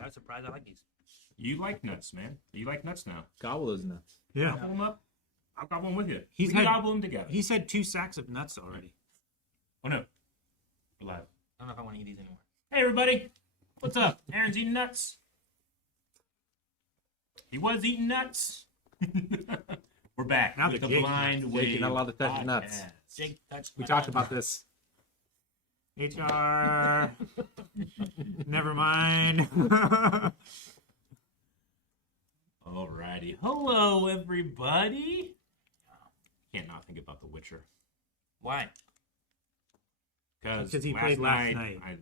I was surprised I like these. You like nuts, man. You like nuts now. Gobble those nuts. Yeah. Gobble them up. I'll gobble them with you. He's We can had- gobble them together. He's had 2 sacks of nuts already. Oh, no. We're live. I don't know if I want to eat these anymore. Hey, everybody. What's up? Aaron's eating nuts. He was eating nuts. We're back Now with the the Jake blind nuts. wave. Jake, you're not allowed to touch nuts. podcast. Jake touched We my talked nut. about this. HR. Never mind. Alrighty. Hello, everybody. Can't not think about The Witcher. Why? Because he played last night. I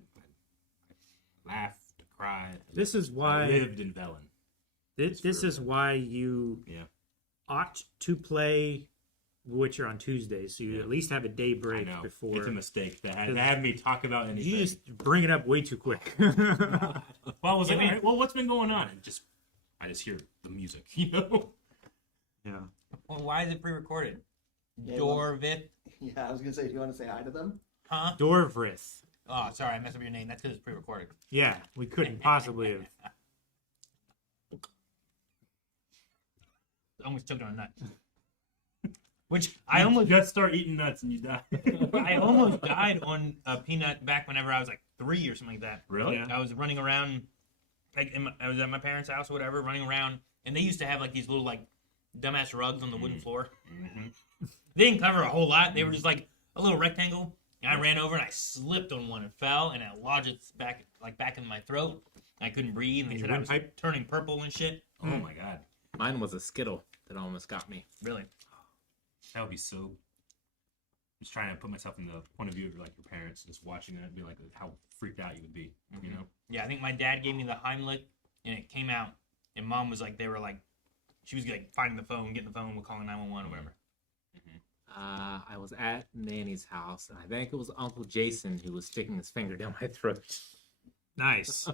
laughed, cried. This is I why. lived in Velen. This is why you Yeah. ought to play Witcher on Tuesdays, so you Yeah. at least have a day I break know. before. It's a mistake to have me talk about anything. You just bring it up way too quick. Well, I was like, Yeah, all right, well, what's been going on? And I just hear the music, you know? Yeah. Well, why is it pre-recorded? Yeah, Dorvith, Yeah, I was gonna say, do you want to say hi to them? huh? Dorvrith. Oh, sorry, I messed up your name. That's because it's pre-recorded. Yeah, we couldn't possibly have. Almost choked on a nut. Which I almost just start eating nuts and you die. I almost died on a peanut back whenever I was like 3 or something like that. Really? Yeah. I was running around, like I was at my parents' house or whatever, running around, and they used to have like these little like dumbass rugs on the wooden floor. Mhm. They didn't cover a whole lot. They were just like a little rectangle. And I ran over and I slipped on one and fell, and it lodged its back in my throat. I couldn't breathe, and they And said your I was windpipe? turning purple and shit. Oh, my God. Mine was a Skittle that almost got me. Really? That would be so... Just trying to put myself in the point of view of like your parents, just watching that, be like how freaked out you would be, you know? Yeah, I think my dad gave me the Heimlich, and it came out, and mom was like, she was like finding the phone, getting the phone, we're calling 911 or whatever. I was at Nanny's house, and I think it was Uncle Jason who was sticking his finger down my throat. Nice.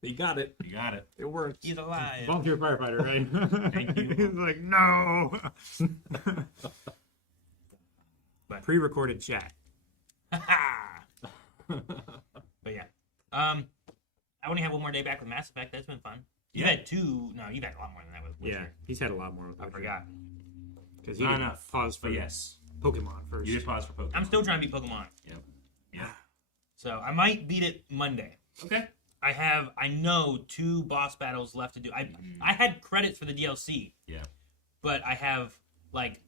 He got it. You got it. It worked. He's alive. Volunteer firefighter, right? Thank you. He's like, no. But- Pre-recorded chat. But yeah. I only have one more day back with Mass Effect. That's been fun. You've Yeah. had two. No, you've had a lot more than that with Witcher. Yeah, he's had a lot more. With I Witcher. forgot. Because he Not didn't enough. pause for But yes, Pokemon first. you did pause for Pokemon. I'm still trying to beat Pokemon. Yep. Yeah. So I might beat it Monday. Okay. I know 2 boss battles left to do. I had credits for the DLC. Yeah. But I have like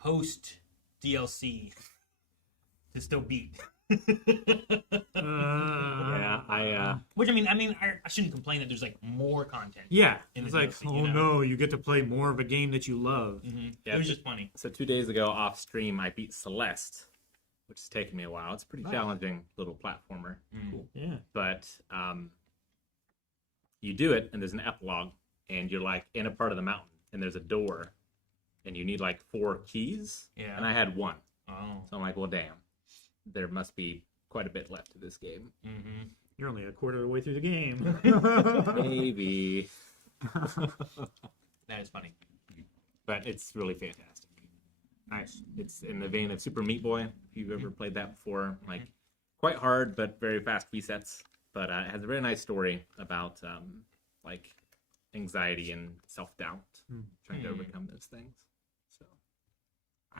post DLC to still beat. Yeah, Which I shouldn't complain that there's like more content. Yeah, In it's the like, DLC, oh you know? no, you get to play more of a game that you love. Yeah, It was just funny. So 2 days ago off stream, I beat Celeste, which has taken me a while. It's a pretty Nice. challenging little platformer. Cool. Yeah. But you do it, and there's an epilogue, and you're like in a part of the mountain, and there's a door, and you need like 4 keys, Yeah. and I had 1. Oh. So I'm like, well, damn, there must be quite a bit left to this game. Mm-hmm. You're only a quarter of the way through the game. Maybe. That is funny. But it's really fantastic. Nice. It's in the vein of Super Meat Boy, if you've ever played that before. Like, quite hard, but very fast resets. But it has a very nice story about, like, anxiety and self-doubt, trying to overcome those things. So,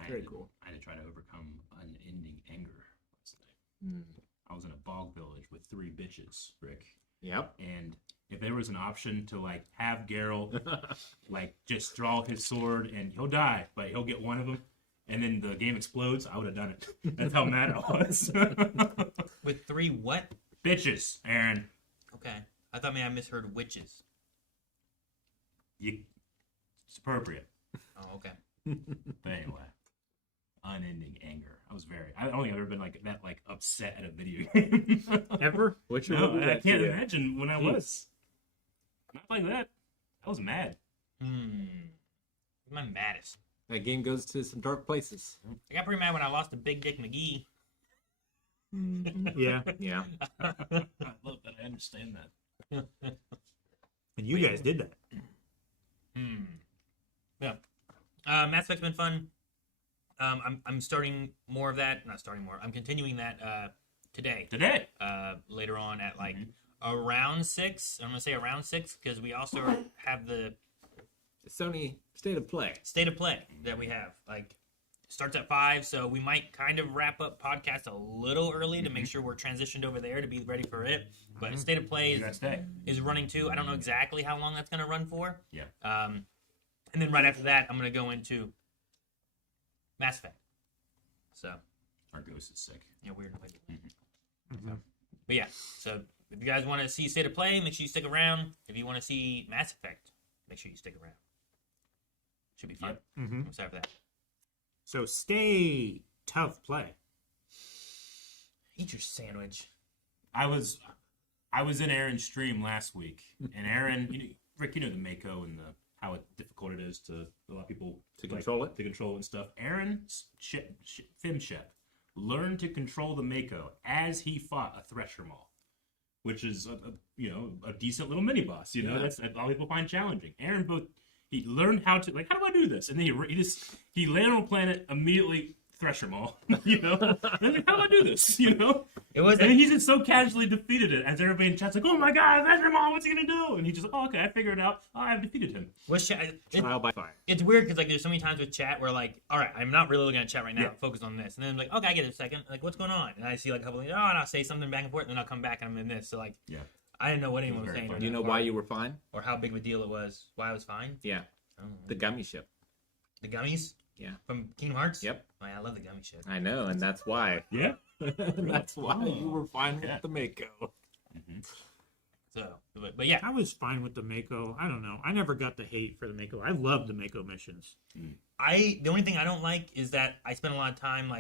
very cool. I had to try to overcome unending anger last night. I was in a bog village with 3 bitches, Rick. Yep. And if there was an option to like have Geralt like just draw his sword and he'll die, but he'll get one of them, and then the game explodes, I would have done it. That's how mad I was. With 3 what? Bitches, Aaron. Okay. I thought maybe I misheard witches. It's appropriate. Oh, okay. But anyway, unending anger. I don't think I've ever been like that, like upset at a video game. Ever? Which No, one did I that can't to you? imagine when I was. Not like that. I was mad. My maddest. That game goes to some dark places. I got pretty mad when I lost to Big Dick McGee. Yeah. Yeah. I love that. I understand that. And you guys did that. Yeah. Mass Effect's been fun. I'm starting more of that. Not starting more. I'm continuing that today. Today. Later on at like around 6. I'm gonna say around 6 because we also have the Sony State of Play. state of play that we have. Like starts at 5, so we might kind of wrap up podcast a little early to make sure we're transitioned over there to be ready for it. But state of play You gotta stay. is running too. I don't know exactly how long that's gonna run for. Yeah. And then right after that, I'm gonna go into Mass Effect. So Our ghost is sick. yeah, weird. But yeah, so if you guys want to see State of Play, make sure you stick around. If you want to see Mass Effect, make sure you stick around. Should be fun. Yep. Mm-hmm. I'm excited for that. So stay tough play. Eat your sandwich. I was in Aaron's stream last week, and Aaron, Rick, the Mako and how difficult it is to a lot of people To control it? to control and stuff. Aaron's Fimshep learned to control the Mako as he fought a Thresher Maul, which is a decent little mini boss. That's a lot of people find challenging. Aaron he learned how to how do I do this, and then he landed on a planet immediately. Thresher Maul, and then how do I do this, It was And then he just so casually defeated it, as everybody in chat's like, "Oh my God, Thresher Maul, what's he gonna do?" And he just, "Oh, okay, I figured it out. Oh, I've defeated him." Trial by fire. It's weird because there's so many times with chat where all right, I'm not really looking at chat right now. Yeah. Focus on this, and then I'm like, okay, I get it a second. Like, what's going on? And I see a couple of and I'll say something back and forth, and then I'll come back and I'm in this. So Yeah. I didn't know what anyone was very saying. funny. Do you know why you were fine? or how big of a deal it was? Why I was fine? Yeah, I don't know. the gummy ship. The gummies? Yeah. From Kingdom Hearts? Yep. Oh, yeah, I love the gummy shit. I know, and that's why. Yeah. That's why you were fine Yeah. with the Mako. So, but yeah, I was fine with the Mako. I don't know. I never got the hate for the Mako. I love the Mako missions. the only thing I don't like is that I spend a lot of time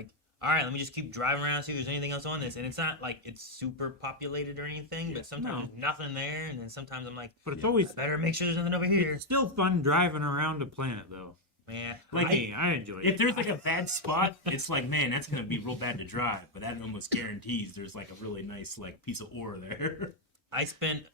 all right, let me just keep driving around, see if there's anything else on this. And it's not like it's super populated or anything, but sometimes there's nothing there, and then sometimes I'm like, But it's always I better make sure there's nothing over here. it's still fun driving around a planet though. Yeah. I enjoy it. If there's a bad spot, it's like, man, that's gonna be real bad to drive. But that almost guarantees there's a really nice piece of ore there. I spent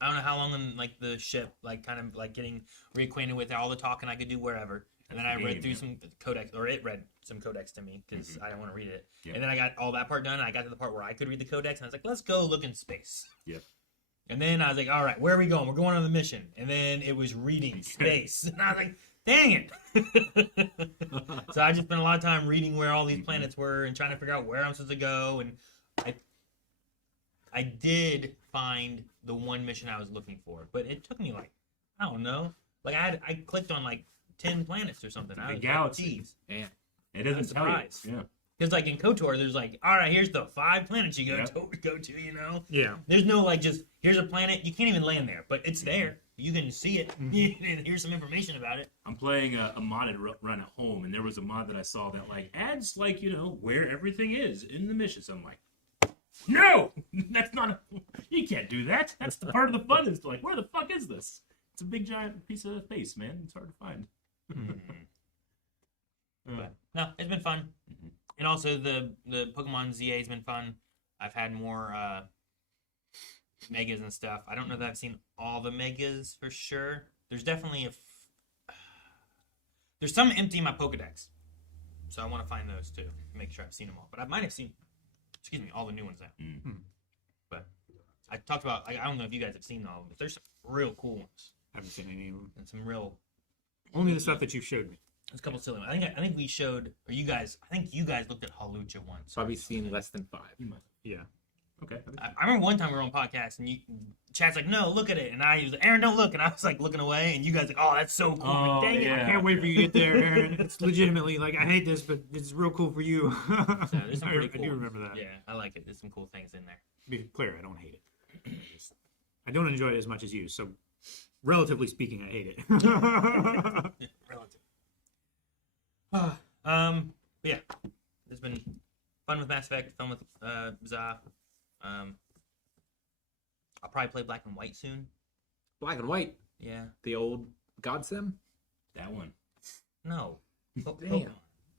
I don't know how long on the ship, kind of getting reacquainted with all the talking I could do wherever. And then I read through some codex, or it read some codex to me because I didn't want to read it. Yep. And then I got all that part done. And I got to the part where I could read the codex, and I was like, let's go look in space. Yep. And then I was like, all right, where are we going? We're going on the mission. And then it was reading space, and I was like, dang it. So I just spent a lot of time reading where all these planets were and trying to figure out where I'm supposed to go. And I did find the one mission I was looking for, but it took me I don't know. I clicked on 10 planets or something. I The was galaxy. Like, geez. Yeah. It doesn't I'm tell you. surprised. Yeah. Because in KOTOR, there's all right, here's the 5 planets you Yep. go to, Yeah. There's no just, here's a planet, you can't even land there, but it's there. You can see it, and here's some information about it. I'm playing a modded run at home, and there was a mod that I saw that adds where everything is in the mission. So I'm like, no, that's not. You can't do that. That's the part of the fun is where the fuck is this? It's a big giant piece of space, man. It's hard to find. But no, it's been fun, and also the Pokemon ZA has been fun. I've had more megas and stuff. I don't know that I've seen all the megas for sure. There's definitely there's some empty in my Pokedex, so I want to find those too. Make sure I've seen them all, but I might have seen, all the new ones now. But I talked about. I don't know if you guys have seen all of them, but there's some real cool ones I haven't seen any of them. and some real. Only the stuff that you showed me. There's a couple silly ones. I think we showed, or you guys. I think you guys looked at Halucha once. Probably seen less than 5. You might. Yeah. Okay. I remember one time we were on podcast and chat's like, no, look at it, and I was like, Aaron, don't look, and I was looking away, and you guys like, oh, that's so cool. I'm like, dang it. yeah. I can't wait for you to get there, Aaron. It's legitimately I hate this, but it's real cool for you. So there's some pretty I cool do ones. remember that. Yeah, I like it. There's some cool things in there. To be clear, I don't hate it. I don't enjoy it as much as you, so relatively speaking, I hate it. Relative. But yeah, there's been fun with Mass Effect, fun with Za. I'll probably play Black and White soon. Black and White. Yeah. The old God Sim. That one. No. Damn.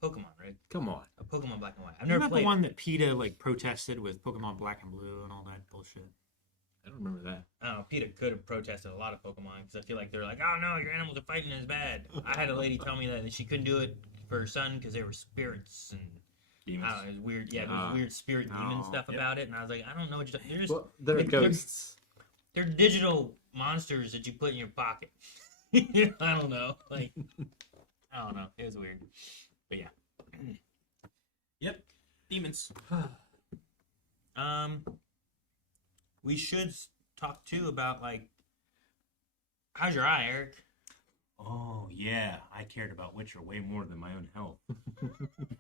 Pokemon, right? Come on. A Pokemon Black and White. I've Isn't never that played the one that PETA protested with Pokemon Black and Blue and all that bullshit? I don't remember that. I don't know, PETA could have protested a lot of Pokemon because I feel like they're like, oh no, your animals are fighting and it's bad. I had a lady tell me that she couldn't do it for her son because they were spirits and Demons. I don't know, it was weird. Yeah, there was weird spirit demon stuff yep. about it, and I was like, I don't know what you're talking. Well, they're They're- ghosts. They're digital monsters that you put in your pocket. I don't know. Like, I don't know. It was weird. But yeah. Yep. Demons. We should talk too about like, how's your eye, Eric? Oh yeah, I cared about Witcher way more than my own health.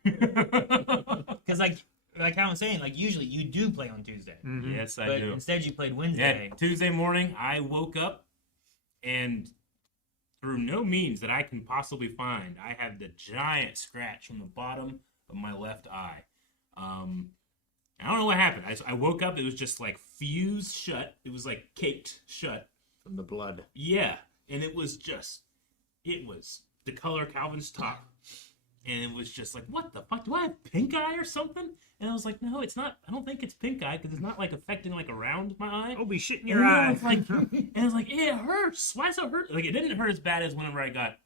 Because like how I'm saying, like usually you do play on Tuesday, Yes, I but do. instead you played Yeah, Wednesday. Tuesday morning, I woke up, and through no means that I can possibly find, I had the giant scratch on the bottom of my left eye. I don't know what happened. I woke up, it was just like fused shut. It was like caked shut. From the blood. Yeah, and it was the color Calvin's top. And it was just like, what the fuck? Do I have pink eye or something? And I was like, no, it's not. I don't think it's pink eye because it's not like affecting like around my eye. Oh, be shit in And your then eye. I was like, and I was like, yeah, it hurts. Why does it hurt? Like, it didn't hurt as bad as whenever I got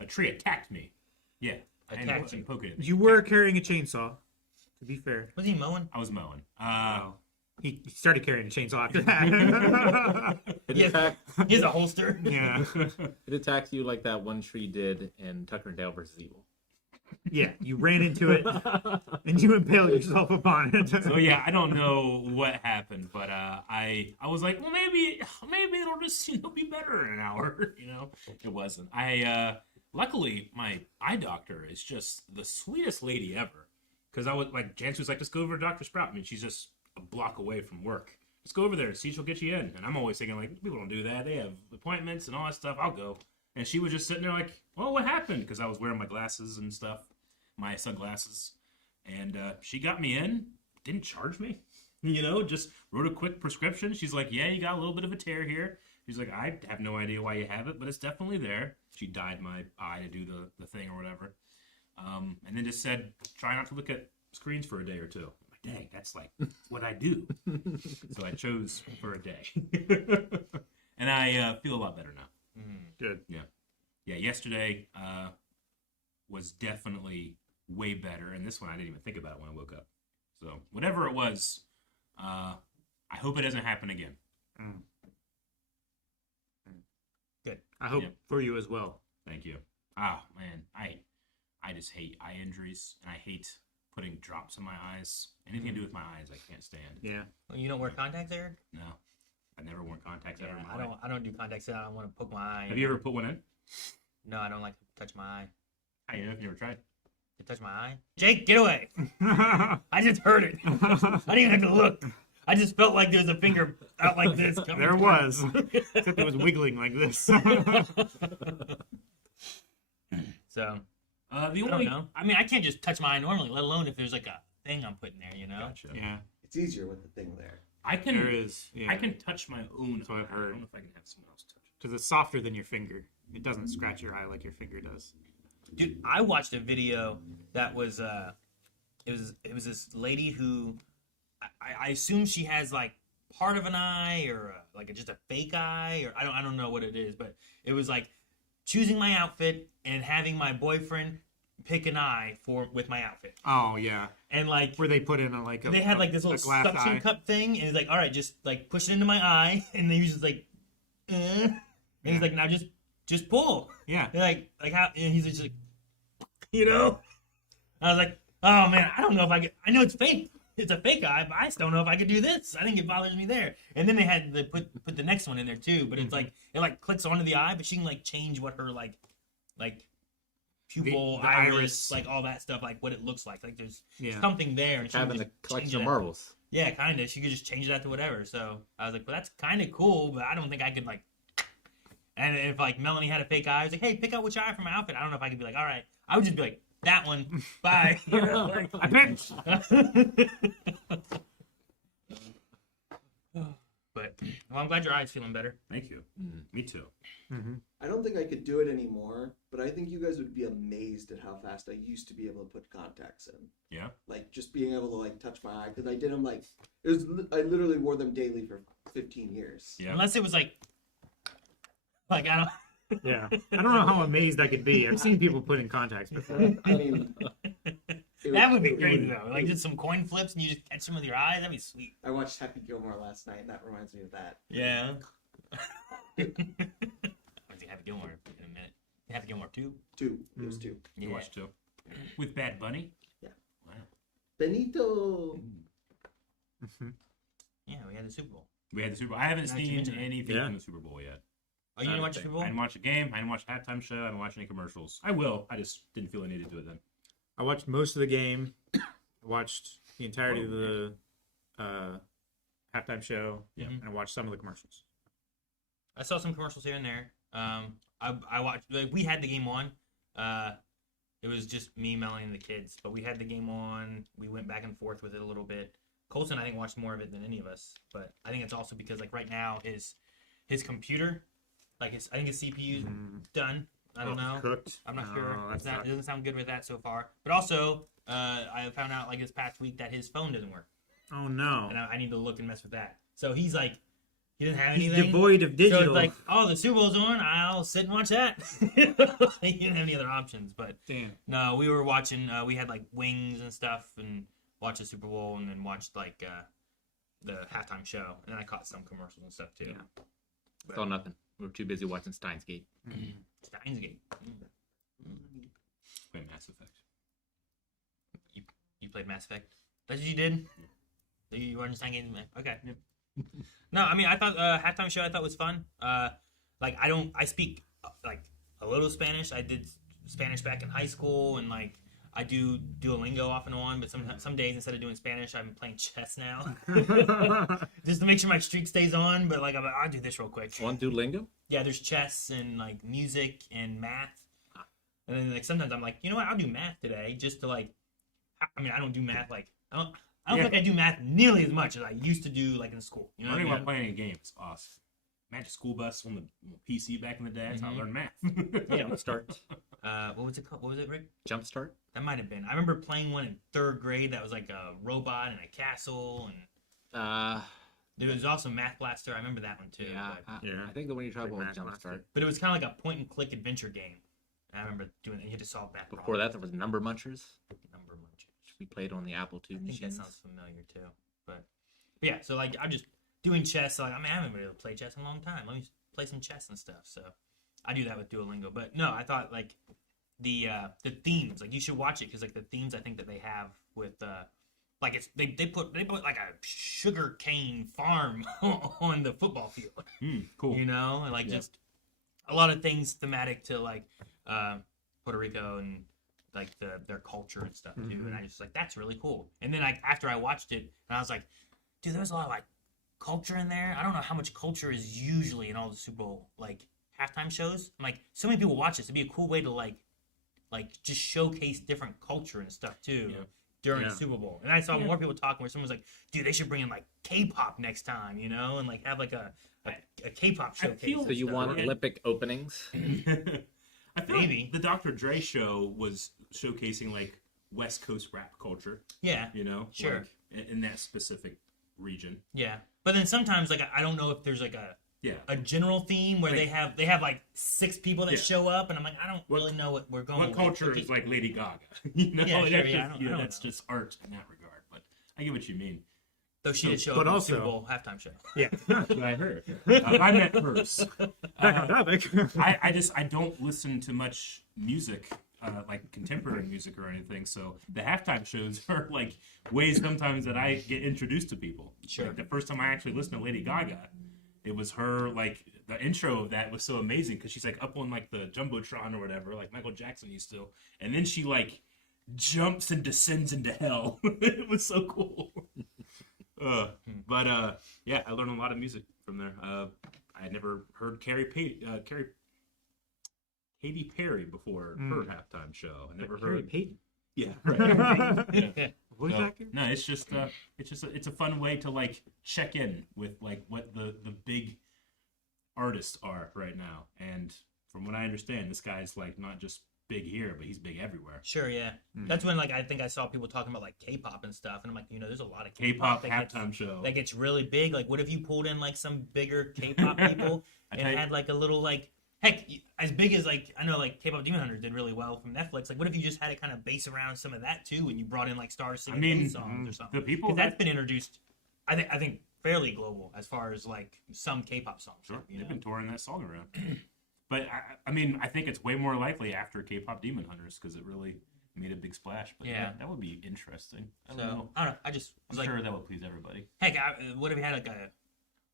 a tree attacked me. Yeah, Attacked you. poking it. You were carrying a chainsaw, to be fair. Was he mowing? I was mowing. He started carrying a chainsaw after that. It, Yeah. attack, He has a holster. Yeah. it attacks you like that one tree did in Tucker and Dale versus Evil. Yeah, you ran into it, and you impaled yourself upon it. So yeah, I don't know what happened, but I was like, well, maybe it'll just be better in an hour. It wasn't. Luckily my eye doctor is just the sweetest lady ever. Because I was like, Jance was like, just go over to Dr. Sprout. I mean, she's just a block away from work. Just go over there and see, she'll get you in. And I'm always thinking like, people don't do that. They have appointments and all that stuff. I'll go. And she was just sitting there like, well, what happened? Because I was wearing my glasses and stuff, my sunglasses. And she got me in, didn't charge me, just wrote a quick prescription. She's like, yeah, you got a little bit of a tear here. She's like, I have no idea why you have it, but it's definitely there. She dyed my eye to do the thing or whatever. And then just said, try not to look at screens for a day or two. I'm like, dang, that's like what I do. So I chose for a day. And I feel a lot better now. Good. Yeah, yesterday was definitely way better, and this one I didn't even think about it when I woke up. So whatever it was, I hope it doesn't happen again. Good. I hope for you as well. Thank you. Ah, man, I just hate eye injuries, and I hate putting drops in my eyes. Anything to do with my eyes, I can't stand. Yeah. Well, you don't wear contacts, Eric? No, I never worn contacts Yeah, ever in my life. I don't do contacts. I don't want to poke my eye. Have you ever put one in? No, I don't like to touch my eye. I have never tried. To touch my eye? Jake, get away! I just heard it. I didn't even have to look. I just felt like there was a finger out like this. Coming There was. Except it was wiggling like this. So, The I don't only know. I mean, I can't just touch my eye normally, let alone if there's like a thing I'm putting there, Gotcha. Yeah. It's easier with the thing there. I can There is. Yeah. I can touch my own. That's what I've eye. heard. I don't know if I can have someone else touch it. Because it's softer than your finger. It doesn't scratch your eye like your finger does. Dude, I watched a video that was it was this lady who I assume she has like part of an eye or like just a fake eye, or I don't know what it is, but it was like choosing my outfit and having my boyfriend pick an eye with my outfit. Oh, yeah. And like Where they put in they had like this little glass suction eye. cup thing, and he's like, all right, just like push it into my eye, and then he was just like, and he's like, now just pull. Yeah. And like how, and he's just like, I was like, oh man, I don't know if I could. I know it's fake. It's a fake eye, but I just don't know if I could do this. I think it bothers me there. And then they had to put the next one in there too, but it's like it like clicks onto the eye, but she can like change what her like pupil, The iris, iris. like all that stuff, like what it looks like. Like there's Yeah. something there, and she Having can the just collection change of it. marbles. Yeah, kind of. She could just change that to whatever. So I was like, well, that's kind of cool, but I don't think I could like. And if like Melanie had a fake eye, I was like, hey, pick out which eye for my outfit. I don't know if I could be like, all right. I would just be like, that one, bye. I picked. But well, I'm glad your eye's feeling better. Thank you. Me too. I don't think I could do it anymore, but I think you guys would be amazed at how fast I used to be able to put contacts in. Yeah. Like just being able to like touch my eye because I did them like I literally wore them daily for 15 years. Yeah. Unless it was like I don't. Yeah. I don't know how amazed I could be. I've seen people put in contacts before. I mean, That would be crazy though. Like just some coin flips and you just catch them with your eyes. That'd be sweet. I watched Happy Gilmore last night, and that reminds me of that. Yeah. I think Happy Gilmore in a minute. Happy Gilmore 2. 2. It was 2. You watched 2 with Bad Bunny. Yeah. Wow. Benito. Yeah, we had the Super Bowl. We had the Super Bowl. I haven't Not to seen mention it. anything Yeah. from the Super Bowl yet. Oh, you didn't watch the Super I Bowl? didn't watch the game. I didn't watch the halftime show. I didn't watch any commercials. I will. I just didn't feel I needed to do it then. I watched most of the game. I watched the entirety of the halftime show. Yeah. And I watched some of the commercials. I saw some commercials here and there. I watched. Like, we had the game on. It was just me, Melanie, and the kids. But we had the game on. We went back and forth with it a little bit. Colson, I think, watched more of it than any of us. But I think it's also because, like, right now, his computer, like, I think his CPU's done. I don't know. Cooked. I'm not No, sure. that's It doesn't sound good with that so far. But also, I found out, like, this past week that his phone doesn't work. Oh no. And I need to look and mess with that. So he's like, he didn't have He's anything. devoid of digital. So it's like, oh, the Super Bowl's on. I'll sit and watch that. He didn't have any other options. But Damn. no, we were watching. We had like wings and stuff, and watched the Super Bowl, and then watched like the halftime show, and then I caught some commercials and stuff too. Yeah. Saw nothing. We were too busy watching Steins Gate. Steins Gate. Play Mass Effect. You played Mass Effect. That's what you did. You were in Steins Gate. Okay. No, I mean I thought halftime show I thought was fun. Like I speak like a little Spanish. I did Spanish back in high school, and like I do Duolingo off and on. But some days instead of doing Spanish, I'm playing chess now, just to make sure my streak stays on. But like I'll do this real quick. On Duolingo? Yeah, there's chess and like music and math, and then like sometimes I'm like, you know what, I'll do math today just to like. I mean, I don't do math like I don't think I do math nearly as much as I used to do like in school. You know what I Learning mean? while playing a game is awesome. Imagine school bus on the PC back in the day. That's how I learned math. Jumpstart. What was it called? What was it, Rick? Jumpstart. That might have been. I remember playing one in 3rd grade that was like a robot and a castle, and there was also Math Blaster. I remember that one too. Yeah, But, Yeah. I think the one you tried Like was Math Jumpstart. but it was kind of like a point-and-click adventure game. And I remember doing it. You had to solve that. Before that, there was Number Munchers, Number munchers. which we played on the Apple II I think that machines. sounds familiar too. But yeah, so like I'm just doing chess. So, like I haven't been able to play chess in a long time. Let me play some chess and stuff. So I do that with Duolingo. But no, I thought like the themes, like you should watch it because like the themes I think that they have with like it's they put like a sugar cane farm on the football field. Cool. You know, and like just a lot of things thematic to like Puerto Rico and like their culture and stuff too. And I just like that's really cool. And then like after I watched it, and I was like, dude, there's a lot of like culture in there. I don't know how much culture is usually in all the Super Bowl like halftime shows. I'm like, so many people watch this. It'd be a cool way to like just showcase different culture and stuff too. During the Super Bowl. And I saw more people talking where someone was like, dude, they should bring in like K-pop next time, you know, and like have like a K-pop showcase. feel- So you want Olympic openings? I feel Maybe. like the Dr. Dre show was showcasing like West Coast rap culture. Yeah. You know, Sure. like, in that specific region. Yeah. But then sometimes like I don't know if there's like a general theme where Like- they have like 6 people that Yeah. show up, and I'm like, I don't What- really know what we're going What with. culture But is like Lady Gaga? You know, Yeah, sure, that's yeah, just, I don't that's know. just art in that regard. But I get what you mean. though she did show But up in the also- Super Bowl halftime show. Yeah. That's what I heard. I meant hers. Back on topic. I don't listen to much music, like contemporary music or anything. So the halftime shows are like ways sometimes that I get introduced to people. Sure. Like the first time I actually listened to Lady Gaga, it was her, like the intro of that was so amazing because she's like up on like the jumbotron or whatever, like Michael Jackson used to, and then she like jumps and descends into hell. It was so cool. But yeah, I learned a lot of music from there. I had never heard Katy Perry before her halftime show. I never Harry heard. Payton. Yeah, right. Yeah. What is No, that? no, it's just it's a fun way to like check in with like what the big artists are right now. And from what I understand, this guy's like not just big here, but he's big everywhere. Sure, yeah. That's when like I think I saw people talking about like K-pop and stuff, and I'm like, you know, there's a lot of K-pop that gets- halftime show. that gets really big. Like, what if you pulled in like some bigger K-pop people and tell you- had like a little like, Heck, as big as like I know like K-pop Demon Hunters did really well from Netflix. Like, what if you just had it kind of base around some of that too, and you brought in like stars singing those songs or something? the people 'Cause that that's been introduced. I think fairly global as far as like some K-pop songs. sure You they've know? been touring that song around. But I mean, I think it's way more likely after K-pop Demon Hunters because it really made a big splash. But Yeah. that would be interesting. I don't So know. I don't know. I just I'm was like, sure that would please everybody. heck, what if we had like a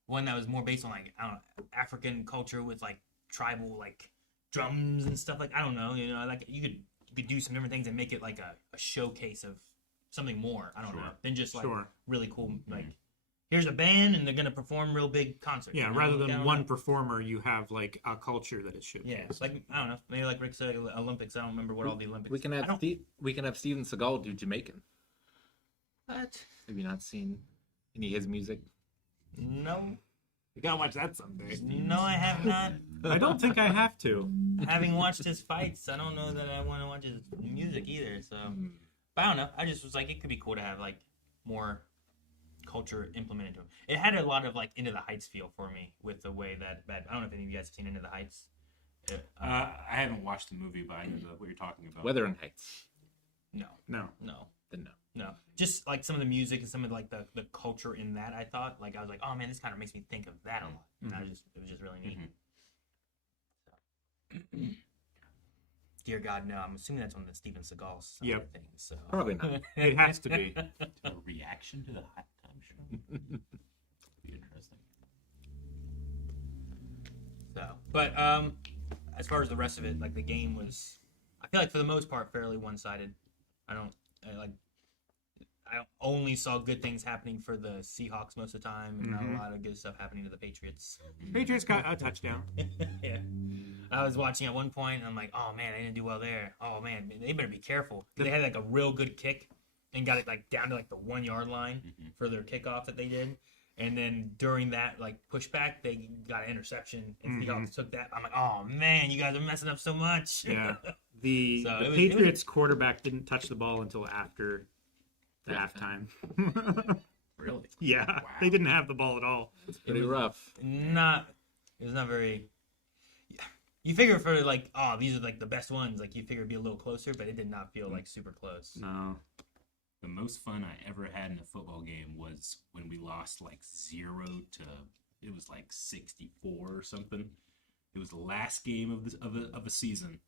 one that was more based on like I don't know African culture with like tribal like drums and stuff like I don't know. You know, like you could do some different things and make it like a showcase of something more. I don't know Sure. than just like Sure. really cool like. Here's a band and they're gonna perform real big concerts. Yeah, you know? rather Like, I than don't one know. performer, you have like a culture that is showcased. Yeah, it's like I don't know. Maybe like Rick said, Olympics. I don't remember what all the Olympics. We can I have don't- we can have Steven Seagal do Jamaican. What? Have you not seen any of his music? No, You gotta watch that someday. no, I have not. I don't think I have to. Having watched his fights, I don't know that I want to watch his music either. So, but I don't know. I just was like, it could be cool to have like more culture implemented to him. It had a lot of like Into the Heights feel for me with the way that I don't know if any of you guys have seen Into the Heights. I haven't watched the movie, but I know what you're talking about. Weather and Heights. No, No. no, Then no. no. Just like some of the music and some of like the culture in that. I thought like I was like, oh man, this kind of makes me think of that a lot. And it was just really neat. Dear God, no. I'm assuming that's one of the Steven Seagal side Yep. of things. So Probably not. It has to be. A reaction to the halftime show. Be interesting. So, but as far as the rest of it, like the game was, I feel like for the most part fairly one-sided. I only saw good things happening for the Seahawks most of the time, and not a lot of good stuff happening to the Patriots. Patriots got a touchdown. Yeah, I was watching at one point, and I'm like, oh man, they didn't do well there. Oh man, they better be careful. They had like a real good kick and got it like down to like the 1 yard line for their kickoff that they did. And then during that like pushback, they got an interception, and Seahawks took that. I'm like, oh man, you guys are messing up so much. Yeah. The, So the it was- Patriots quarterback didn't touch the ball until after the halftime. Really? Yeah. Wow. They didn't have the ball at all. Pretty rough. It was not very. You figure for like, oh, these are like the best ones. Like you figure it'd be a little closer, but it did not feel like super close. No. The most fun I ever had in a football game was when we lost like 0 to, it was like 64 or something. It was the last game of a season,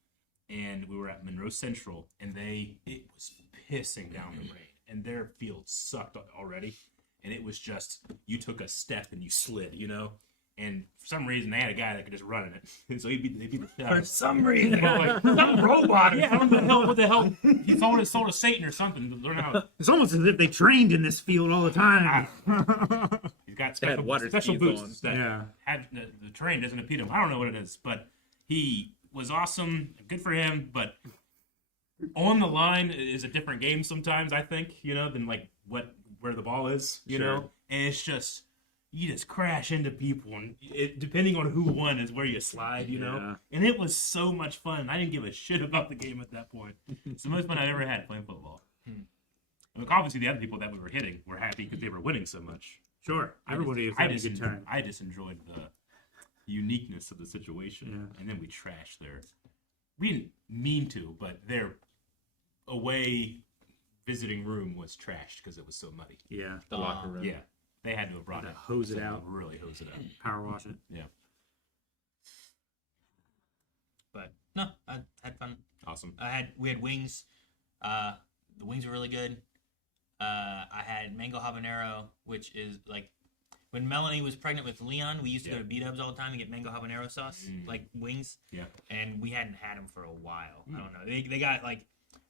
and we were at Monroe Central, and it was pissing down the rain, and their field sucked already, and it was just you took a step and you slid, you know. And for some reason, they had a guy that could just run in it, and so he'd be the shit out For of it. some reason, Well, like, some robot. Yeah, I don't know what the hell. He sold to Satan or something to learn how. It's almost as if they trained in this field all the time. He's got They had water special skis boots on. that Yeah. had the terrain doesn't impede him. I don't know what it is, but he was awesome. Good for him. But on the line is a different game sometimes. I think than like where the ball is. You Sure. know, and it's just you just crash into people, and depending on who won is where you slide. You know, Yeah. and it was so much fun. I didn't give a shit about the game at that point. It's the most fun I ever had playing football. Look, obviously the other people that we were hitting were happy because they were winning so much. Sure. Everybody is I having a just, good time. I just enjoyed the uniqueness of the situation, Yeah. and then we trashed their. We didn't mean to, but their away visiting room was trashed because it was so muddy. Yeah. The locker room. Yeah, they had to have brought Had it, to hose it so out. really hose it out. Power wash it. Yeah, But no, I had fun. awesome. We had wings. The wings were really good. I had mango habanero, which is like when Melanie was pregnant with Leon, we used to go to B-Dubs all the time and get mango habanero sauce, like wings. Yeah, And we hadn't had them for a while. I don't know. They got like,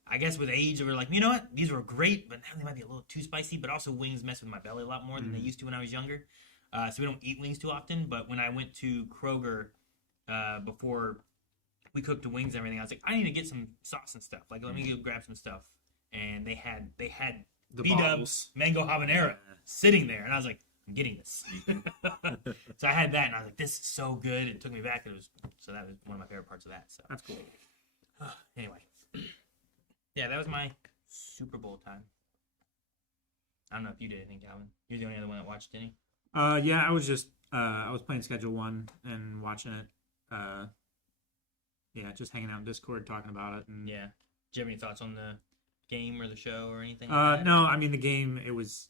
I guess with age, they were like, you know what? These were great, but now they might be a little too spicy. But also, wings mess with my belly a lot more than they used to when I was younger. So we don't eat wings too often. But when I went to Kroger before we cooked the wings and everything, I was like, I need to get some sauce and stuff. Like, let me go grab some stuff. And they had The B-Dubs bottles. mango habanero sitting there, and I was like, I'm getting this. So I had that, and I was like, this is so good. It took me back. That was one of my favorite parts of that. So That's cool. anyway, yeah, that was my Super Bowl time. I don't know if you did anything, Calvin. You're the only other one that watched any. Yeah, I was just I was playing Schedule 1 and watching it. yeah, just hanging out in Discord talking about it. And Yeah. Do you have any thoughts on the game or the show or anything? Like that? no, I mean the game. It was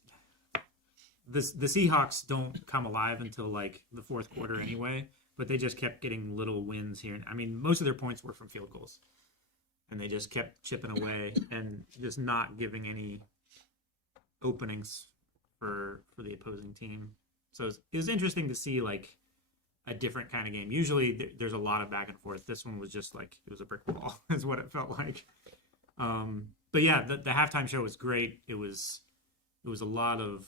the Seahawks don't come alive until like the fourth quarter anyway, but they just kept getting little wins here. I mean, most of their points were from field goals, and they just kept chipping away and just not giving any openings for the opposing team. So it was interesting to see like a different kind of game. Usually there's a lot of back and forth. This one was just like it was a brick wall is what it felt like. But yeah, the halftime show was great. It was a lot of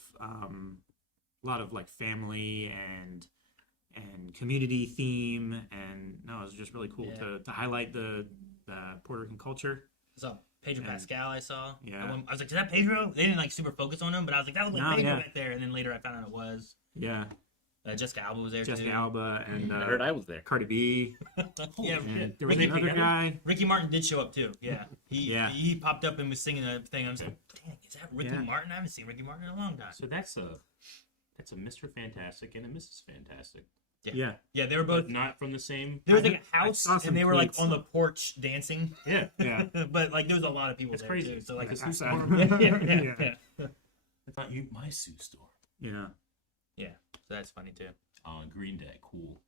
like family and community theme, and no, it was just really cool to highlight the Puerto Rican culture. I saw Pedro Pascal. I saw. Yeah. I was like, is that Pedro? They didn't like super focus on him, but I was like, that looks like Pedro yeah. back there. And then later I found out it was. Yeah, Jessica Alba was there too. Jessica Alba and I heard I was there. Cardi B. Yeah, And there was Ricky- another guy. Ricky Martin did show up too. Yeah, he popped up and was singing a thing. I was like, dang, is that Ricky Yeah. Martin? I haven't seen Ricky Martin in a long time. So that's a Mr. Fantastic and a Mrs. Fantastic, Yeah, Yeah, they were both. but not from the same. There was like a I house, saw some and they were like tweets. on the porch dancing. Yeah, yeah. But like there was a lot of people That's there crazy. too. So like, Like a I- Sue I- store. yeah. I thought you my Sue store. Yeah. So that's funny too. Green Day, cool.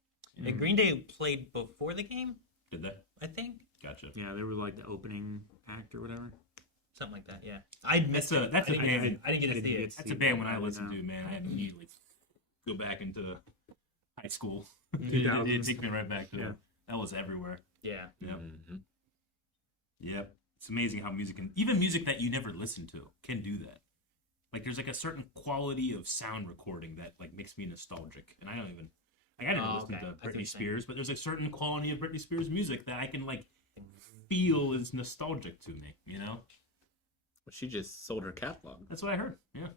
And Green Day played before the game, Did they? I think, Gotcha. Yeah, they were like the opening act or whatever. something like that. Yeah, I missed it. That's I a didn't, band. I didn't get to I see didn't it. get to That's a band when I I listened know. to, man. I had to immediately go back into high school. Mhm. It 2000s. take me right back to Yeah. that was everywhere. Yeah, Yep. Mm-hmm. Yep. It's amazing how music can, even music that you never listened to, can do that. Like there's like a certain quality of sound recording that like makes me nostalgic, and I don't even like I didn't Oh, listen okay. I see to what you're Britney saying. Spears, but there's a certain quality of Britney Spears music that I can like feel is nostalgic to me. You know, Well, she just sold her catalog. that's what I heard. Yeah.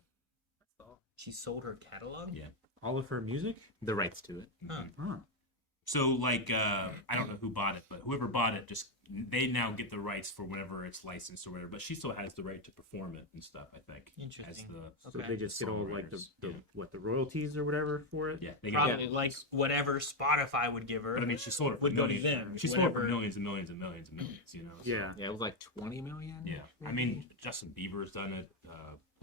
she sold her catalog. Yeah. All of her music? The rights to it. Huh. Huh. So like I don't know who bought it, but whoever bought it just they now get the rights for whenever it's licensed or whatever. But she still has the right to perform it and stuff. I think. Interesting. As the So Okay. they just get all like the Songwriters, the royalties or whatever for it? yeah, they get Probably that. like whatever Spotify would give her. But I mean, she sold it for would go to millions. them. She sold it for Whatever- millions and millions and millions and millions. You know. So, Yeah. Yeah, it was like 20 million. Yeah. I mean, Justin Bieber's done it.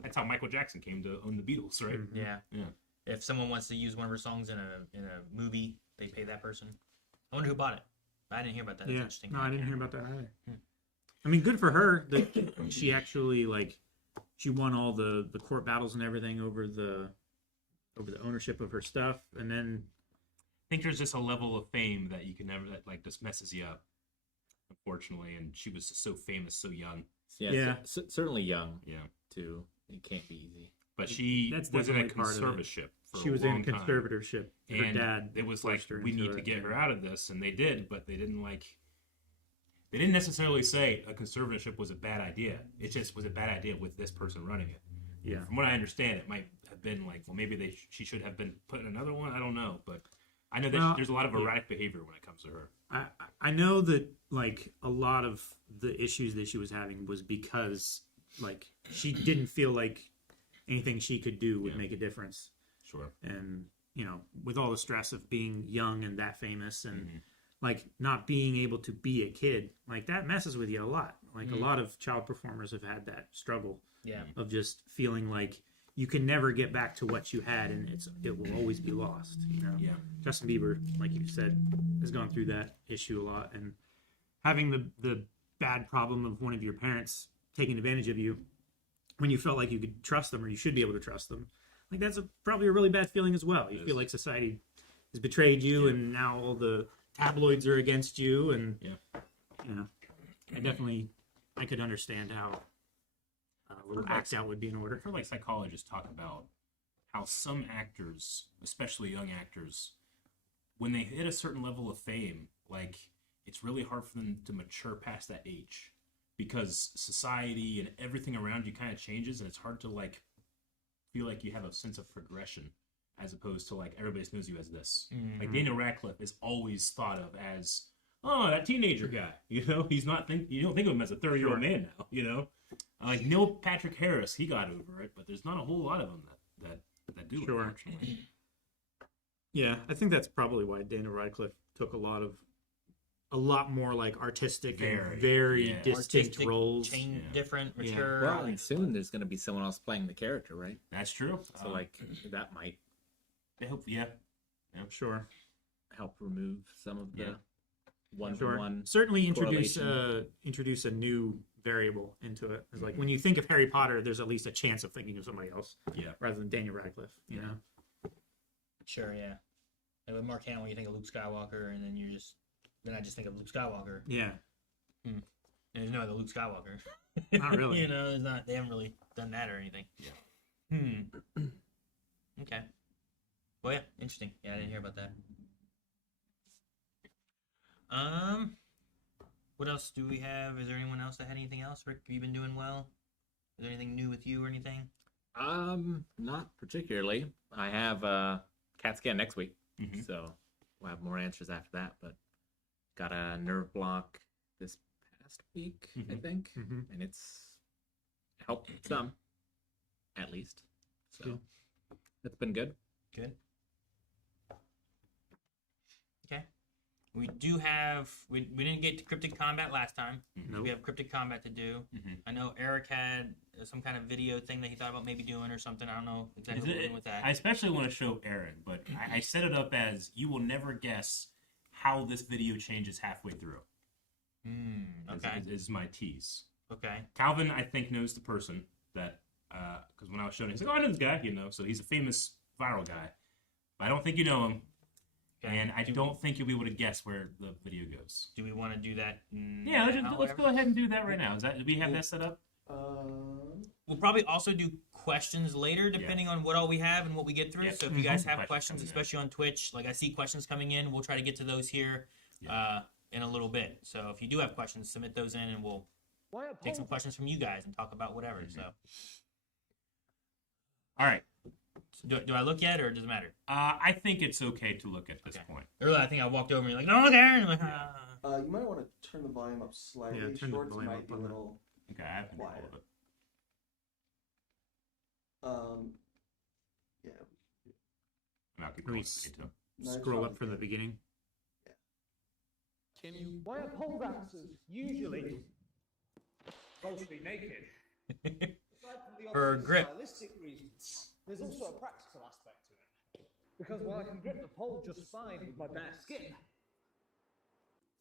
That's how Michael Jackson came to own the Beatles, right? Mhm. Yeah. Yeah. If someone wants to use one of her songs in a movie, they pay that person. I wonder who bought it. I didn't hear about that. That's Yeah. interesting. No, I didn't hear about that either. Hmm. I mean, good for her that she actually like she won all the court battles and everything over the ownership of her stuff, and then I think there's just a level of fame that you can never that like just messes you up, unfortunately. And she was just so famous, so young. Yeah, Yeah. certainly young Yeah. too. It can't be easy. But she That's was in a definitely part of it. conservatorship for she a was long in time. conservatorship. Her And dad. it was like, forced her we into need to it, get yeah. her out of this, and they did, but they didn't they didn't necessarily say a conservatorship was a bad idea. It just was a bad idea with this person running it. Yeah. From what I understand, it might have been like, well, maybe she should have been put in another one. I don't know, but I know that Well, there's a lot of yeah. erratic behavior when it comes to her. I know that like a lot of the issues that she was having was because like she didn't feel like anything she could do would Yeah. make a difference, Sure. and you know, with all the stress of being young and that famous and Mhm. like not being able to be a kid, like that messes with you a lot. Like a Mm. lot of child performers have had that struggle Yeah. of just feeling like you can never get back to what you had, and it will always be lost. You know, Yeah. Justin Bieber, like you said, has gone through that issue a lot, and having the bad problem of one of your parents taking advantage of you when you felt like you could trust them or you should be able to trust them, like that's probably a really bad feeling as well. You It feel is. like society has betrayed you, Yeah. and now all the tabloids are against you, and Yeah. you know, I could understand how a little Like- act out would be in order. I've heard like psychologists talk about how some actors, especially young actors, when they hit a certain level of fame, like it's really hard for them to mature past that age because society and everything around you kind of changes, and it's hard to like feel like you have a sense of progression as opposed to like everybody knows you as this. Like Daniel Radcliffe is always thought of as, oh, that teenager guy. You know, he's not you don't think of him as a 30-year-old Sure. man now. You know, like Neil Patrick Harris, he got over it, but there's not a whole lot of them that do. Sure. Unfortunately. Yeah, I think that's probably why Daniel Radcliffe took a lot of a lot more like artistic Very, and very yeah. distinct Artistic, roles. different, Yeah. mature. Well, and soon there's going to be someone else playing the character, right? That's true. So like that might I hope, yeah. Sure. help remove some of the Yeah. one-to-one. Certainly introduce correlation. introduce a new variable into it. It's like when you think of Harry Potter, there's at least a chance of thinking of somebody else Yeah. rather than Daniel Radcliffe. You know. Sure, yeah. Like with Mark Hamill, you think of Luke Skywalker, and then I just think of Luke Skywalker. Yeah. And there's no other Luke Skywalker. Not really. You know, there's not. They haven't really done that or anything. Yeah. Okay. Well, yeah, interesting. Yeah, I didn't hear about that. What else do we have? Is there anyone else that had anything else? Rick, have you been doing well? Is there anything new with you or anything? Not particularly. I have CAT scan next week, Mhm. so we'll have more answers after that. But got a nerve block this past week, I Mhm. think, Mhm. and it's helped some, at least. So Good. it's been good. Good. Okay. We do have. We didn't get to Cryptic Combat last time. Nope. We have Cryptic Combat to do. Mhm. I know Eric had some kind of video thing that he thought about maybe doing or something. I don't know exactly what we're doing with that. I especially want to show Aaron, but I set it up as you will never guess how this video changes halfway through. Okay. Is my tease. Okay. Calvin, I think, knows the person that, because when I was showing him, he's like, oh, I know this guy, so he's a famous viral guy. But I don't think you know him, Okay. and I don't think you'll be able to guess where the video goes. Do we want to do that? Yeah, let's go ahead and do that right now. Do we have that set up? We'll probably also do questions later, depending on what all we have and what we get through. Yeah. So if you guys have Questions questions, coming in. especially on Twitch, like I see questions coming in, we'll try to get to those here in a little bit. So if you do have questions, submit those in, and we'll take some questions from you guys and talk about whatever. So, All right. do I look yet, or does it matter? I think it's okay to look at this Okay. point. Earlier, I think I walked over and you're like, "No, look there," and I'm like, You might want to turn the volume up slightly. Yeah, turn the Shorts volume might up be a on that. little. Okay, I have control of it. Yeah. And I'll keep Let me going if I need to. No, it's Scroll fine. up from the beginning. Why are pole dancers usually mostly naked? Aside from the For obvious grip. stylistic reasons, there's also a practical aspect to it. Because while I can grip the pole just fine with my bare skin,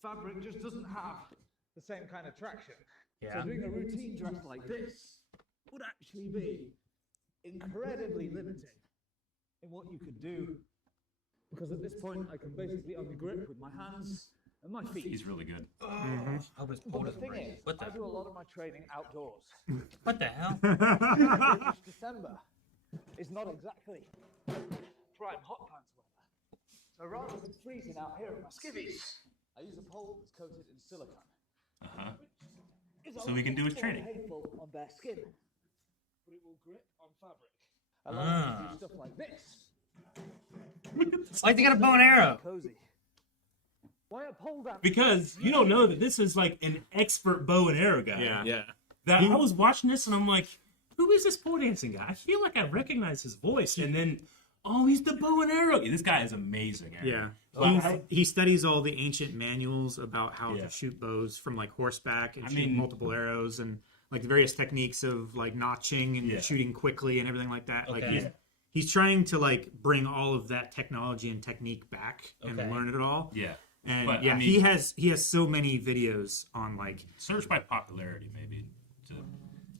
fabric just doesn't have the same kind of traction. Yeah. So doing a routine dress like this would actually be incredibly limiting in what you could do. Because at this point, I can basically only grip with my hands and my feet. He's really good. I hope his pole But the doesn't thing break. is, What I do a the? lot of my training outdoors. What the hell? British December is not exactly prime hot pants weather. So rather than freezing out here in my skivvies, I use a pole that's coated in silicone. Uh-huh. It's So we can do his more training. painful on bare skin, but it will grip on fabric. Allowing me to do stuff like this. Why'd you got a bow and arrow? Cozy. Why a pole dance? Because you don't know that this is like an expert bow and arrow guy. Yeah. That I was watching this and I'm like, who is this pole dancing guy? I feel like I recognize his voice. And then, oh, he's the bow and arrow. This guy is amazing. Aaron. Yeah. Wow. He studies all the ancient manuals about how Yeah. to shoot bows from like horseback and I shoot mean- multiple arrows and like the various techniques of like notching and Yeah. shooting quickly and everything like that. Like Okay. he's trying to like bring all of that technology and technique back and Okay. learn it all. Yeah. And But, yeah, I mean- he has so many videos on like Search by popularity, maybe.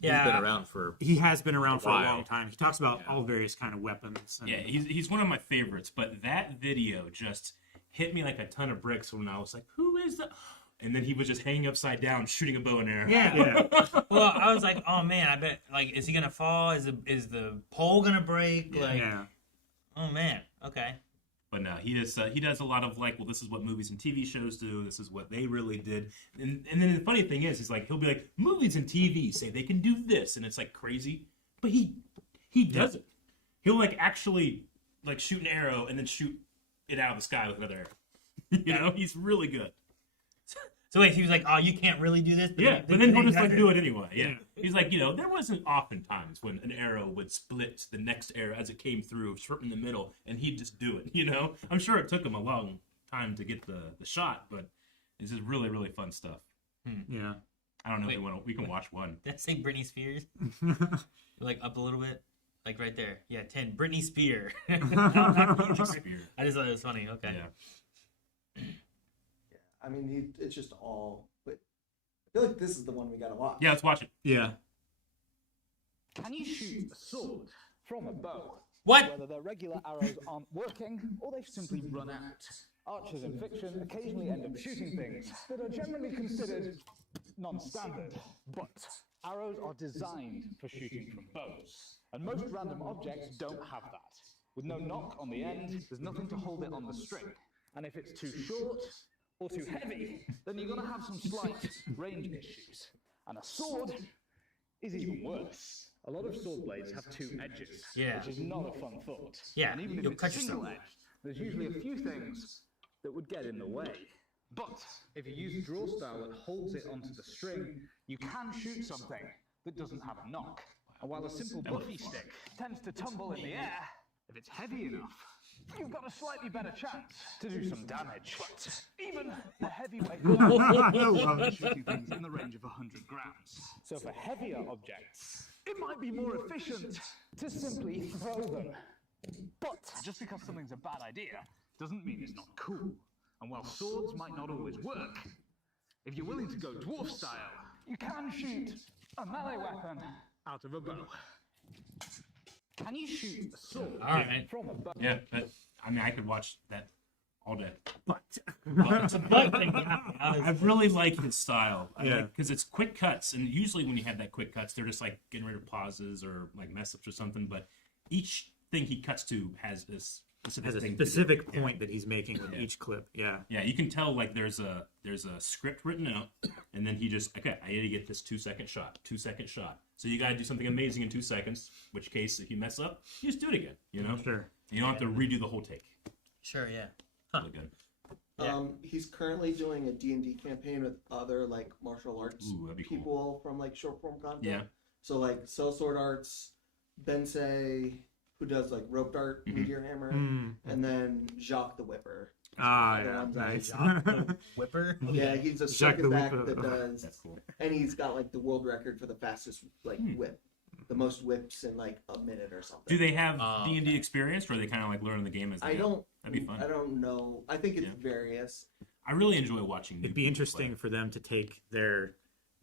He's been around for he has been around for a while. long time. He talks about Yeah. all various kind of weapons. And, Yeah, he's one of my favorites. But that video just hit me like a ton of bricks when I was like, who is that? And then he was just hanging upside down, shooting a bow and arrow. Yeah. Well, I was like, oh man, I bet like, is he gonna fall? Is the pole gonna break? Like, yeah. oh man, okay. But no, he does a lot of like, well, this is what movies and TV shows do. This is what they really did. And then the funny thing is, he'll be like, movies and TV say they can do this, and it's like crazy, but he does it. He'll like actually like shoot an arrow and then shoot it out of the sky with another arrow. You know, he's really good. So wait, he was like, oh, you can't really do this. Yeah, but then he'll just like exactly- do it anyway. Yeah. He's like, there wasn't often times when an arrow would split the next arrow as it came through, straight in the middle, and he'd just do it. I'm sure it took him a long time to get the shot, but This is really, really fun stuff. Yeah. I don't know Wait. if we can watch one. Did I say Britney Spears? Like up a little bit? Like right there. Yeah, 10. Britney Spear. I Spear. just thought it was funny. Okay. Yeah. I mean, it's just all. But I feel like this is the one we gotta watch. Yeah, let's watch it. Yeah. Can you shoot a sword from a bow? What? Whether their regular arrows aren't working or they've simply run out. Archers in fiction occasionally end up shooting things that are generally considered non-standard. But arrows are designed for shooting from bows, and most random objects don't have that. With no knock on the end, there's nothing to hold it on the string. And if it's too short or too heavy, then you're going to have some slight range issues. And a sword is even worse. A lot of sword blades have two edges, Yeah. which is not a fun thought. Yeah, And even if you'll it's cut yourself. single-edged, there's usually a few things that would get in the way. But if you use draw style that holds it onto the string, you can shoot something that doesn't have a knock. And while a simple buffy stick tends to tumble in the air, if it's heavy enough, you've got a slightly better chance to do some damage. But even the heavyweight are shooting things in the range of 100 grams. So for heavier objects, it might be more efficient to simply throw them. But just because something's a bad idea doesn't mean it's not cool. And while swords might not always work, if you're willing to go dwarf style, you can shoot a melee weapon out of a bow. Can you shoot a sword All right. from a bow? Yeah, I mean, I could watch that all day. But it's a butt thing. I really like his style. Yeah. Because it's quick cuts, and usually when you have that quick cuts, they're just like getting rid of pauses or like mess ups or something. But each thing he cuts to has this specific Has a thing to do. specific Yeah. point that he's making with Yeah. each clip. Yeah. Yeah, you can tell like there's a script written out, and then he just okay, I need to get this 2-second shot, 2-second shot. So you got to do something amazing in 2 seconds. Which case, if you mess up, you just do it again. You know, Sure. you don't have to redo the whole take. Sure, yeah. Really good. Yeah. He's currently doing a D&D campaign with other like martial arts Ooh, that'd be cool. people from like short form content. Yeah. So like Cell Sword Arts, Bensei, who does like rope dart, Mhm. meteor hammer, Mm. and then Jacques the Whipper. Ah, The yeah. ones I Nice. Jacques the Whipper. Yeah, he's a Jacques the circuit back Whipper. that does, That's cool. and he's got like the world record for the fastest like whip, the most whips in like a minute or something. Do they have Oh, D&D okay. experience, or are they kind of like learning the game as they I go? don't. That'd be fun. I don't know. I think it's Yeah. various. I really enjoy watching. It'd be interesting for them to take their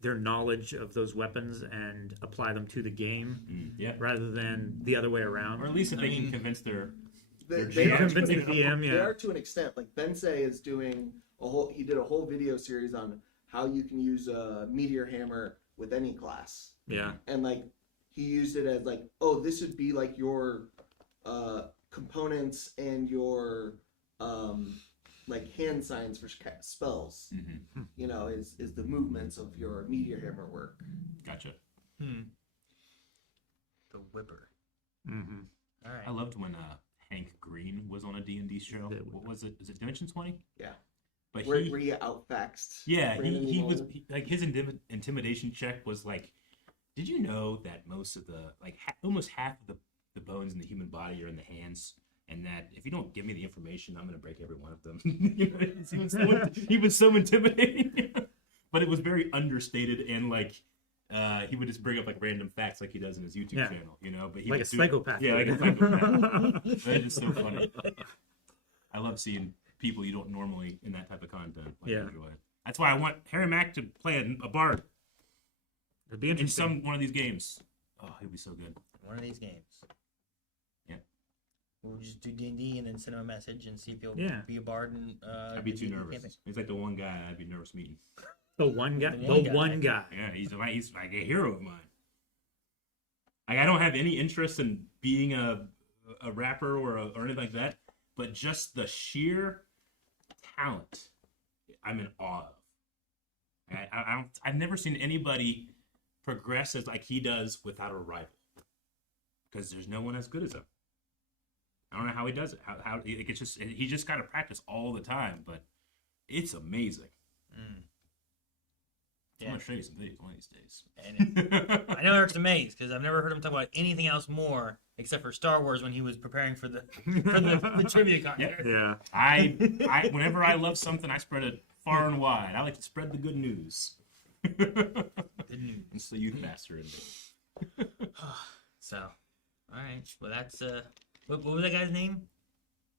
knowledge of those weapons and apply them to the game Yeah, rather than the other way around. or at least if I they can mean- convince their They, Your they GM. are to an Convincing extent- DM, They yeah. are to an extent. Like Bensei is doing a whole. He did a whole video series on how you can use a meteor hammer with any class, Yeah. and like he used it as like, oh, this would be like your components and your like hand signs for spells. Mhm. You know, is the movements of your meteor hammer work. Gotcha. The Whipper. Mm-hmm. All right. I loved when Hank Green was on a D&D show. What was it? Is it Dimension 20? Yeah. But Where he, he outfaxed. yeah, Brandon he was Mullen. like his intimidation check was like, did you know that most of the like almost half of the bones in the human body are in the hands, and that if you don't give me the information, I'm going to break every one of them. You know, he was so intimidating, but it was very understated and like. He would just bring up like random facts like he does in his YouTube Yeah. channel, you know. But he Like would a do- psychopath. Yeah, like a psychopath. That is so funny. I love seeing people you don't normally in that type of content. Like, Yeah. enjoy. That's why I want Harry Mack to play a bard It'd be in interesting. one of these games. Oh, he'd be so good. One of these games. Yeah. We'll just do D&D and then send him a message and see if he'll Yeah. be a bard. And I'd be the too D&D nervous. campaign. He's like the one guy I'd be nervous meeting. The one guy. The one The guy. one guy. Yeah, he's like a hero of mine. Like, I don't have any interest in being a rapper or anything like that, but just the sheer talent I'm in awe of. I've never seen anybody progress as like he does without a rival, because there's no one as good as him. I don't know how he does it. How it's just he just got to practice all the time, but it's amazing. I'm gonna show you some videos one of these days. And I know Eric's amazed because I've never heard him talk about anything else more except for Star Wars when he was preparing for the trivia contest. Yeah. I whenever I love something, I spread it far and wide. I like to spread the good news. Good news. It's the youth master in me. So, all right. Well, that's what was that guy's name?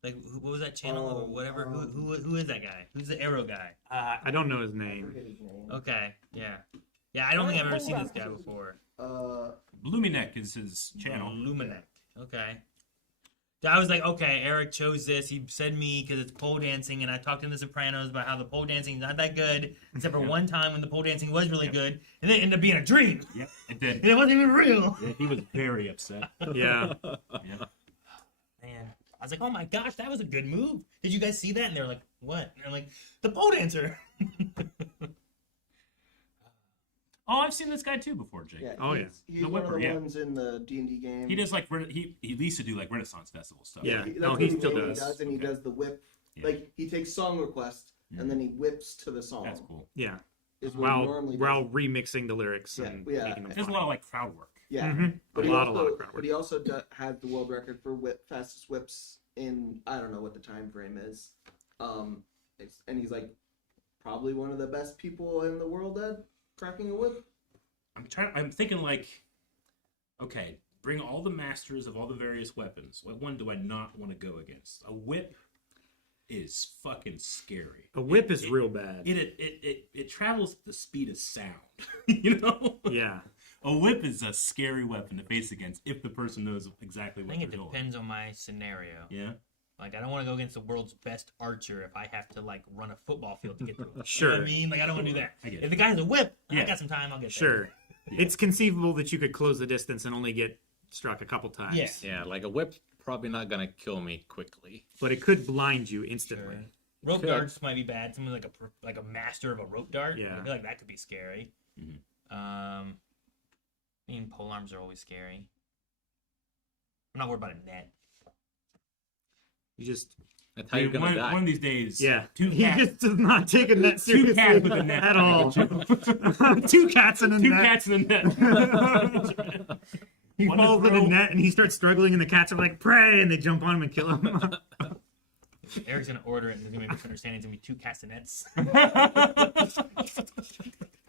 Like, what was that channel or whatever? Who is that guy? Who's the Arrow guy? I don't know his I name. forget his name. Okay, yeah. I don't think I've ever seen this guy before. Luminek is his channel. Luminek. Okay. I was like, okay, Eric chose this. He said me because it's pole dancing, and I talked in The Sopranos about how the pole dancing is not that good, except for one time when the pole dancing was really good, and then it ended up being a dream. Yep, it did. And it wasn't even real. Yeah, he was very upset. Yeah. Yeah. Man, I was like, oh my gosh, that was a good move. Did you guys see that? And they were like, what? And I'm like, the pole dancer. Oh, I've seen this guy too before, Jake. Yeah, Oh, he's The one of Whipper, the yeah. ones in the D&D game. He does like he used to do like Renaissance festival stuff. Yeah. That's No, what he still mainly does. and he Okay. does the whip. Yeah. Like he takes song requests and then he whips to the song. That's cool. Yeah. Is what he While normally while does. remixing the lyrics and Yeah, making them There's a fun. lot of like crowd work. Yeah, Mhm. but A he lot also, of crowd but work. he also has the world record for fastest whips in I don't know what the time frame is. And he's like probably one of the best people in the world at cracking a whip. I'm thinking like, okay, bring all the masters of all the various weapons. What one do I not want to go against? A whip is fucking scary. A whip is real bad. It travels at the speed of sound. You know? Yeah. A whip is a scary weapon to face against if the person knows exactly I what think they're it doing. depends on my scenario. Yeah. Like, I don't want to go against the world's best archer if I have to, like, run a football field to get to him. Sure. You know what I mean? Like, I don't want to do that. I get If it. the guy has a whip, Yeah. I got some time, I'll get Sure. there. Yeah. It's conceivable that you could close the distance and only get struck a couple times. Yeah. Yeah, like a whip's probably not gonna kill me quickly. But it could blind you instantly. Sure. Rope Could. darts might be bad. Someone like a master of a rope dart. Yeah. I feel like that could be scary. Mhm. I mean, pole arms are always scary. I'm not worried about a net. You just That's how you're gonna die. One of these days. yeah. Two He cats. just does not take a net seriously cats with a net. at all. Two cats in a Two net. cats in a net. He One to falls in a throw. net and he starts struggling, and the cats are like, "Pray!" and they jump on him and kill him. Eric's gonna order it, and there's gonna be misunderstandings. It's gonna be two castanets.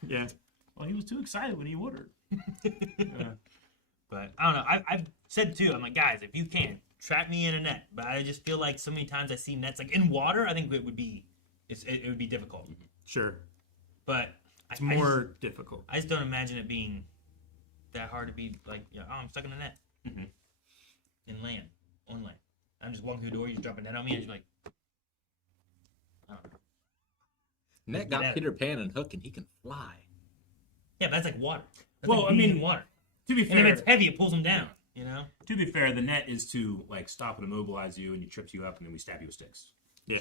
Yeah. Well, he was too excited when he ordered. But I don't know. I've said too. I'm like, guys, if you can trap me in a net, but I just feel like so many times I see nets like in water. I think it would be difficult. Sure. But It's more difficult. I just don't imagine it being that hard to be like, oh, I'm stuck in a net Mhm. on land. I'm just walking through the door. You just drop a net on me, and you're like, I don't know. Net got Peter Pan and Hook, and he can fly. Yeah, but that's like water. That's Well, like I being mean, in water. To be And fair, if it's heavy, it pulls them down. You know. to be fair, the net is to like stop and immobilize you, and he trips you up, and then we stab you with sticks. Yeah.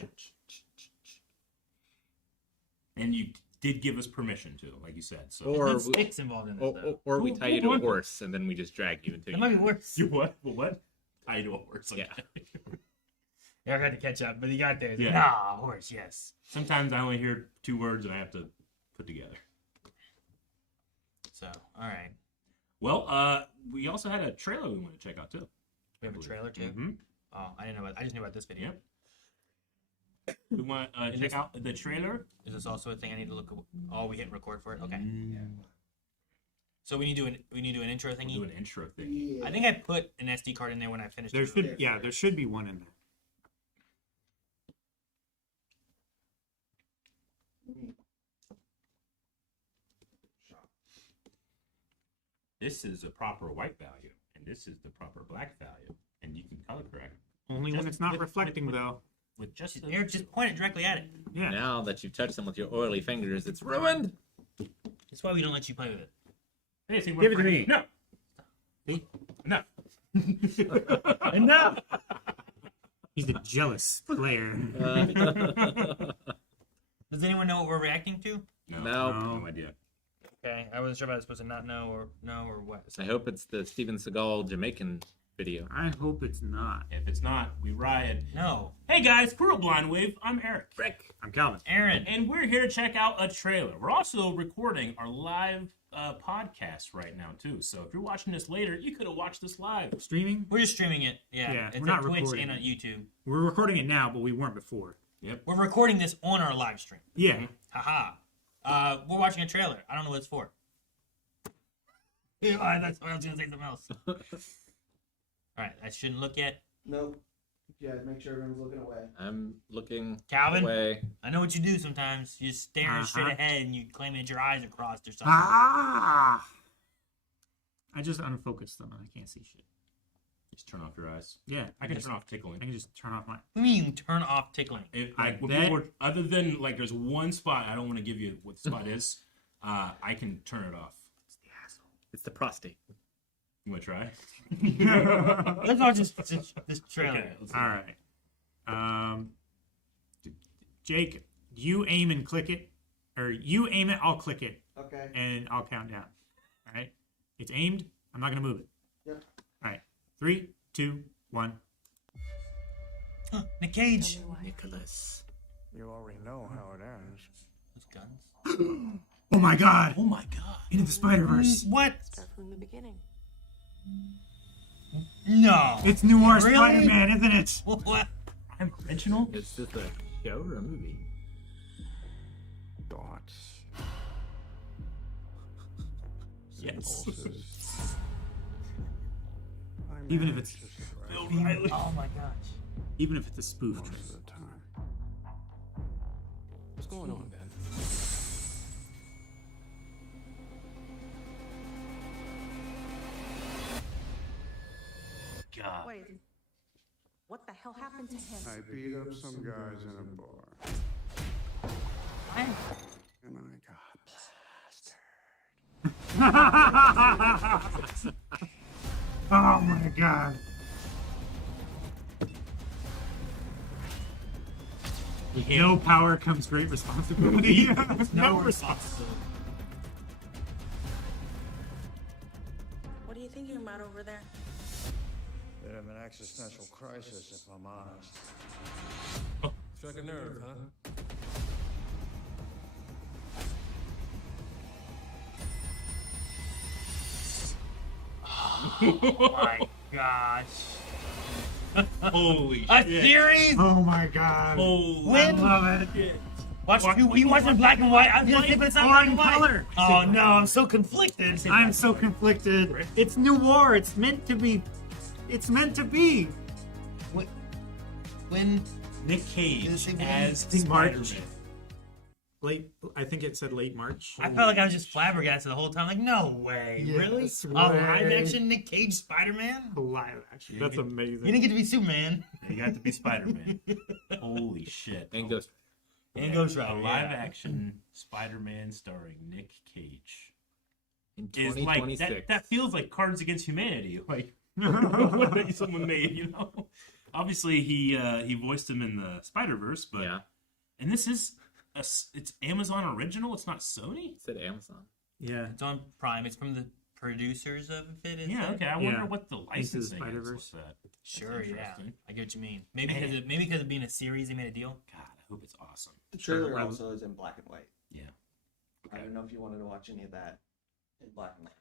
And you did give us permission to, like you said. So Or There's sticks involved in this, though. or we Who- tie you who to a won? horse, and then we just drag you until It might be you. worse. you what? Well, what? Tie you to a horse. Okay. Yeah. Eric had to catch up, but he got there. He's like, Yeah. nah, horse, yes. Sometimes I only hear two words, and I have to put together. So, all right. Well, we also had a trailer we want to check out too. We have a trailer too. Mm-hmm. Oh, I didn't know. I just knew about this video. Yep. We want to check out the trailer. Is this also a thing I need to look? Oh, we hit record for it. Okay. Mm. So we need to do an intro thingy. We'll do an intro thing. Yeah. I think I put an SD card in there when I finished. There it. should there should be one in there. This is a proper white value, and this is the proper black value, and you can color correct Only when Just it's not with- reflecting with- though. with just the, Eric, just point it directly at it. Yeah. Now that you've touched them with your oily fingers, it's ruined. That's why we don't let you play with it. Hey, see, Give it to me. No. See? No. Enough. He's a jealous player. Does anyone know what we're reacting to? No. No. No idea. Okay, I wasn't sure if I was supposed to not know or what. I hope it's the Steven Seagal Jamaican video. I hope it's not. If it's not, we riot. No, Hey guys, we're a Blind Wave. I'm Eric. Rick. I'm Calvin. Aaron. And we're here to check out a trailer. We're also recording our live podcast right now, too. So if you're watching this later, you could have watched this live. Streaming? We're just streaming it. Yeah, Yeah, it's we're not on Twitch recording and on it. YouTube. We're recording it now, but we weren't before. Yep. We're recording this on our live stream. Yeah. Haha. We're watching a trailer. I don't know what it's for. That's what I was gonna say something else. Alright, I shouldn't look yet. Nope. Yeah, make sure everyone's looking away. I'm looking Calvin? away. I know what you do sometimes. You just staring straight Uh-huh. ahead and you claim that your eyes are crossed or something. Ah! I just unfocused them and I can't see shit. Just turn off your eyes. Yeah. I can turn off tickling. I can just turn off my. What do you mean turn off tickling? If, I like, when bet- people are- other than like, there's one spot I don't want to give you what the spot is. I can turn it off. It's the prostate. You want to try? Let's watch this trailer. Okay, let's see. All right. Jake, you aim and click it, or you aim it, I'll click it, Okay. and I'll count down. All right. It's aimed. I'm not gonna move it. Yep. All right. 3, 2, 1. Nick Cage. Nicholas. You already know how it ends. Those guns. Oh my God! Oh my god. Into the Spider-Verse. What? Start from the beginning. No. It's Noir Really? Spider-Man, isn't it? What? I'm original. Is this a show or a movie? Thoughts. Yes. Impulses. I Even if manage it's- to suppress Bill them Riley. Oh my gosh. Even if it's a spoof. most of the time. What's going on, Ben? God. Wait. What the hell happened to him? I beat up some guys in a bar. And I got blasted. Oh my God. No power comes great responsibility. No responsibility. What are you thinking about over there? Bit of an existential crisis, if I'm honest. Struck a nerve, huh? Oh my gosh. Holy A shit. series? Oh my God. Holy When? Love it. shit. Watch you watching black and white? I'm just it's not Or black in and white. color. Oh no, I'm so conflicted. I'm so conflicted. It's noir. It's meant to be. It's meant to be. When Nick Cage Is it as in March? Spider-Man. Late. I think it said late March. I felt like I was just flabbergasted the whole time. Like, no way. Yes Really? way. A live action Nick Cage Spider-Man? Live action. That's He amazing. didn't get to be Superman. You got to be Spider-Man. Holy shit. And Ghost. And Ghost A Rider. live yeah. action Spider-Man starring Nick Cage. In Is like 2026. that feels like Cards Against Humanity, like that someone made, you know. Obviously, he voiced him in the Spider-Verse, but Yeah. and this is it's Amazon original. It's not Sony. It said Amazon. Yeah. It's on Prime. It's from the producers of it. Isn't Yeah, it? okay. I wonder Yeah. what the Into the licensing is Spider-Verse. with that. Sure, yeah. interesting. I get what you mean. Maybe because of being a series, they made a deal. God, I hope it's awesome. The trailer Sure. also is in black and white. Yeah. I don't know if you wanted to watch any of that in black and white.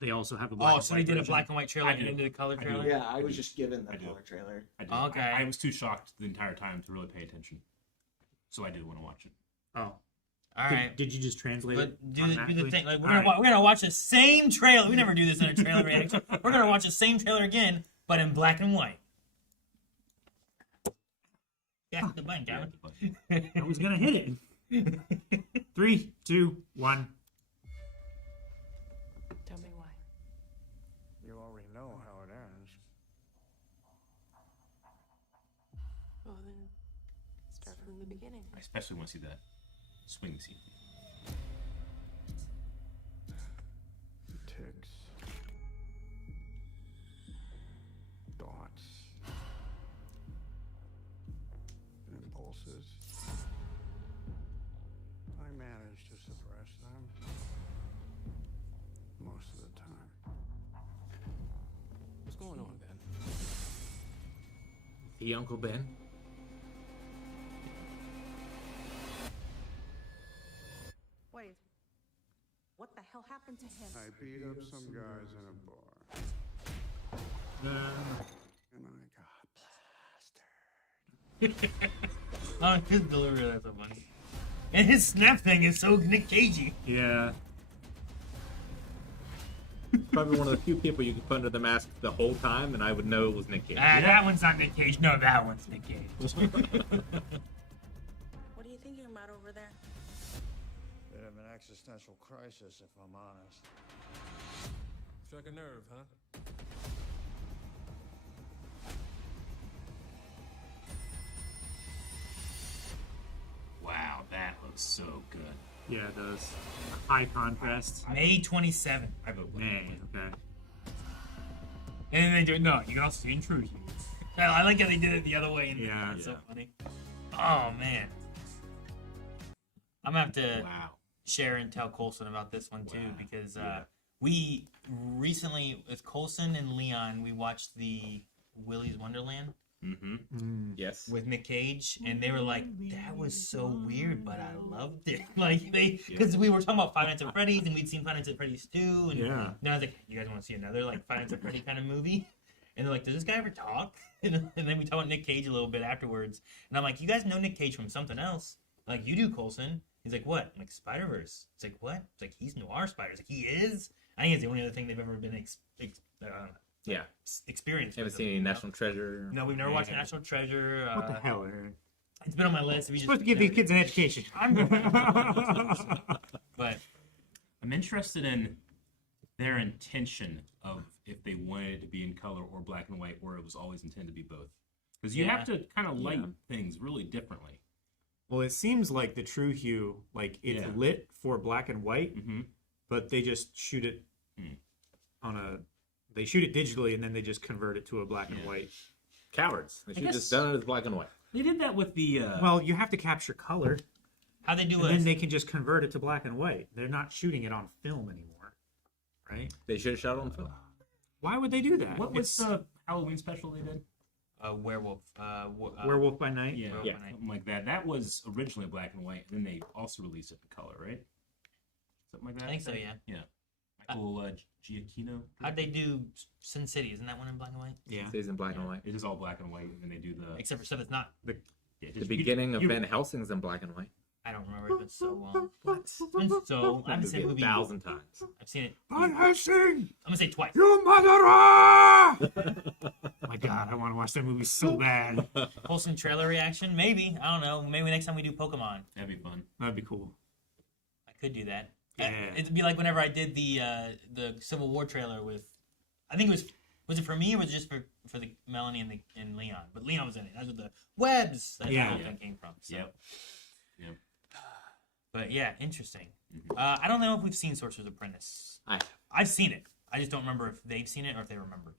They also have a black Oh, and so they white did a version. black and white trailer I and do. into the color I do. trailer. Yeah, I was just given the I do. color trailer. I did. Okay. I was too shocked the entire time to really pay attention, so I do want to watch it. Oh. All Did- right. Did you just translate But it? do the automatically? thing. Like All right. we're gonna watch the same trailer. We never do this in a trailer reaction. We're gonna watch the same trailer again, but in black and white. Yeah, the button, Yeah, Calvin. but I was gonna hit it. 3, 2, 1. Tell me why. You already know how it ends. Well then, start from the beginning. I especially want to see that swing scene. Ticks. Thoughts. Impulses. I manage to suppress them most of the time. What's going on, Ben? The Uncle Ben. Wait. What the hell happened to him? I beat up some guys in a bar. And I got blasted. Oh, his delivery, that's so funny. And his snap thing is so Nick Cagey. Yeah. Probably one of the few people you could put under the mask the whole time, and I would know it was Nick Cage. That one's not Nick Cage. No, that one's Nick Cage. What are you thinking about over there? Bit of an existential crisis, if I'm honest. Struck a nerve, huh? Wow, that looks so good. Yeah, it does. High contrast. May 27th. I vote May, okay. And then they do it. No, you can also see intrusion. I like how they did it the other way. Yeah. It's so funny. Oh, man. I'm going to have to Wow. share and tell Colson about this one, too, Wow. because Yeah. we recently, with Colson and Leon, we watched the Willy's Wonderland Mm-hmm. Yes. with Nick Cage, and they were like, that was so weird, but I loved it. Like, because we were talking about Five Nights at Freddy's, and we'd seen Five Nights at Freddy's 2, and Yeah. then I was like, you guys want to see another, like, Five Nights at Freddy kind of movie? And they're like, does this guy ever talk? And then we talk about Nick Cage a little bit afterwards, and I'm like, you guys know Nick Cage from something else. Like, you do, Colson. He's like, what? I'm like, Spider-Verse. It's like, what? It's like, he's Noir Spider. It's like, he is? I think it's the only other thing they've ever been Yeah. experienced. Haven't with seen him, any you know? National Treasure. No, we've never watched National Treasure. What the hell, Aaron? It's been on my list. We You're supposed to give these kids an education. But I'm interested in their intention of if they wanted it to be in color or black and white, or it was always intended to be both. Because you have to kind of light things really differently. Well, it seems like the True Hue, like it's Yeah. lit for black and white, Mm-hmm. but they just shoot it Hmm. on a. They shoot it digitally and then they just convert it to a black and Yeah. white. Cowards. They should have guess- just done it as black and white. They did that with the. Well, you have to capture color, how they do and it? then they can just convert it to black and white. They're not shooting it on film anymore, right? They should have shot it on film. Why would they do that? what was It's the Halloween special they did? Werewolf. Werewolf by Night? Yeah, Werewolf by Night. something like that. That was originally black and white, and then they also released it in color, right? Something like that. I think so, yeah. Yeah. Michael Giacchino. How'd they do Sin City? Isn't that one in black and white? Yeah. It stays in black and white. It is all black and white, and then they do the. Except for stuff that's not. Yeah, The just- beginning of you- Van Helsing's in black and white. I don't remember. It's been so long. It's been so. I haven't seen the movie. 1,000 times. I've seen it. Van Helsing! I'm gonna say twice. You mother! My God, I want to watch that movie so bad. Wholesome trailer reaction? Maybe. I don't know. Maybe next time we do Pokemon, That'd be fun. That'd be cool. I could do that. Yeah. It'd be like whenever I did the Civil War trailer with. I think it was it for me or was it just for the Melanie and Leon? But Leon was in it. That's what the webs. That's Yeah. where that came from. So. Yep. But yeah, interesting. I don't know if we've seen Sorcerer's Apprentice. I have. I've seen it. I just don't remember if they've seen it or if they remember.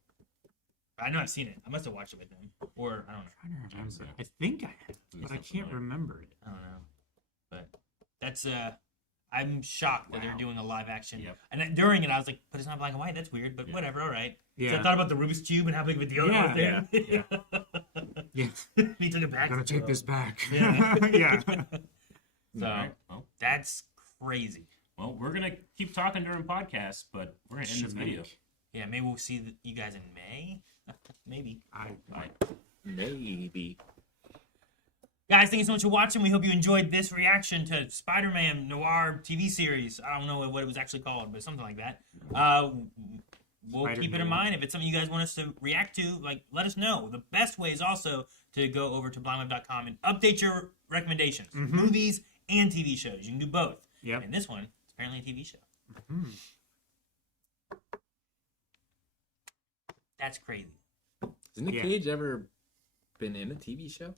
I know I've seen it. I must have watched it with them, or I don't know. I don't remember. I think I have, but I can't remember it. I don't know. But that's I'm shocked that they're Wow. doing a live action. Yep. And then during it, I was like, but it's not black and white. That's weird. But Yeah. whatever. All right. Yeah. So I thought about the Rubik's Cube and how big of a deal Yeah, that was. yeah. He took it back. I'm gonna take this back. Yeah. Yeah. So All right. Well, that's crazy. well, we're gonna keep talking during podcasts, but we're gonna end this video. Yeah, maybe we'll see you guys in May. Maybe. Bye. Maybe. Guys, thank you so much for watching. We hope you enjoyed this reaction to Spider-Man Noir TV series. I don't know what it was actually called, but something like that. We'll keep it in mind. If it's something you guys want us to react to, like, let us know. The best way is also to go over to blindweb.com and update your recommendations. Movies and TV shows. You can do both. Yep. And this one is apparently a TV show. That's crazy. Has Nick Yeah. Cage ever been in a TV show?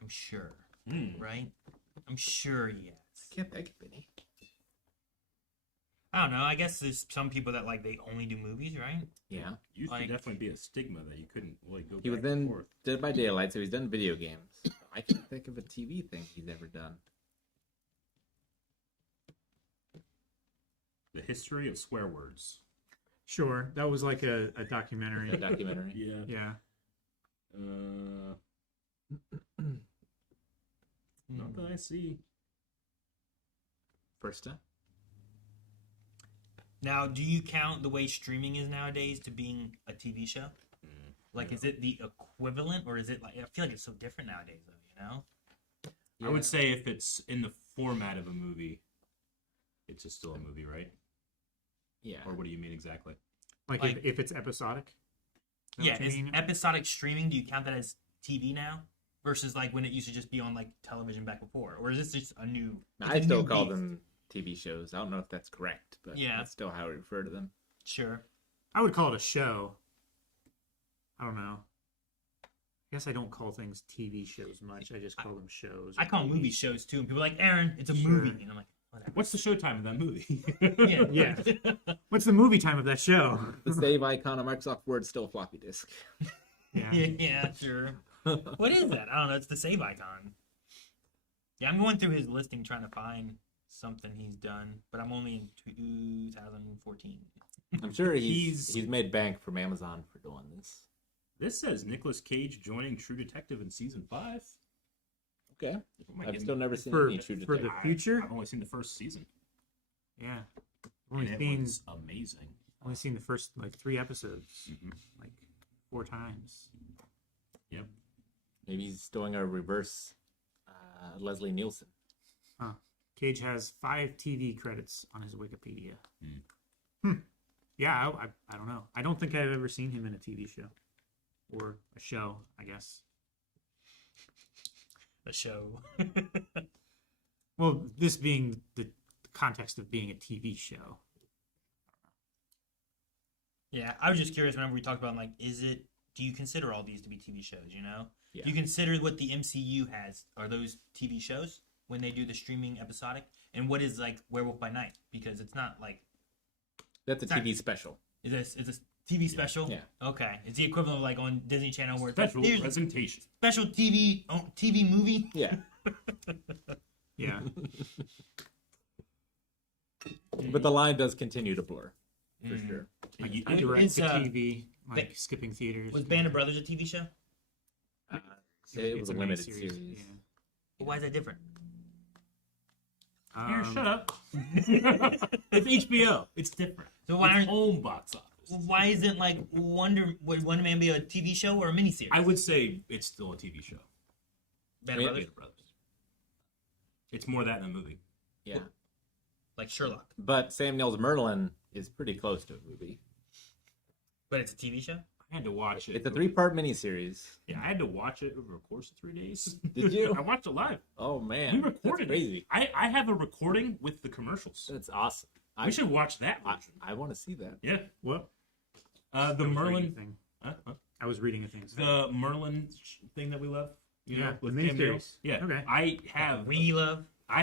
I'm sure. Hmm. Right? I'm sure he has. Can't think of any. I don't know. I guess there's some people that, like, they only do movies, right? Yeah. Used Like- to definitely be a stigma that you couldn't really go. He was back and in forth. Dead by Daylight, so he's done video games. I can't think of a TV thing he's ever done. The history of swear words. Sure. That was like a documentary. A documentary. Yeah. Yeah. Not that I see. First time. Now, do you count the way streaming is nowadays to being a TV show? Like, is it the equivalent, or is it like? I feel like it's so different nowadays, though. You know? I would say if it's in the format of a movie, it's just still a movie, right? Yeah. Or what do you mean exactly? Like, if it's episodic. Is that Yeah, what you is mean? episodic streaming, do you count that as TV now? Versus like when it used to just be on like television back before? Or is this just a new... it's I a still new call beast? them TV shows. I don't know if that's correct, but Yeah. that's still how we refer to them. Sure. I would call it a show. I don't know. I guess I don't call things TV shows much. I just call them shows. I call movie shows too, and people are like, Aaron, it's a Sure. movie. And I'm like, whatever. What's the showtime of that movie? Yeah. Yeah. What's the movie time of that show? The save icon on Microsoft Word still a floppy disk. Yeah. Yeah, sure. What is that? I don't know. It's the save icon. Yeah, I'm going through his listing trying to find something he's done, but I'm only in 2014. I'm sure he's made bank from Amazon for doing this. This says Nicolas Cage joining True Detective in season 5. Okay. Am I I've getting- still never seen For- any True for the Detective. future? I've only seen the first season. Yeah. And Only it seen, was amazing. only seen the first like 3 episodes, Mhm. like 4 times. Yep. Maybe he's doing a reverse Leslie Nielsen. Huh. Cage has 5 TV credits on his Wikipedia. Hmm. Yeah, I don't know. I don't think I've ever seen him in a TV show. Or a show, I guess. A show. Well, this being the context of being a TV show. Yeah, I was just curious whenever we talked about, like, do you consider all these to be TV shows, you know? Yeah. Do you consider what the MCU has, are those TV shows when they do the streaming episodic? And what is, like, Werewolf by Night? Because it's not, like, That's a Sorry. TV special. is this TV special? Yeah. Okay. It's the equivalent of, like, on Disney Channel where it's Special like, here's a presentation. special TV movie. Yeah. Yeah. But the line does continue to blur, for Mm. sure. Like You- direct it's, to TV, like ba- skipping theaters. Was Band of Brothers a TV show? It was It's a limited miniseries, series. yeah. But why is that different? Aaron, Um, shut up. It's HBO. It's different. So why it's aren't- home box office. Why isn't, like, would Wonder Man be a TV show or a miniseries? I would say it's still a TV show. Band of Brothers? Band of Brothers. It's more that than a movie. Yeah. Like Sherlock. But Sam Neill's Merlin is pretty close to a movie. But it's a TV show? I had to watch it. It's a 3-part miniseries. Yeah, I had to watch it over a course of 3 days. Did you? I watched it live. Oh man, We recorded That's crazy. it. I have a recording with the commercials. That's awesome. We should watch that version. I want to see that. Yeah. What? The I was reading a Merlin. thing. Huh? I was reading a thing. The Merlin thing that we love. You Yeah, know, with the Sam Neill. miniseries. Yeah. Okay. I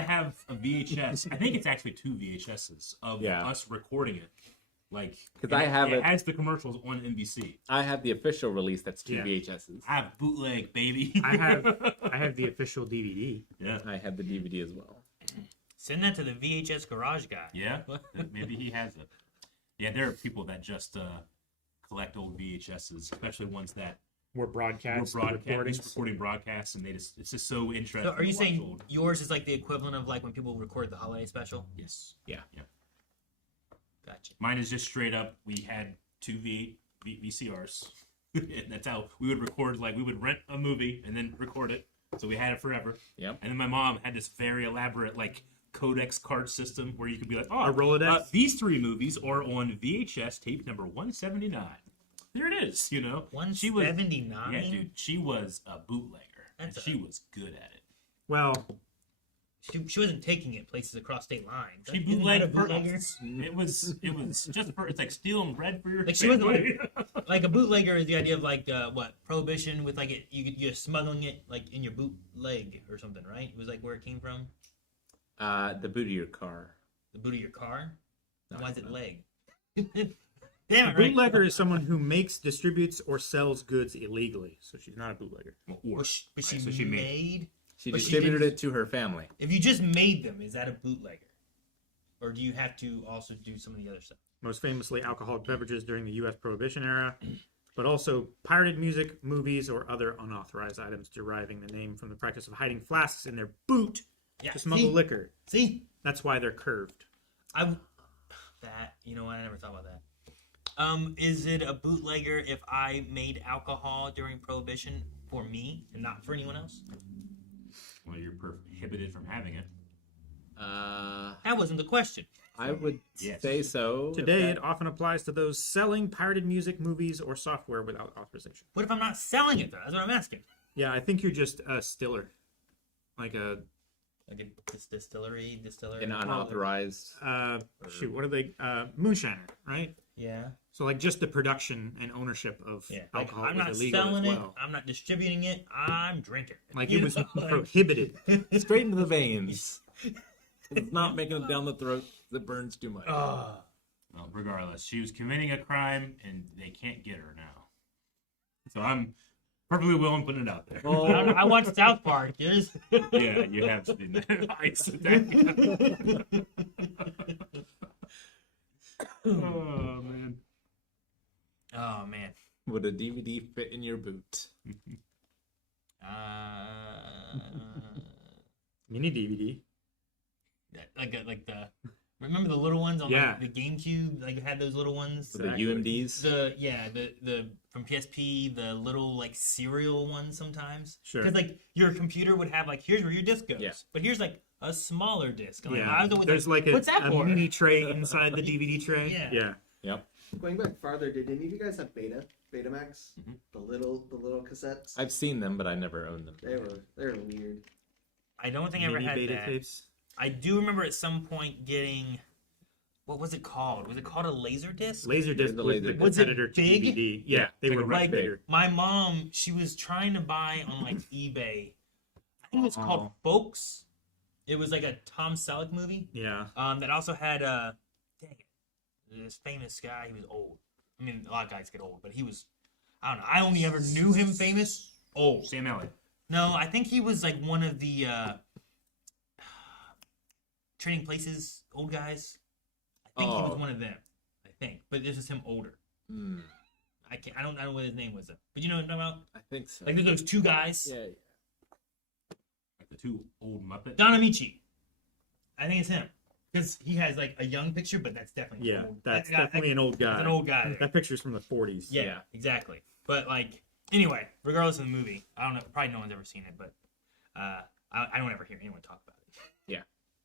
have a VHS. I think it's actually 2 VHSs of Yeah. us recording it. Like, 'Cause and I have it it- has the commercials on NBC. I have the official release. That's 2 Yeah. VHSs. I have bootleg, baby. I have the official DVD. Yeah. I have the DVD as well. Send that to the VHS garage guy. Yeah. Maybe he has it. Yeah, there are people that just collect old VHSs, especially ones that Were broadcast. were recordings. recording broadcasts, and it's just so interesting. So are you to watch saying old. yours is like the equivalent of like when people record the holiday special? Yes. Yeah. Gotcha. Mine is just straight up. We had 2 VCRs, and that's how we would record. Like we would rent a movie and then record it, so we had it forever. Yep. And then my mom had this very elaborate like codex card system where you could be like, oh, A Rolodex? these 3 movies are on VHS tape number 179. There it is. You know, She was 179? yeah, dude. She was a bootlegger, and That's she was good at it. Well, She wasn't taking it places across state lines. She Isn't that a bootlegged bootlegger? first. It was just for it's like stealing bread for your Like, she wasn't family. Like a bootlegger is the idea of like prohibition with like you're smuggling it like in your boot leg or something, right? It was like where it came from, The boot of your car. the boot of your car. No, Why is it no. leg? a Damn it, right? bootlegger is someone who makes, distributes, or sells goods illegally. So she's not a bootlegger. Or, But she, right, so she made. She But she distributed didn't- it to her family. If you just made them, is that a bootlegger, or do you have to also do some of the other stuff? Most famously, alcoholic beverages during the U.S. Prohibition era, but also pirated music, movies, or other unauthorized items deriving the name from the practice of hiding flasks in their boot Yeah. to smuggle see? liquor. See, That's why they're curved. you know what? I never thought about that. Is it a bootlegger if I made alcohol during Prohibition for me and not for anyone else? Well, you're prohibited from having it. That wasn't the question. I would Yes. say so. Today, it often applies to those selling pirated music, movies, or software without authorization. What if I'm not selling it though? That's what I'm asking. Yeah, I think you're just a stiller. Like a, Like a distillery. an unauthorized. shoot, what are they? Moonshiner, right? Yeah. So, like, just the production and ownership of Yeah. Like, alcohol I'm was not illegal selling as well. it. I'm not distributing it. I'm drinking. Like, You it was know, like- prohibited. Straight into the veins. It's not making it down the throat. That burns too much. Ugh. Well, regardless, she was committing a crime, and they can't get her now. So I'm perfectly willing putting it out there. I watched South Park. Yes. Yeah, you have seen that ice attack. Oh man. Oh man. Would a DVD fit in your boot? Mini DVD. Like the remember the little ones on Yeah. like, the GameCube? Like had those little ones. The UMDs? The from PSP, the little like serial ones sometimes. Sure. Because like your computer would have like here's where your disc goes, Yeah. but here's like a smaller disc. I'm like, Yeah, I was always there's like what's that a for? mini tray inside the DVD tray. Yeah. Yeah. Yep. Going back farther, did any of you guys have Betamax? Mhm. The little cassettes. I've seen them, but I never owned them. They were weird. I don't think I ever Mini had beta that. tapes. I do remember at some point getting what was it called? Was it called a laser disc? Laserdisc The was the Laserdisc. Was it competitor to big? DVD. Yeah, they Like were a much like bigger. my mom, she was trying to buy on like eBay. I think it's called Oh. Folks. It was like a Tom Selleck movie. Yeah. That also had dang it, this famous guy. He was old. I mean, a lot of guys get old, but he was. I don't know. I only ever knew him famous old. Sam Elliott. No, I think he was like one of the Trading Places old guys. I think he was Oh. one of them. I think, but this is him older. Hmm. I don't know what his name was though. But you know what I'm talking about? I think so. Like there's those two guys. Yeah. Like the two old Muppets. Don Amici. I think it's him. Because he has like a young picture, but that's definitely Yeah, old. that's That- definitely an old guy. That's an old guy. there. That picture's from the 40s. Yeah, Yeah. exactly. But like, anyway, regardless of the movie, I don't know. Probably no one's ever seen it, but I don't ever hear anyone talk about it. Yeah.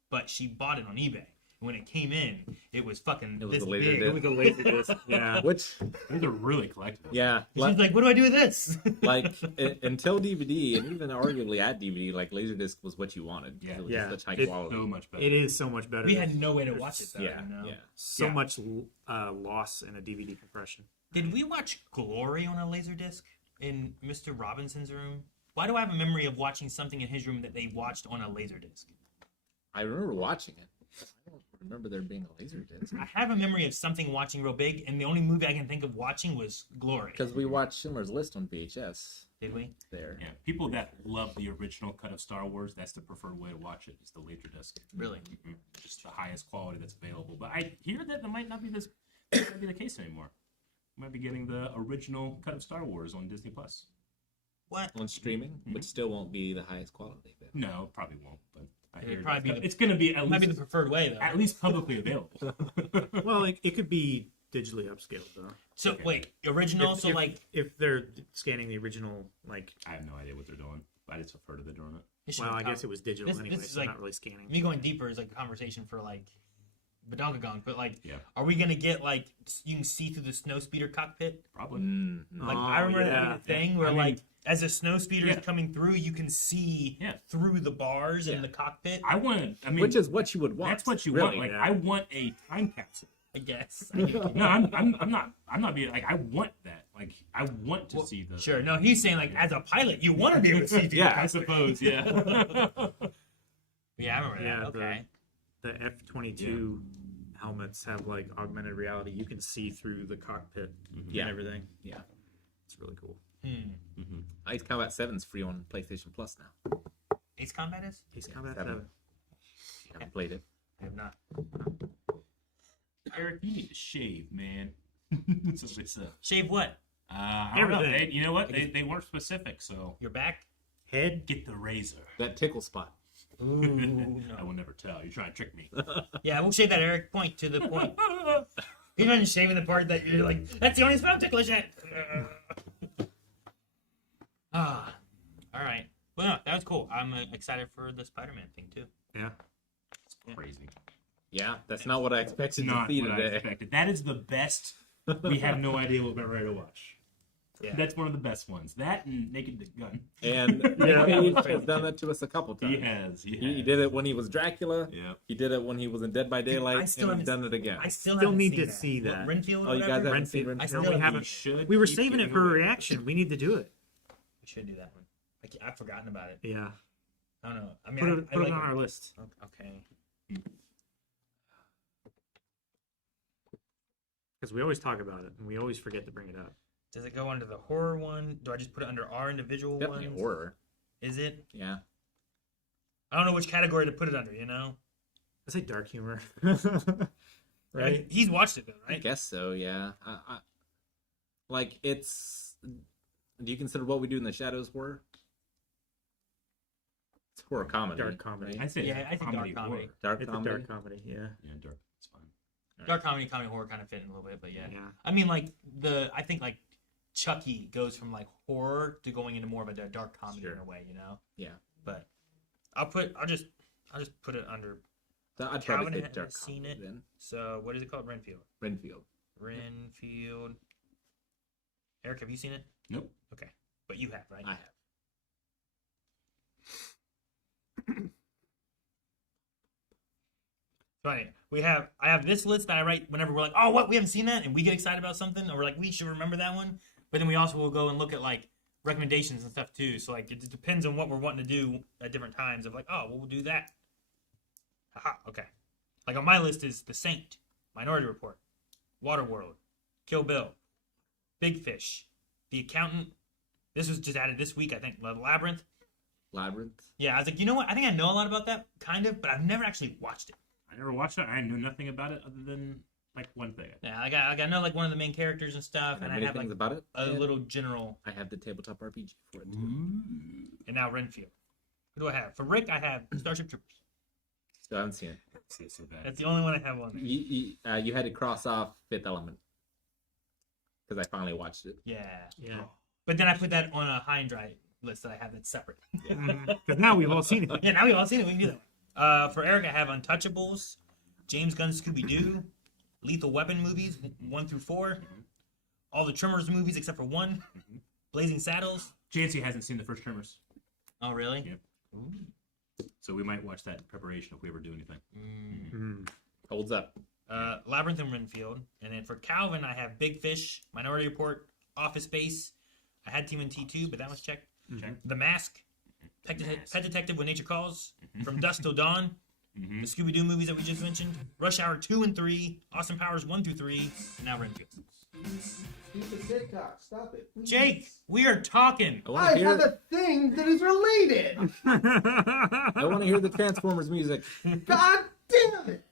But she bought it on eBay. When it came in, it was fucking It was this the laser big. disc. It was a laserdisc. Yeah. Which, Those are really collectible. yeah, She was like, "What do I do with this?" like until DVD and even arguably at DVD, like Laserdisc was what you wanted. 'cause Yeah. It was Yeah. just such high It- quality. So much better. It is so much better. we had no way to watch it though. Yeah, you know? yeah. so Yeah. much loss in a DVD compression. Did we watch Glory on a Laserdisc in Mr. Robinson's room? Why do I have a memory of watching something in his room that they watched on a Laserdisc? I remember watching it. I don't remember there being a Laserdisc I have a memory of something watching real big, and the only movie I can think of watching was Glory. because we watched Schindler's List on VHS. Did we? There. Yeah, people that love the original cut of Star Wars, that's the preferred way to watch it. Is the Laserdisc. Really? Mhm. Just the highest quality that's available. But I hear that might not be the case anymore. You might be getting the original cut of Star Wars on Disney Plus. What? On streaming, but still won't be the highest quality. Though. No, probably won't. But I It'd hear probably be the- it's going to be It might be the least preferred way, though. at least publicly available. Well, it could be digitally upscaled though. So, Okay. wait, original? So, like, if they're scanning the original, like, I have no idea what they're doing. I just have heard of it doing it. it should well, be I guess it was digital This- anyway, this is so like- not really scanning. me going deeper is like a conversation for like Badonkagong, but like, Yeah. are we gonna get like you can see through the snow speeder cockpit? Probably. Like Oh, I remember that being yeah. a thing where I mean- like as a snow speeder is Yeah. coming through, you can see Yeah. through the bars Yeah. in the cockpit. I want. I mean, Which is what you would want. that's what you really. want. Like yeah. I want a time capsule. I guess. No, I'm not being like I want that. Like I want to Well, see the. Sure. No, he's saying like as a pilot, you want to be able to see through Yeah, the I cockpit. suppose. Yeah. Yeah, I remember Yeah, that. Okay. The F-22 helmets have like augmented reality. You can see through the cockpit Yeah. and everything. Yeah. It's really cool. Ice Combat 7's free on PlayStation Plus now. Ace Combat is? Ace Combat 7. 7. I haven't played it. I have not. Eric, you need to shave, man. So it's Shave what? I don't know. Everything. You know what? They weren't specific, so Your back? Head. get the razor. That tickle spot. Ooh, I no. will never tell. You're trying to trick me. Yeah, we'll shave that, Eric. Point to the point. He's not shaving the part that you're like, that's the only spot I'm ticklish at. All right. Well, no, that was cool. I'm excited for the Spider-Man thing too. Yeah. It's crazy. Yeah, that's not what I expected to Not see what I today. expected. That is the best. We have no idea what we're ready to watch. Yeah. That's one of the best ones. That and Naked Gun. And Page has done that to us a couple times. He has. He did it when he was Dracula. Yep. He did it when he was in Dead by Daylight. I still and he's haven't- done it again. I still Still haven't need seen to that. see What, that. Renfield or Oh, you guys whatever? haven't seen Renfield. I Renfield? still we haven't. haven't. Should We were keep saving it getting for a away. reaction. We need to do it. We should do that one. I've forgotten about it. Yeah. I don't know. I mean, Put I it like on our list. Okay. Because we always talk about it and we always forget to bring it up. Does it go under the horror one? Do I just put it under our individual Definitely ones? horror. Is it? Yeah. I don't know which category to put it under. You know, I say dark humor. right? He's watched it though, I right? guess so, yeah. Like, it's... Do you consider What We Do in the Shadows horror? It's horror comedy. Dark comedy. I'd say Yeah, it's I think comedy dark comedy. horror. Dark It's comedy? a dark comedy, yeah. Yeah, dark. It's fine. Dark comedy, horror kind of fit in a little bit, but yeah. Yeah. I mean, like I think like Chucky goes from like horror to going into more of a dark comedy Sure. in a way, you know. Yeah. But I'll just put it under. So I'd Calvin probably say hadn't dark seen comedy it. then. So what is it called? Renfield. Renfield. Eric, have you seen it? Nope. Okay, but you have, right? I have. Funny. I have this list that I write whenever we're like, oh, what, we haven't seen that, and we get excited about something, or we're like, we should remember that one. But then we also will go and look at like recommendations and stuff too. So like it depends on what we're wanting to do at different times. Of like, oh, well, we'll do that. Aha, okay. Like on my list is The Saint, Minority Report, Waterworld, Kill Bill, Big Fish, The Accountant. This was just added this week, I think. Labyrinth. Labyrinth. Yeah, I was like, you know what? I think I know a lot about that, kind of, but I've never actually watched it. I never watched it. I knew nothing about it other than like one thing. Yeah, I know like one of the main characters and stuff, and I Many have things like about it. a and little general. I have the tabletop RPG for it too. And now Renfield. Who do I have? For Rick, I have Starship Troopers. So I haven't seen it. See, it's so bad. That's the only one I have on there. You had to cross off Fifth Element because I finally watched it. Yeah. Yeah. But then I put that on a high and dry list that I have that's separate. Because now we've all seen it. Yeah, now we've all seen it. We can do that one. For Eric, I have Untouchables, James Gunn's Scooby-Doo, Lethal Weapon movies 1 through 4, all the Tremors movies except for 1, Blazing Saddles. Jancy hasn't seen the first Tremors, Oh, really? Yep. so we might watch that in preparation if we ever do anything. Holds up. Labyrinth and Renfield. And then for Calvin, I have Big Fish, Minority Report, Office Space. I had TMNT 2, but that was checked. Check. The Mask, Pet Detective When Nature Calls, From Dusk Till Dawn, the Scooby-Doo movies that we just mentioned, Rush Hour 2 and 3, Austin Powers 1 through 3, and now Renfield. Stupid TikTok, stop it. Please. Jake, we are talking. I want I to have hear. a thing that is related. I want to hear the Transformers music. God damn it.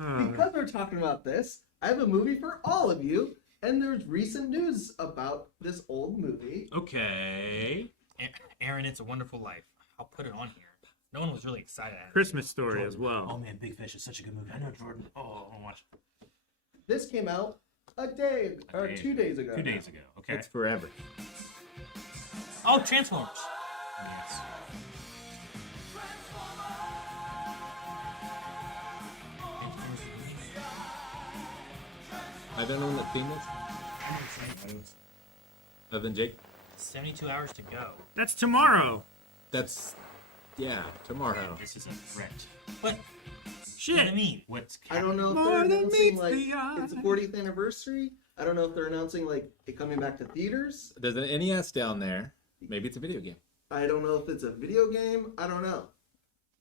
Uh, Because we're talking about this, I have a movie for all of you, and there's recent news about this old movie. Okay. Aaron, It's a Wonderful Life. I'll put it on here. No one was really excited at it. Christmas Story as Oh well. man, Big Fish is such a good movie. I know Jordan. Oh, I want to watch it. This came out a day or 2 days ago. 2 days ago. Okay. It's forever. Oh, Transformers. Yes. I don't know what theme is. Other than Jake. 72 hours to go. That's tomorrow. That's tomorrow. This is a threat. What? Shit. What do you mean? What's I don't know if More they're than announcing meets like the eye. it's the 40th anniversary. I don't know if they're announcing like it coming back to theaters. There's an NES down there. Maybe it's a video game. I don't know if it's a video game. I don't know.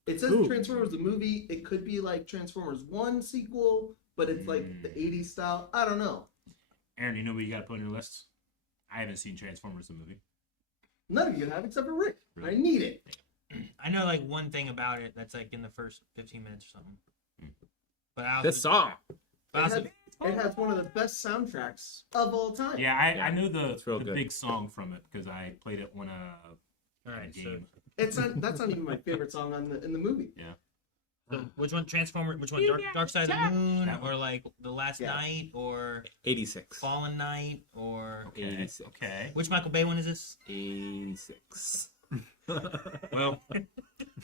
It says Ooh. Transformers the movie. It could be like Transformers 1 sequel, but it's like the 80s style. I don't know. Aaron, you know what you got to put on your list? I haven't seen Transformers the movie. None of you have except for Rick. Really? I need it. I know like one thing about it that's like in the first 15 minutes or something. But I also, This song. but I also- It has one of the best soundtracks of all time. Yeah, I know it's real the good. big song from it because I played it when all a right, so game. It's not. That's not even my favorite song in the movie. Yeah. So which one? Transformer? Which one? Dark Side of the Moon, or like The Last Night, or 86. Fallen Night, or 86. Okay. which Michael Bay one is this? 86. Well,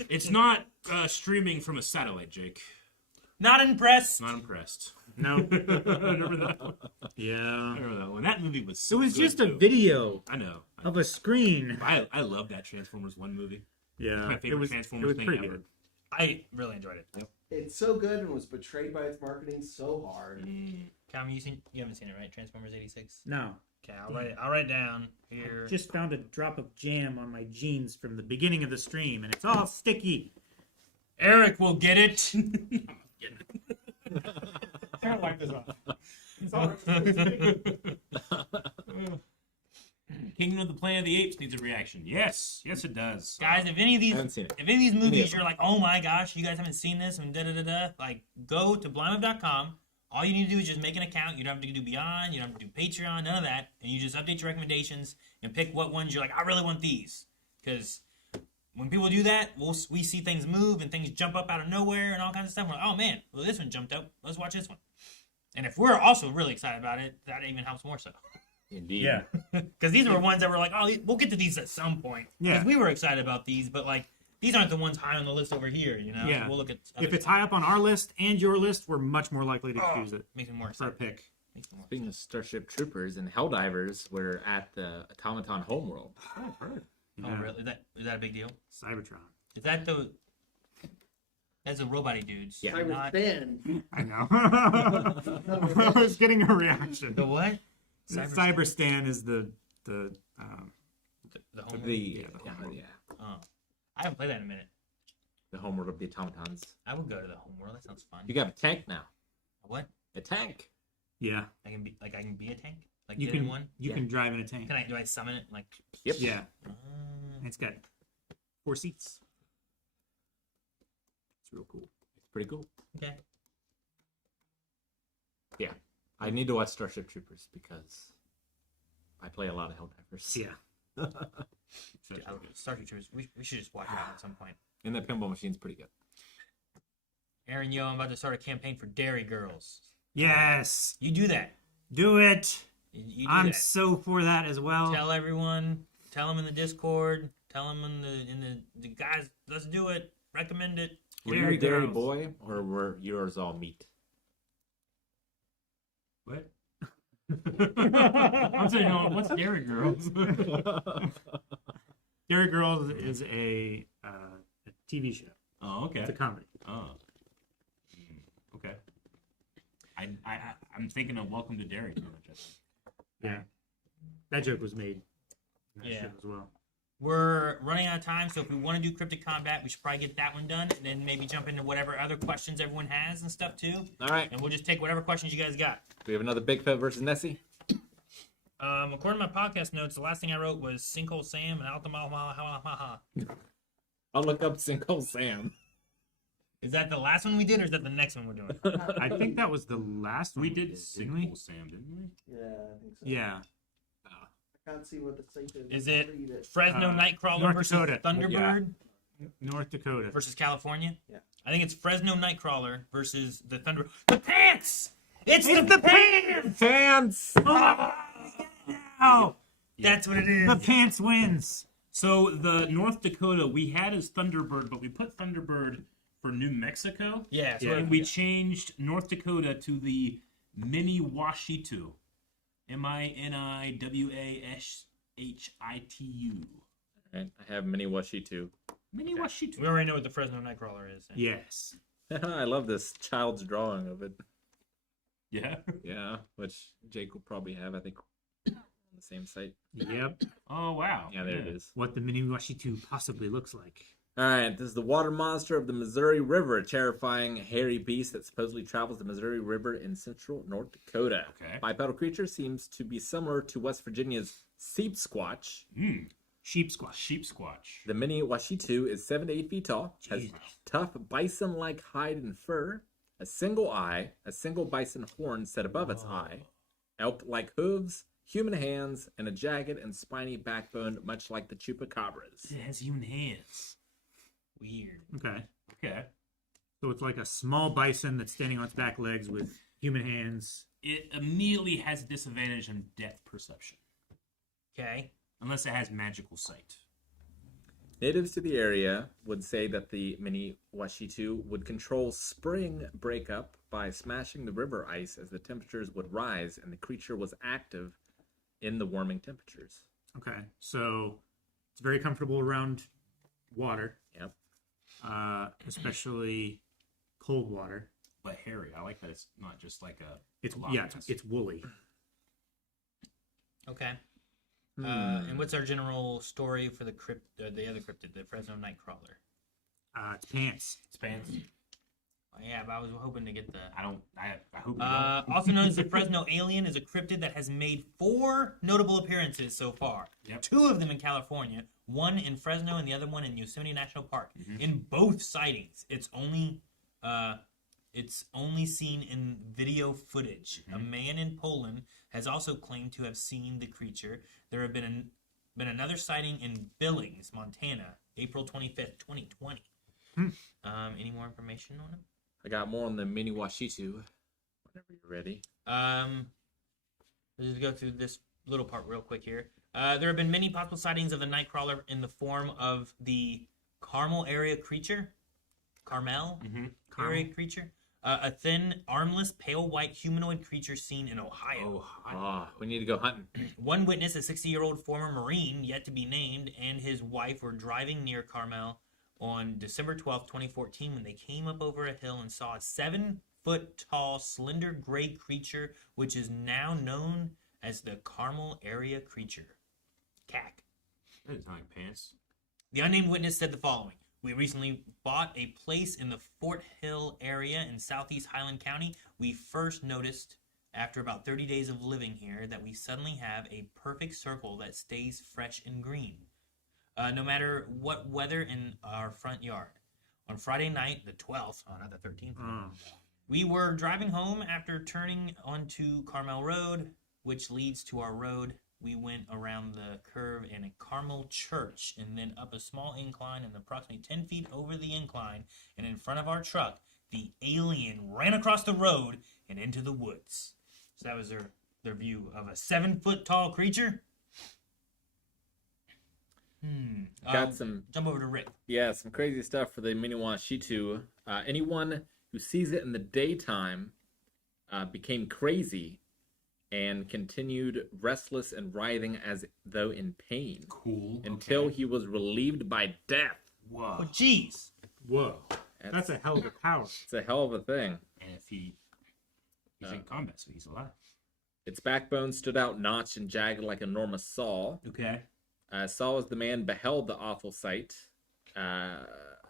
it's not streaming from a satellite, Jake. Not impressed. Not impressed. No. Remember that one? Yeah. I remember that one. That movie was It so was good, just a too. video I know. of a screen. I love that Transformers 1 movie. Yeah. My favorite it was Transformers thing pretty ever. good. I really enjoyed it. It's so good and was betrayed by its marketing so hard. Cam, you haven't seen it, right? Transformers '86. No. Okay, I'll write it down here. Just found a drop of jam on my jeans from the beginning of the stream, and it's all sticky. Eric will get it. Can't wipe this off. Kingdom of the Planet of the Apes needs a reaction. Yes, it does. Guys, if any of these, haven't seen it. if any of these Any movies of them. you're like, oh my gosh, you guys haven't seen this, and da da da da, like go to blindweb.com. All you need to do is just make an account. You don't have to do Beyond. You don't have to do Patreon. None of that. And you just update your recommendations and pick what ones you're like, I really want these. Because when people do that, we see things move and things jump up out of nowhere and all kinds of stuff. We're like, oh man, well this one jumped up. Let's watch this one. And if we're also really excited about it, that even helps more so. Indeed. Yeah. Because these were ones that were like, oh, we'll get to these at some point. Yeah. Because we were excited about these, but like these aren't the ones high on the list over here. You know. Yeah. So we'll look at. If it's high up on our list and your list, we're much more likely to choose it makes me more for a excited. pick. Makes me more Speaking of Starship Troopers and Helldivers, we're at the Automaton homeworld. Oh, Yeah. really? Is that a big deal? Cybertron. Is that the? That's the robot dudes. Yeah. I was Not fan. I know. I was getting a reaction. the what? Cyberstan is the the home. Yeah. Oh, I haven't played that in a minute. The homeworld of the automatons. I would go to the home world. That sounds fun. You got a tank now. What? A tank. yeah. I can be a tank. Like You get in can one. you can drive in a tank. Do I summon it? Like. Yep. Yeah. Uh, It's got 4 seats. It's real cool. It's pretty cool. okay. Yeah. I need to watch Starship Troopers because I play a lot of Helldivers. Yeah. Starship Troopers. We should just watch that at some point. And that pinball machine's pretty good. Aaron, I'm about to start a campaign for Dairy Girls. Yes. You do that. Do it. You do I'm that. so for that as well. Tell everyone. Tell them in the Discord. Tell them in the guys. Let's do it. Recommend it. Were you a dairy boy or were yours all meat? What? I'm saying, what's Dairy Girls? Dairy Girls is a TV show. Oh, okay. It's a comedy. Oh. Okay. I'm thinking of Welcome to Dairy. Yeah. That joke was made in that Yeah. show as well. We're running out of time, so if we want to do Cryptic Combat, we should probably get that one done, and then maybe jump into whatever other questions everyone has and stuff too. All right. And we'll just take whatever questions you guys got. Do we have another Bigfoot versus Nessie? According to my podcast notes, the last thing I wrote was Sinkhole Sam and Altamala. I'll look up Sinkhole Sam. Is that the last one we did, or is that the next one we're doing? I think that was the last one We did didn't we? Sinkhole Sam, didn't we? Yeah, I think so. Yeah. I can't see what the site is. Is it Read it. Fresno Nightcrawler North versus Dakota. Thunderbird North Dakota. versus California? Yeah. I think it's Fresno Nightcrawler versus the Thunder. The pants! It's the pants! Pants! Oh, That's what it is. the pants wins. So the North Dakota we had as Thunderbird, but we put Thunderbird for New Mexico. Yeah, so Yeah. And we changed North Dakota to the Mini Washitu. MiniWashitu. Right, I have Mini Washi too. Mini Washitu. we already know what the Fresno Nightcrawler is. Yes. I love this child's drawing of it. Yeah. Yeah, which Jake will probably have, I think, on the same site. Yep. Oh wow. Yeah, there it is. What the Mini Washitu possibly looks like. All right, this is the water monster of the Missouri River, a terrifying, hairy beast that supposedly travels the Missouri River in central North Dakota. Okay. Bipedal creature seems to be similar to West Virginia's Seep Squatch. Sheep squash. Sheep Squatch. The Mini Washitu is 7 to 8 feet tall, has Jesus. tough bison-like hide and fur, a single eye, a single bison horn set above its eye, elk-like hooves, human hands, and a jagged and spiny backbone, much like the chupacabras. It has human hands. Weird. Okay. Okay. So it's like a small bison that's standing on its back legs with human hands. It immediately has a disadvantage on depth perception, Okay. unless it has magical sight. Natives to the area would say that the mini Washitu would control spring breakup by smashing the river ice as the temperatures would rise and the creature was active in the warming temperatures. Okay, so it's very comfortable around water, Yep. especially cold water. But hairy. I like that it's not just like a. It's a yeah, lockness. it's woolly. Okay. Hmm. And what's our general story for the the other cryptid, the Fresno Nightcrawler? It's pants. Spans. Oh, yeah, but I was hoping to get the. I don't. I hope you don't. Also known as the Fresno Alien, is a cryptid that has made 4 notable appearances so far. Yep. 2 of them in California, one in Fresno and the other one in Yosemite National Park. Mhm. In both sightings, it's only seen in video footage. A man in Poland has also claimed to have seen the creature. There have been another sighting in Billings, Montana, April 25th, 2020. Any more information on him? I got more on the mini Washitu whenever you're ready. Let's just go through this little part real quick here. There have been many possible sightings of the Nightcrawler in the form of the Carmel area creature. Carmel area creature. A thin, armless, pale white humanoid creature seen in Ohio. We need to go hunting. One witness, a 60-year-old former Marine, yet to be named, and his wife were driving near Carmel on December 12th, 2014, when they came up over a hill and saw a 7-foot-tall, slender gray creature, which is now known as the Carmel area creature. CAC. That is not like pants. The unnamed witness said the following. We recently bought a place in the Fort Hill area in southeast Highland County. We first noticed, after about 30 days of living here, that we suddenly have a perfect circle that stays fresh and green, no matter what weather in our front yard. On Friday night, the 12th, not the 13th, we were driving home after turning onto Carmel Road, which leads to our road. We went around the curve in a Carmel church and then up a small incline, and approximately 10 feet over the incline and in front of our truck, the alien ran across the road and into the woods. So that was their view of a 7-foot-tall creature. Got some. Jump over to Rick. Yeah, some crazy stuff for the mini Washitu. Anyone who sees it in the daytime became crazy and continued restless and writhing as though in pain. Cool. Until he was relieved by death. Whoa. Oh, jeez. Whoa. That's a hell of a power. It's a hell of a thing. And if he's in combat, so he's alive. Its backbone stood out notched and jagged like an enormous saw. Okay. Saw as the man beheld the awful sight.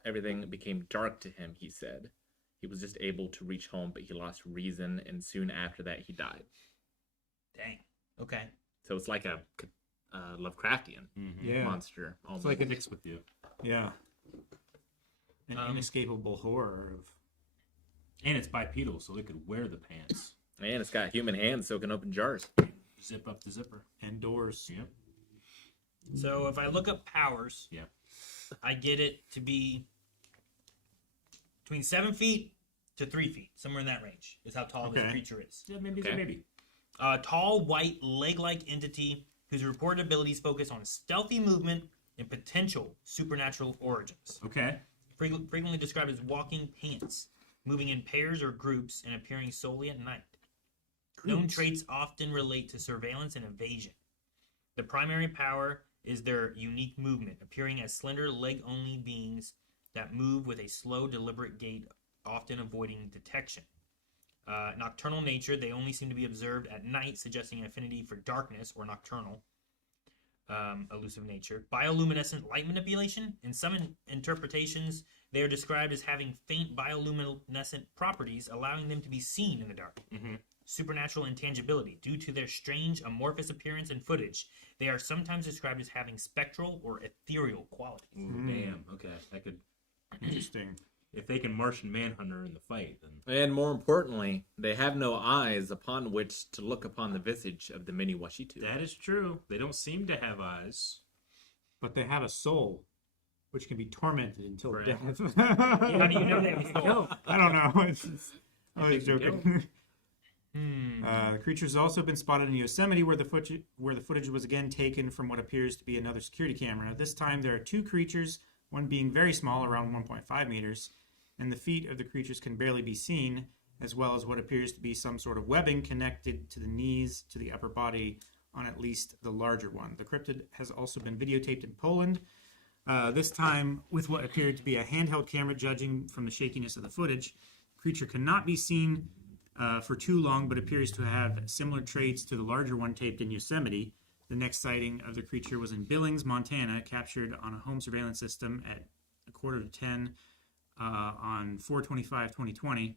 Everything became dark to him, he said. He was just able to reach home, but he lost reason, and soon after that, he died. Dang. Okay. So it's like a Lovecraftian Yeah. monster. It's like a Mixed with you. yeah. An inescapable horror of. And it's bipedal, so they could wear the pants. And it's got human hands, so it can open jars. Zip up the zipper. And doors. Yep. So if I look up powers, Yeah. I get it to be between 7 feet to 3 feet, somewhere in that range, is how tall this Okay. creature is. Yeah, maybe. Okay. Maybe. A tall, white, leg-like entity whose reported abilities focus on stealthy movement and potential supernatural origins. Okay. Frequently described as walking pants, moving in pairs or groups and appearing solely at night. Known traits often relate to surveillance and evasion. The primary power is their unique movement, appearing as slender, leg-only beings that move with a slow, deliberate gait, often avoiding detection. Nocturnal nature, they only seem to be observed at night, suggesting an affinity for darkness or nocturnal elusive nature. Bioluminescent light manipulation. In some interpretations, they are described as having faint bioluminescent properties, allowing them to be seen in the dark. Supernatural intangibility. Due to their strange, amorphous appearance and footage, they are sometimes described as having spectral or ethereal qualities. Ooh, damn. Okay. That could. Interesting. If they can Martian Manhunter in the fight, then. And more importantly, they have no eyes upon which to look upon the visage of the mini Washitu. That is true. They don't seem to have eyes. But they have a soul. which can be tormented until Right. death. How do you know they was killed? I don't know. I was think you joking. Hmm. The creature's also been spotted in Yosemite, where the footage was again taken from what appears to be another security camera. This time, there are two creatures, one being very small, around 1.5 meters, and the feet of the creatures can barely be seen, as well as what appears to be some sort of webbing connected to the knees to the upper body on at least the larger one. The cryptid has also been videotaped in Poland, this time with what appeared to be a handheld camera. Judging from the shakiness of the footage, the creature cannot be seen for too long, but appears to have similar traits to the larger one taped in Yosemite. The next sighting of the creature was in Billings, Montana, captured on a home surveillance system at 9:45 on 4/25/2020.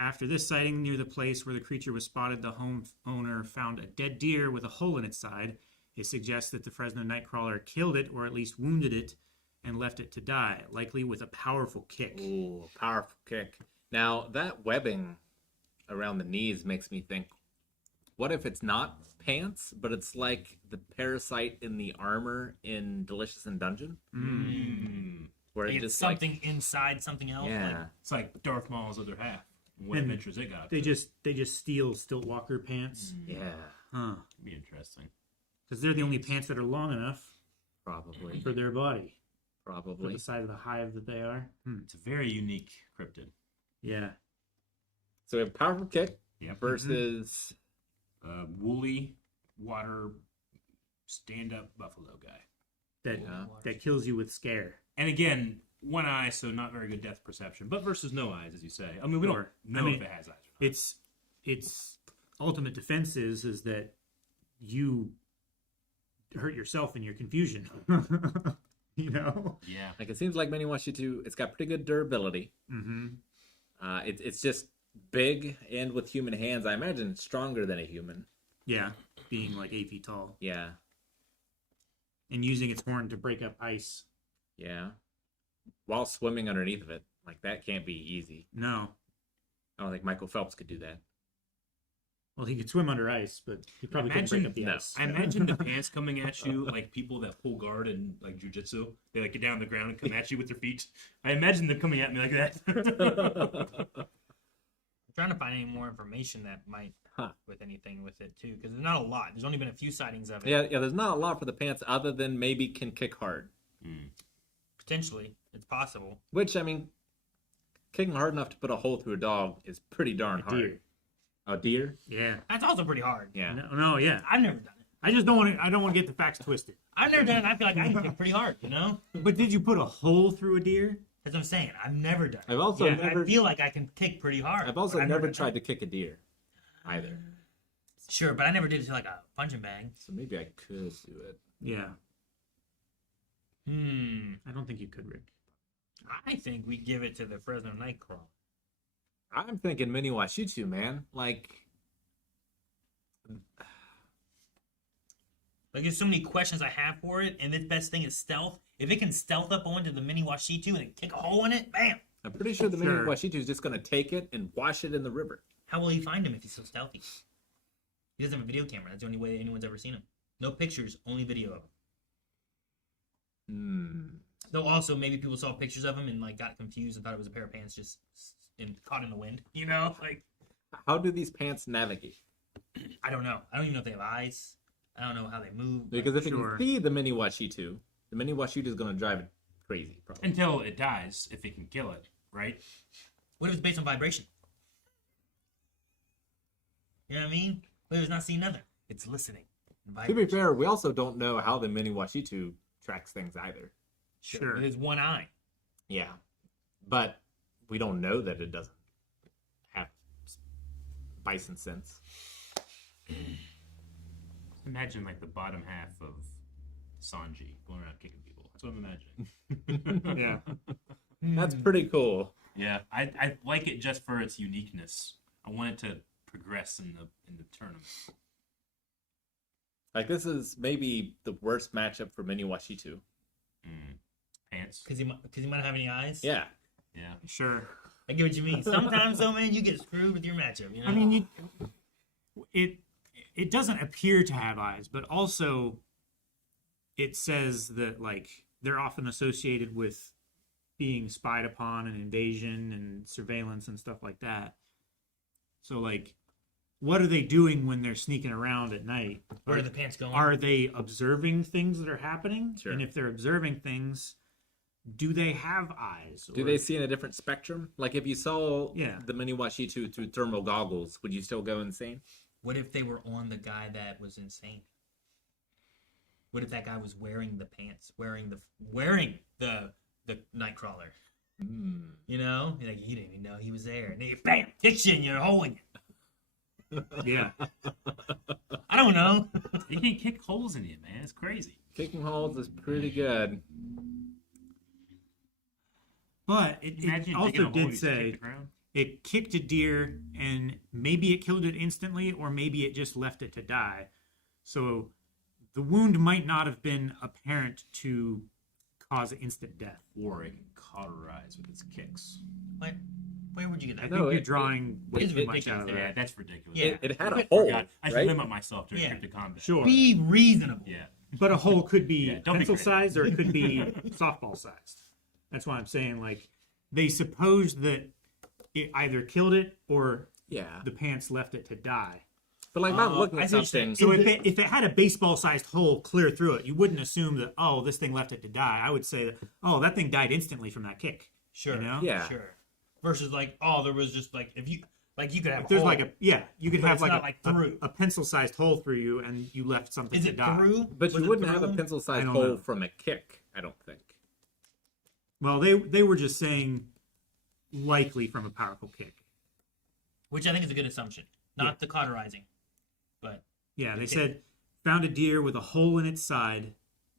After this sighting near the place where the creature was spotted, the home owner found a dead deer with a hole in its side. It suggests that the Fresno nightcrawler killed it, or at least wounded it, and left it to die, likely with a powerful kick. Ooh, powerful kick. Now, that webbing around the knees makes me think, what if it's not pants, but it's like the parasite in the armor in Delicious in Dungeon? Where Like it it's just something inside something else. yeah. It's like Darth Maul's other half. What And adventures it got? They just steal Stiltwalker pants. Yeah, Huh. Be interesting. Because they're the only pants that are long enough probably. for their body. For Probably. the size of the hive that they are. It's a very unique cryptid. Yeah. So we have powerful kick Yep. versus Woolly water stand-up buffalo guy. That Yeah. that kills you with scare. And again, one eye, so not very good depth perception, but versus no eyes, as you say. I mean, we Sure. don't know I mean, if it has eyes or not. Its ultimate defense is that you hurt yourself in your confusion. You know? Yeah. Like, it seems like Miniwashi 2, it's got pretty good durability. Mm-hmm. It's just big and with human hands. I imagine it's stronger than a human. Yeah. Being like 8 feet tall. Yeah. And using its horn to break up ice. Yeah. While swimming underneath of it. Like, that can't be easy. No. I don't think Michael Phelps could do that. Well, he could swim under ice, but he probably couldn't break Imagine- up the no. ice. I imagine the pants coming at you like people that pull guard in like jujitsu. They like get down on the ground and come at you with their feet. I imagine them coming at me like that. I'm trying to find any more information that might with anything with it too, because there's not a lot. There's only been a few sightings of it. Yeah, there's not a lot for the pants other than maybe can kick hard. Potentially, it's possible. Which, I mean, kicking hard enough to put a hole through a dog is pretty darn hard. Deer. A deer? Yeah. That's also pretty hard. Yeah. No, yeah. I've never done it. I just don't want to. I don't want to get the facts twisted. I've never done it. And I feel like I can kick pretty hard. You know, But did you put a hole through a deer? that's what I'm saying. I've never done it. I've also Yeah, never I feel like I can kick pretty hard. I've also but I've never done tried it. to kick a deer either. Sure, but I never did it to like a punching bag. So maybe I could do it. Yeah. I I don't think you could, Rick. think we give it to the Fresno Nightcrawler. I'm thinking Miniwashi 2, man. Like, There's so many questions I have for it, and its best thing is stealth. If it can stealth up onto the mini Washitu and then kick a hole in it, bam! I'm pretty sure the Sure. Miniwashi 2 is just going to take it and wash it in the river. How will he find him if he's so stealthy? He doesn't have a video camera. That's the only way anyone's ever seen him. No pictures, only video of him. Though also maybe people saw pictures of him and like got confused and thought it was a pair of pants just caught in the wind. You know, like How do these pants navigate? I don't know. I don't even know if they have eyes. I don't know how they move. Because if Sure. it can see the Miniwashi 2, the Miniwashi 2 is going to drive it crazy, probably. Until it dies, if it can kill it, right? What if it's based on vibration? You know what I mean? What if it's not seeing nothing? It's listening. To be fair, we also don't know how the Miniwashi 2 tracks things either. Sure. It is one eye. Yeah. But we don't know that it doesn't have bison sense. Imagine like the bottom half of Sanji going around kicking people. That's what I'm imagining. Yeah. That's pretty cool. Yeah, I like it just for its uniqueness. I want it to progress in the tournament. Like, this is maybe the worst matchup for Miniwashi 2. Pants. Because he might not have any eyes. Yeah. Yeah. Sure. I get what you mean. Sometimes, though, man, you get screwed with your matchup. You know? I mean, it doesn't appear to have eyes, but also it says that like they're often associated with being spied upon and invasion and surveillance and stuff like that. So, like, what are they doing when they're sneaking around at night? Where are the pants going? Are they observing things that are happening? Sure. And if they're observing things, do they have eyes? Do Or- they see in a different spectrum? Like if you saw Yeah. the Miniwashitu through thermal goggles, would you still go insane? What if they were on the guy that was insane? What if that guy was wearing the pants, wearing the Nightcrawler? You know, like he didn't even know he was there, and then you bam, kicks you, and you're holding it. Yeah. I don't know. You can kick holes in you, man. It's crazy. Kicking holes is pretty good. But it Imagine digging a also hole, did you just say kick the ground. it kicked a deer and maybe it killed it instantly or maybe it just left it to die. So the wound might not have been apparent to cause instant death. Or it can cauterize with its kicks. What? Where would you get I that? think No, you're it- drawing way it's too much ridiculous. out of Yeah, that. that's ridiculous. Yeah. It had I a hole, forgot. I should right? limit myself to Yeah. Cryptic Combat. Sure. Be reasonable. Yeah. But a hole could be Yeah, don't be pencil crazy. sized or it could be softball sized. That's why I'm saying, like, they supposed that it either killed it or Yeah. the pants left it to die. But like not looking I at see what you're something. So if it had a baseball sized hole clear through it, you wouldn't assume that, oh, this thing left it to die. I would say that, oh, that thing died instantly from that kick. Sure. You know? Yeah. Sure. Versus like, oh, there was just like if you could have If a there's hole. like you could But have it's like not like through. a pencil sized hole through you and you left something Is to it die. through? But Was you it wouldn't have a through? pencil-sized I don't hole know. from a kick, I don't think. Well, they were just saying likely from a powerful kick. Which I think is a good assumption. Not the cauterizing. But Yeah, they Okay. said found a deer with a hole in its side,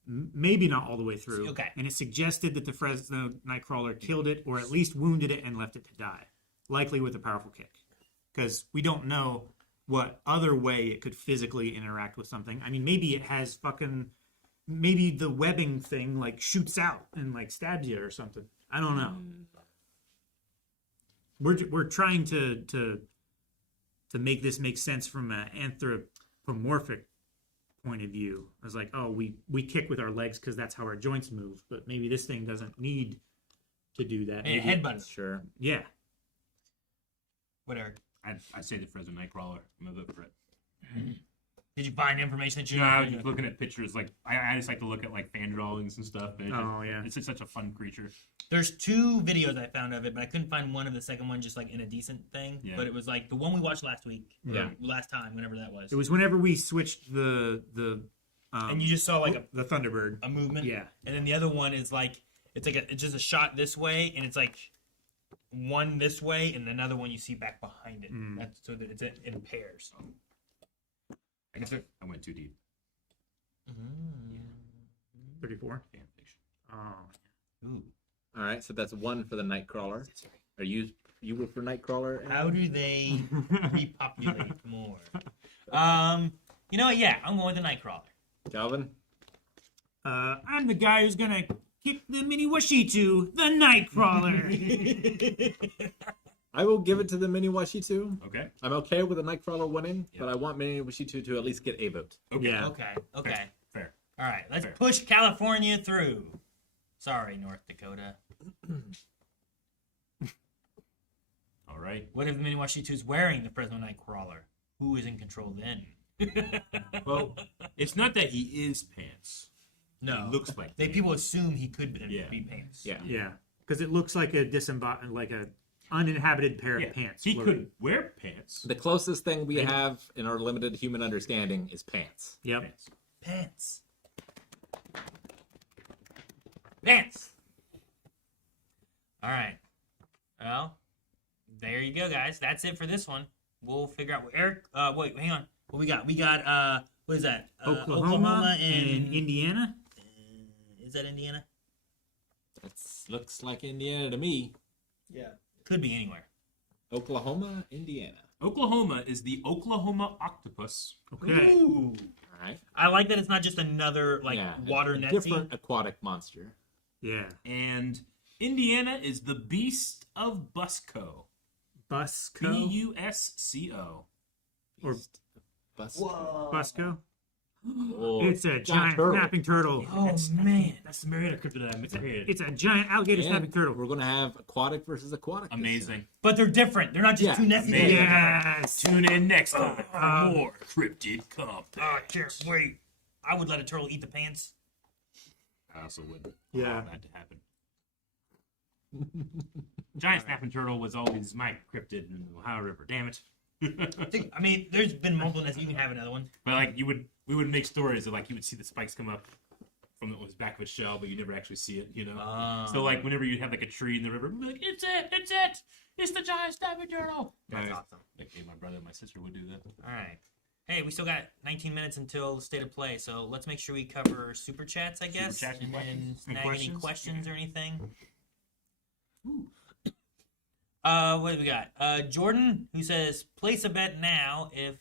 maybe not all the way through. Okay. And it suggested that the Fresno Nightcrawler killed it or at least wounded it and left it to die, likely with a powerful kick. Because we don't know what other way it could physically interact with something. I mean, maybe it has maybe the webbing thing like shoots out and like stabs you or something. I don't know. We're trying to make this make sense from an anthropomorphic point of view. I was like, oh, we kick with our legs because that's how our joints move, but maybe this thing doesn't need to do that. hey, Maybe- headbutts. Sure. yeah. Whatever. I'd say the Fresno Nightcrawler. I'm gonna vote for it. Did you find information that you You know, I was just looking at pictures. Like I just like to look at like fan drawings and stuff. And Oh, yeah. it's just such a fun creature. There's 2 videos I found of it, but I couldn't find one of the second one just like in a decent thing. Yeah. But it was like the one we watched last week. or Yeah. Last time, whenever that was. It was whenever we switched the and you just saw like the Thunderbird. a movement. Yeah. And then the other one is like it's just a shot this way, and it's like one this way, and another one you see back behind it. That's so that it's in pairs. I guess I went too deep. 34. Fan fiction. Oh. Ooh. All right, so that's 1 for the Nightcrawler. Are you were for Nightcrawler? How do they repopulate more? You know, yeah, I'm going with the Nightcrawler. Calvin? I'm the guy who's gonna kick the Miniwashitu, the Nightcrawler. I will give it to the Miniwashitu. Okay. I'm okay with the Nightcrawler winning, but I want Miniwashitu to at least get a vote. Okay. Yeah. Okay. Fair. All right, let's Fair. push California through. Sorry, North Dakota. All right. What if the Miniwashitu's wearing the Fresno Nightcrawler? Who is in control then? Well, it's not that he is pants. No. It looks like pants. People assume he could Yeah. be pants. Yeah. Yeah, because it looks like a uninhabited pair Yeah. of pants. He floating. could wear pants. The closest thing we have in our limited human understanding is pants. Yep. Pants. Pants. Pants. All right. Well, there you go, guys. That's it for this one. We'll figure out. Eric, wait, hang on. What we got? We got what is that? Oklahoma and Indiana. Is that Indiana? It looks like Indiana to me. Yeah. Could be anywhere. Oklahoma, Indiana. Oklahoma is the Oklahoma octopus. Okay. Ooh. All right. I like that it's not just another water a net different aquatic monster. Yeah. And Indiana is the beast of Busco. Busco Busco. or Bus. Whoa. Busco. Oh, It's a giant turtle. snapping turtle. Oh man. That's the Marietta kryptonite I'm afraid. It's a giant alligator And snapping turtle. we're gonna have aquatic versus aquatic. this Amazing. But they're different. They're not just Yeah, two nephews. amazing. Yes. Tune in next time for more Cryptic Combat. I can't wait. I would let a turtle eat the pants. I also would Yeah. allow that to happen. Giant snapping turtle was always my cryptid in the Ohio River. Damn it. I mean, there's been multiple nests. You can have another one. But like we would make stories of like you would see the spikes come up from the back of a shell, but you never actually see it, you know. So like whenever you have like a tree in the river, we'd be like, it's the giant snapping turtle. That's Right. awesome. Like my brother and my sister would do that. All right. Hey, we still got 19 minutes until state of play, so let's make sure we cover super chats, I guess, chats and and then questions. snag any questions? questions or anything. What do we got? Jordan, who says, place a bet now if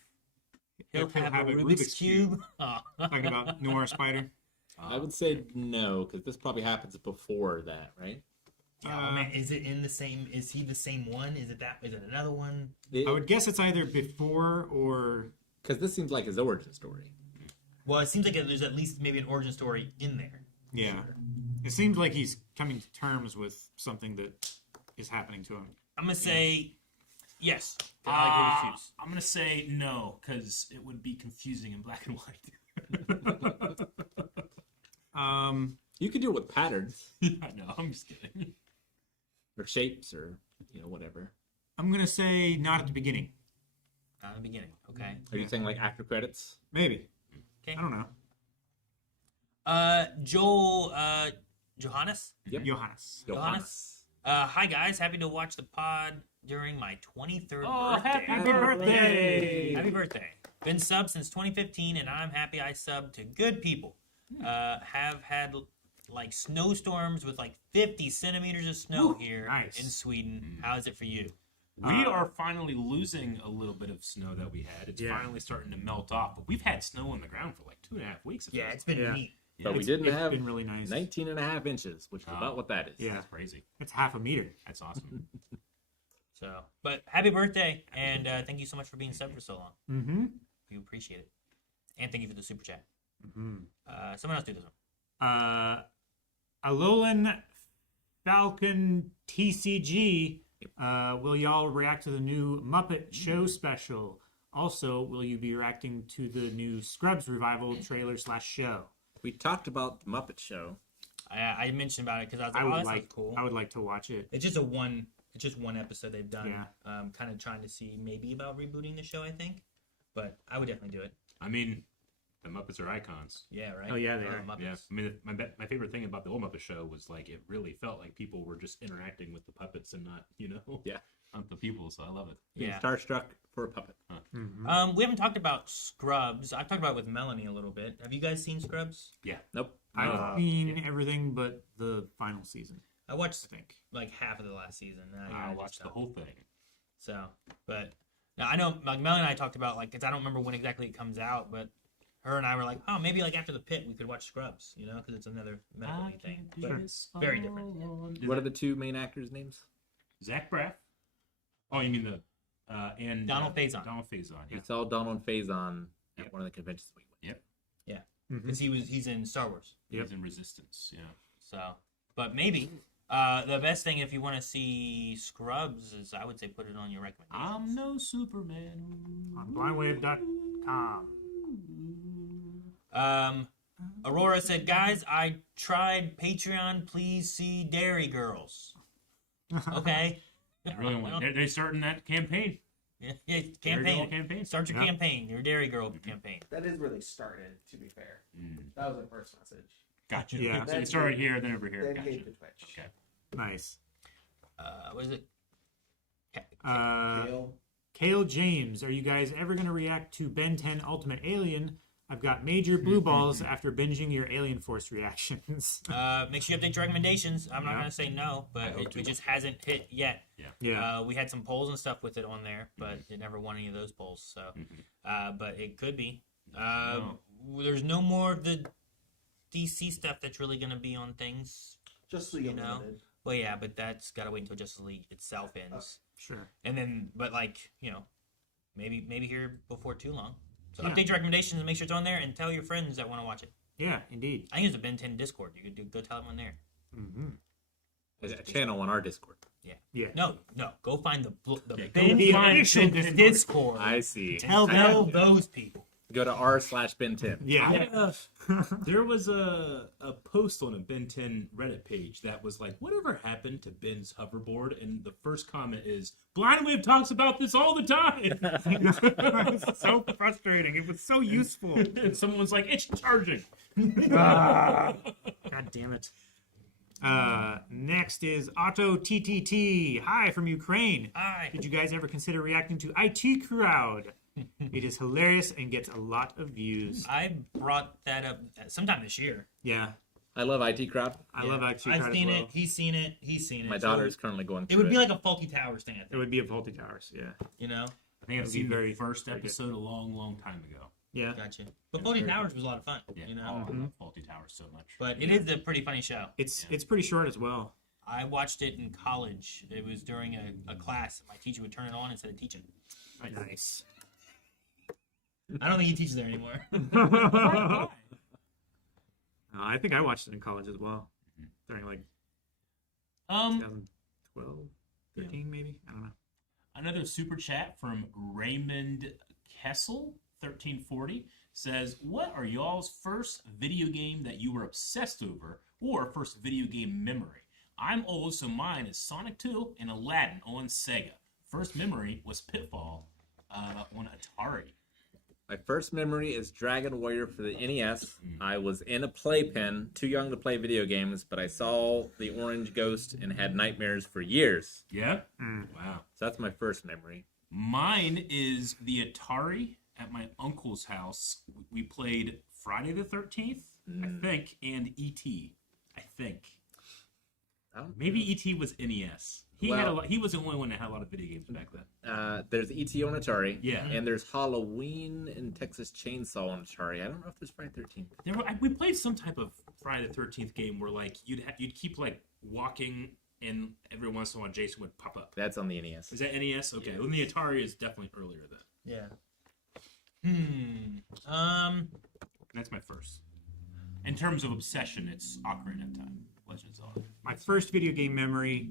he'll If he'll have have a a Rubik's, Rubik's Cube. Oh. Talking about Noir Spider. I would say no, because this probably happens before that, right? Oh, man, is it in the same? Is he the same one? Is it that? Is it another one? I would guess it's either before or Because this seems like his origin story. Well, it seems like there's at least maybe an origin story in there. yeah. It seems like he's coming to terms with something that is happening to him. I'm gonna say yes. I like Rubik's Cubes. I'm gonna say no because it would be confusing in black and white. You could do it with patterns I know. I'm just kidding. or shapes or whatever. I'm gonna say not at the beginning. Not in the beginning. Okay. Are you saying like after credits? Maybe. Okay. I don't know. Joel, Johannes. Yep. Johannes. Johannes. Hi guys, happy to watch the pod during my 23rd Oh, birthday. happy birthday! Happy birthday. Been subbed since 2015, and I'm happy I subbed to good people. Have had like snowstorms with like 50 centimeters of snow here nice. in Sweden. How is it for you? We are finally losing a little bit of snow that we had. It's Yeah. finally starting to melt off, but we've had snow on the ground for like 2.5 weeks. Yeah, it's been Yeah. neat. But we It's- didn't it's have been really nice. 19 and a half inches, which is Oh. about what that is. Yeah. That's crazy. It's half a meter. That's awesome. So, but happy birthday, and thank you so much for being subbed for so long. Mm-hmm. We appreciate it. And thank you for the super chat. Mm-hmm. Someone else do this one. Alolan Falcon TCG. Will y'all react to the new Muppet Show special? Also, will you be reacting to the new Scrubs revival trailer/show? We talked about the Muppet Show. I mentioned about it because I was like, I oh, would that like. sounds cool. I would like to watch it. It's just one episode they've done. Yeah. Kind of trying to see maybe about rebooting the show, I think. But I would definitely do it. I mean, the Muppets are icons. Yeah, right? Oh, yeah, they I are. love Muppets. Yeah, I mean, my favorite thing about the old Muppet Show was like it really felt like people were just interacting with the puppets and not, Yeah. not the people. So I love it. Being Yeah. starstruck for a puppet. We haven't talked about Scrubs. I've talked about it with Melanie a little bit. Have you guys seen Scrubs? Yeah. Nope. I've seen everything but the final season. I watched I think. like half of the last season. And I I kinda watched just the stopped. whole thing. So, but now I know like Melanie and I talked about like because I don't remember when exactly it comes out, but her and I were like, oh, maybe like after the pit we could watch Scrubs, because it's another medical thing. But very different. What are the two main actors' names? Zach Braff. Oh, you mean the and Donald Faison. Donald Faison. Yeah. We saw Donald Faison at Yep. one of the conventions we went. Yep. Because he's in Star Wars. He's in Resistance. Yeah. So, but maybe the best thing if you want to see Scrubs is I would say put it on your recommendations. I'm no Superman. On blindwave.com. Aurora said, guys, I tried Patreon. Please see Dairy Girls. Okay. I really want. They're starting that campaign. Yeah, Dairy campaign. Girl campaign. Start your Yeah. campaign. Your Dairy Girl campaign. That is where they started, to be fair. That was the first message. Gotcha. Yeah. So it started here, then over here. Then Gotcha. came to Twitch. Okay. Nice. What is it? Kale. Kale James, are you guys ever going to react to Ben 10 Ultimate Alien? I've got major blue balls after binging your Alien Force reactions. Make sure you update your recommendations. I'm not Yeah. going to say no, but hope it to. just hasn't hit yet. Yeah. We had some polls and stuff with it on there, but it never won any of those polls. So, but it could be. There's no more of the DC stuff that's really going to be on things. Just League Unlimited. Well, yeah, but that's got to wait until Justice League itself ends. Sure. And then, but like, maybe here before too long. So Yeah. update your recommendations and make sure it's on there, and tell your friends that want to watch it. Yeah, indeed. I use the Ben 10 Discord. You could go tell everyone there. Mm-hmm. There's a channel on our Discord. Yeah. No, go find the Yeah, Ben go 10 find official Ben Discord. I see. Tell those people. Go to r/Ben10. Yeah. There was a post on a Ben 10 Reddit page that was like, whatever happened to Ben's hoverboard? And the first comment is, Blindwave talks about this all the time. It was so frustrating. It was so useful. And someone's like, it's charging. God damn it. Next is Otto TTT. Hi from Ukraine. Hi. Did you guys ever consider reacting to IT Crowd? It is hilarious and gets a lot of views. I brought that up sometime this year. Yeah, I love IT Crowd. I love IT Crowd I've as seen well. it. He's seen it. He's seen it. My So daughter is currently going It through would be like a Faulty Towers thing. I It think. would be a Faulty Towers, yeah. You know. I think I've That'd be seen very- the first very good. episode a long time ago. Yeah. Gotcha. But Faulty Towers was a lot of fun. Yeah, You know. I love Faulty Towers so much. But it is a pretty funny show. It's pretty short as well. I watched it in college. It was during a class. My teacher would turn it on instead of teaching. Nice. I don't think he teaches there anymore. I think I watched it in college as well. During like 2012, 13 maybe? I don't know. Another super chat from Raymond Kessel, 1340, says, what are y'all's first video game that you were obsessed over, or first video game memory? I'm old, so mine is Sonic 2 and Aladdin on Sega. First memory was Pitfall on Atari. My first memory is Dragon Warrior for the NES. I was in a playpen, too young to play video games, but I saw the orange ghost and had nightmares for years. Yeah? Mm. Wow. So that's my first memory. Mine is the Atari at my uncle's house. We played Friday the 13th, I think, and E.T., I think. Maybe E.T. was NES. He was the only one that had a lot of video games back then. There's E.T. on Atari. Yeah. And there's Halloween and Texas Chainsaw on Atari. I don't know if there's Friday 13th. We played some type of Friday the 13th game where like you'd keep like walking and every once in a while Jason would pop up. That's on the NES. Is that NES? Okay. Well, the Atari is definitely earlier then. Yeah. That's my first. In terms of obsession, it's Ocarina of Time, Legend of Zelda. My first video game memory,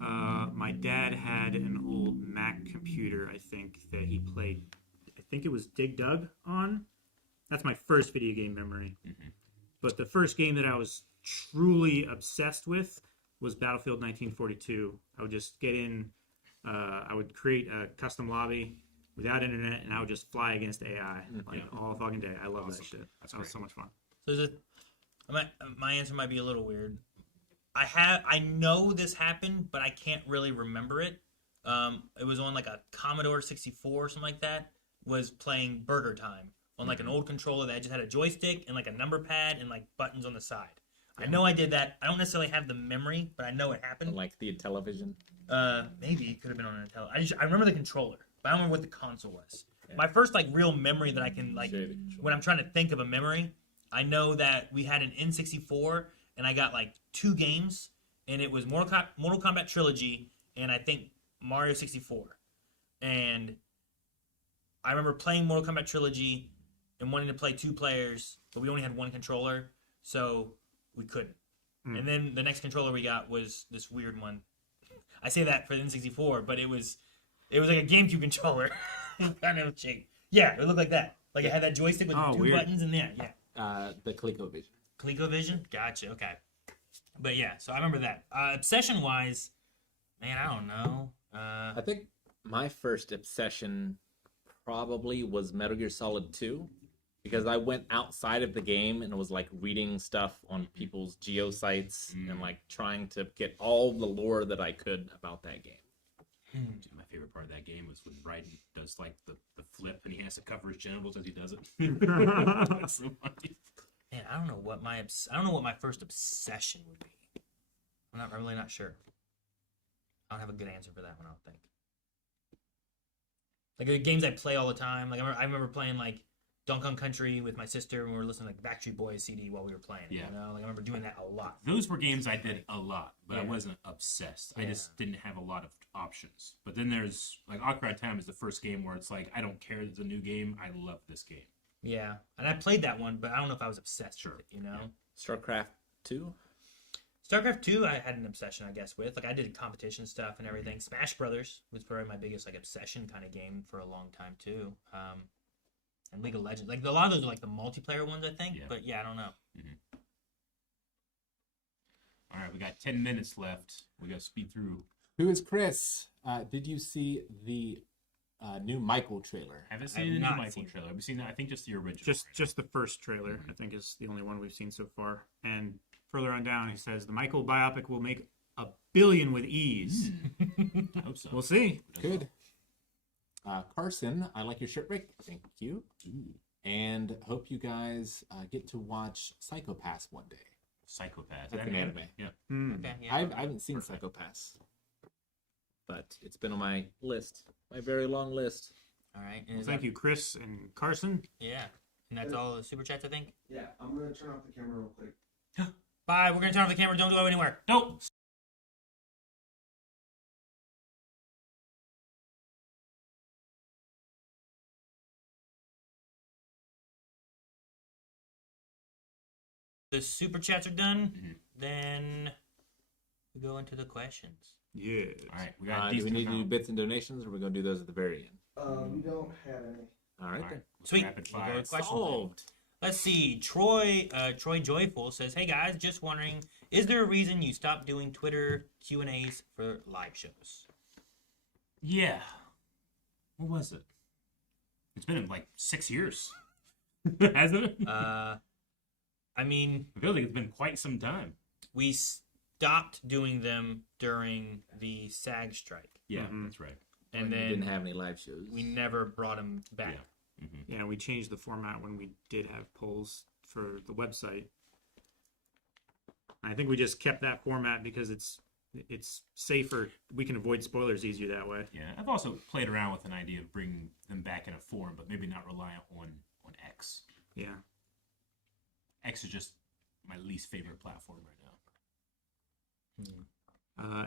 my dad had an old Mac computer, I think, that he played, I think it was Dig Dug on. That's my first video game memory. Mm-hmm. But the first game that I was truly obsessed with was Battlefield 1942. I would just get in, I would create a custom lobby without internet, and I would just fly against AI like all fucking day. I love that shit. That was so much fun. So my answer might be a little weird. I know this happened, but I can't really remember it. It was on like a Commodore 64 or something like that. Was playing Burger Time on like an old controller that just had a joystick and like a number pad and like buttons on the side. I know I did that. I don't necessarily have the memory, but I know it happened. Like the television. Maybe it could have been on a television. I remember the controller, but I don't remember what the console was. Yeah. My first like real memory that I can like when I'm trying to think of a memory, I know that we had an N64 and I got like 2 games, and it was Mortal Kombat Trilogy and I think Mario 64. And I remember playing Mortal Kombat Trilogy and wanting to play 2 players, but we only had 1 controller, so we couldn't. And then the next controller we got was this weird one. I say that for the N64, but it was like a GameCube controller kind of shape. Yeah, it looked like that. Like it had that joystick with 2 weird. buttons in there. Yeah. The ColecoVision. ColecoVision? Gotcha, okay. But yeah, so I remember that. Obsession-wise, man, I don't know. I think my first obsession probably was Metal Gear Solid 2, because I went outside of the game and was like reading stuff on people's geosites and like trying to get all the lore that I could about that game. Dude, my favorite part of that game was when Raiden does like the flip and he has to cover his genitals as he does it. That's so funny. Man, I don't know what my first obsession would be. I'm really not sure. I don't have a good answer for that one, I don't think. Like the games I play all the time. Like I remember playing like Dunk on Country with my sister when we were listening to like Backstreet Boys CD while we were playing. Yeah. You know, like I remember doing that a lot. Those were games I did a lot, but I Yeah. wasn't obsessed. I Yeah. just didn't have a lot of options. But then there's like Ocarina of Time is the first game where it's like I don't care it's a new game. I love this game. Yeah, and I played that one, but I don't know if I was obsessed with it. You know, StarCraft 2. StarCraft 2, I had an obsession, I guess, with. Like I did competition stuff and everything. Smash Brothers was probably my biggest like obsession kind of game for a long time too. And League of Legends, like a lot of those are like the multiplayer ones, I think. Yeah. But yeah, I don't know. All right, we got 10 minutes left. We got to speed through. Who is Chris? Did you see the new Michael trailer? Haven't I've seen the new not Michael seen trailer. We've seen, I think, just the original. Just the first trailer, I think, is the only one we've seen so far. And further on down, he says the Michael biopic will make $1 billion with ease. I hope so. We'll see. Good. Carson, I like your shirt, Rick. Thank you. And hope you guys get to watch Psycho-Pass one day. Psychopath. That's an anime. Yeah. Okay, yeah. I haven't seen Psycho-Pass. But it's been on my list, my very long list. All right. And Well, is thank that- you, Chris and Carson. Yeah, and that's all the super chats, I think. Yeah, I'm gonna turn off the camera real quick. Bye. We're gonna turn off the camera. Don't go anywhere. Nope. The super chats are done. Mhm. Then we go into the questions. Yeah. All right, we got Do we decent need to do amount. bits and donations, or are we going to do those at the very end? We don't have any. All right, All then. right, Sweet. rapid We'll go fire. with questions. Solved. Let's see. Troy Joyful says, "Hey guys, just wondering, is there a reason you stopped doing Twitter Q&As for live shows?" Yeah. What was it? It's been like 6 years. Hasn't it? I mean, I feel like it's been quite some time. we stopped doing them during the SAG strike, Yeah, Mhm. that's right. and We then didn't have any live shows. we never brought them back. Yeah. Mm-hmm. Yeah, we changed the format when we did have polls for the website. I think we just kept that format because it's safer. We can avoid spoilers easier that way. Yeah, I've also played around with an idea of bringing them back in a forum, but maybe not reliant on X. Yeah. X is just my least favorite platform right now.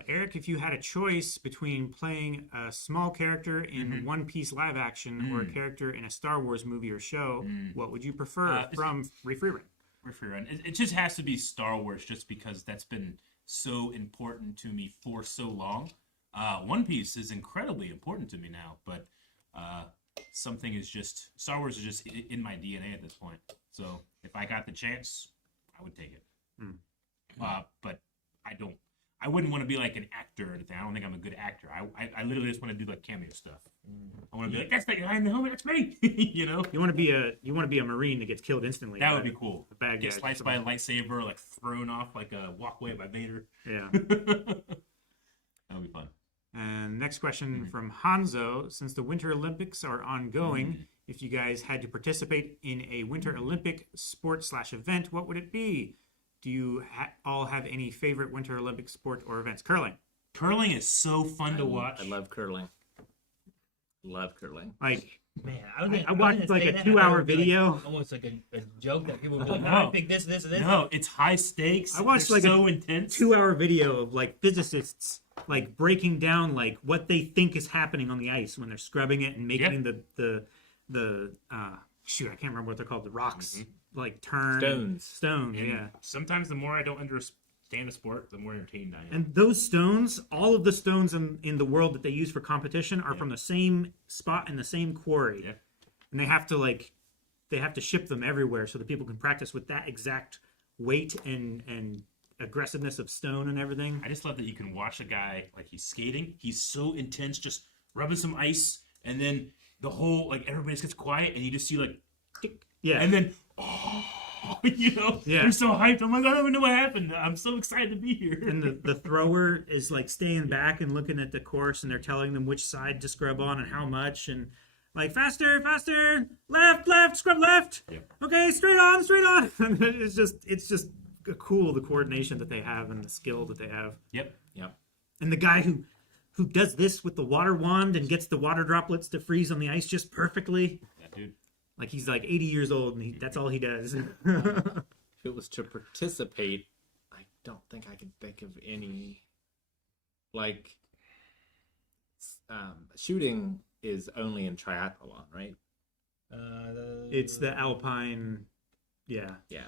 Eric, if you had a choice between playing a small character in One Piece live action or a character in a Star Wars movie or show, what would you prefer from Refree Run. It just has to be Star Wars, just because that's been so important to me for so long. One Piece is incredibly important to me now, but something is just Star Wars is just in my DNA at this point. So if I got the chance, I would take it. But I wouldn't want to be like an actor or anything. I don't think I'm a good actor. I literally just want to do like cameo stuff. I want to be like, that's the guy in the helmet, that's me. You know? You want to be a Marine that gets killed instantly. That by would be cool. a bad Get guy. sliced by a lightsaber, like thrown off like a walkway by Vader. Yeah. That would be fun. And next question from Hanzo. Since the Winter Olympics are ongoing, if you guys had to participate in a Winter Olympic sport/event, what would it be? Do you all have any favorite Winter Olympic sport or events? Curling. Curling is so fun to watch. I love curling. Love curling. Like, Man, I watched like a 2-hour video. Almost like a joke that people would be like, No. I pick this, this, and this. No, it's high stakes. I watched They're like so a intense. 2-hour video of like physicists like breaking down like what they think is happening on the ice when they're scrubbing it and making the shoot, I can't remember what they're called, the rocks like turn. Stones, And yeah. sometimes the more I don't understand a sport, the more entertained I am. And those stones, all of the stones in the world that they use for competition are from the same spot in the same quarry. Yeah. And they have to ship them everywhere so that people can practice with that exact weight and aggressiveness of stone and everything. I just love that you can watch a guy like he's skating. He's so intense, just rubbing some ice, and then the whole like everybody just gets quiet, and you just see like, Yeah. and then Yeah. they're so hyped. I'm like, I don't even know what happened. I'm so excited to be here. And the thrower is like staying back and looking at the course, and they're telling them which side to scrub on and how much, and like faster, left, scrub left. Yeah. Okay, straight on. And it's just cool, the coordination that they have and the skill that they have. Yep. And the guy who does this with the water wand and gets the water droplets to freeze on the ice just perfectly. That dude. Like he's like 80 years old and that's all he does. If it was to participate, I don't think I can think of any. Like, shooting is only in triathlon, right? It's the Alpine. Yeah. Yeah.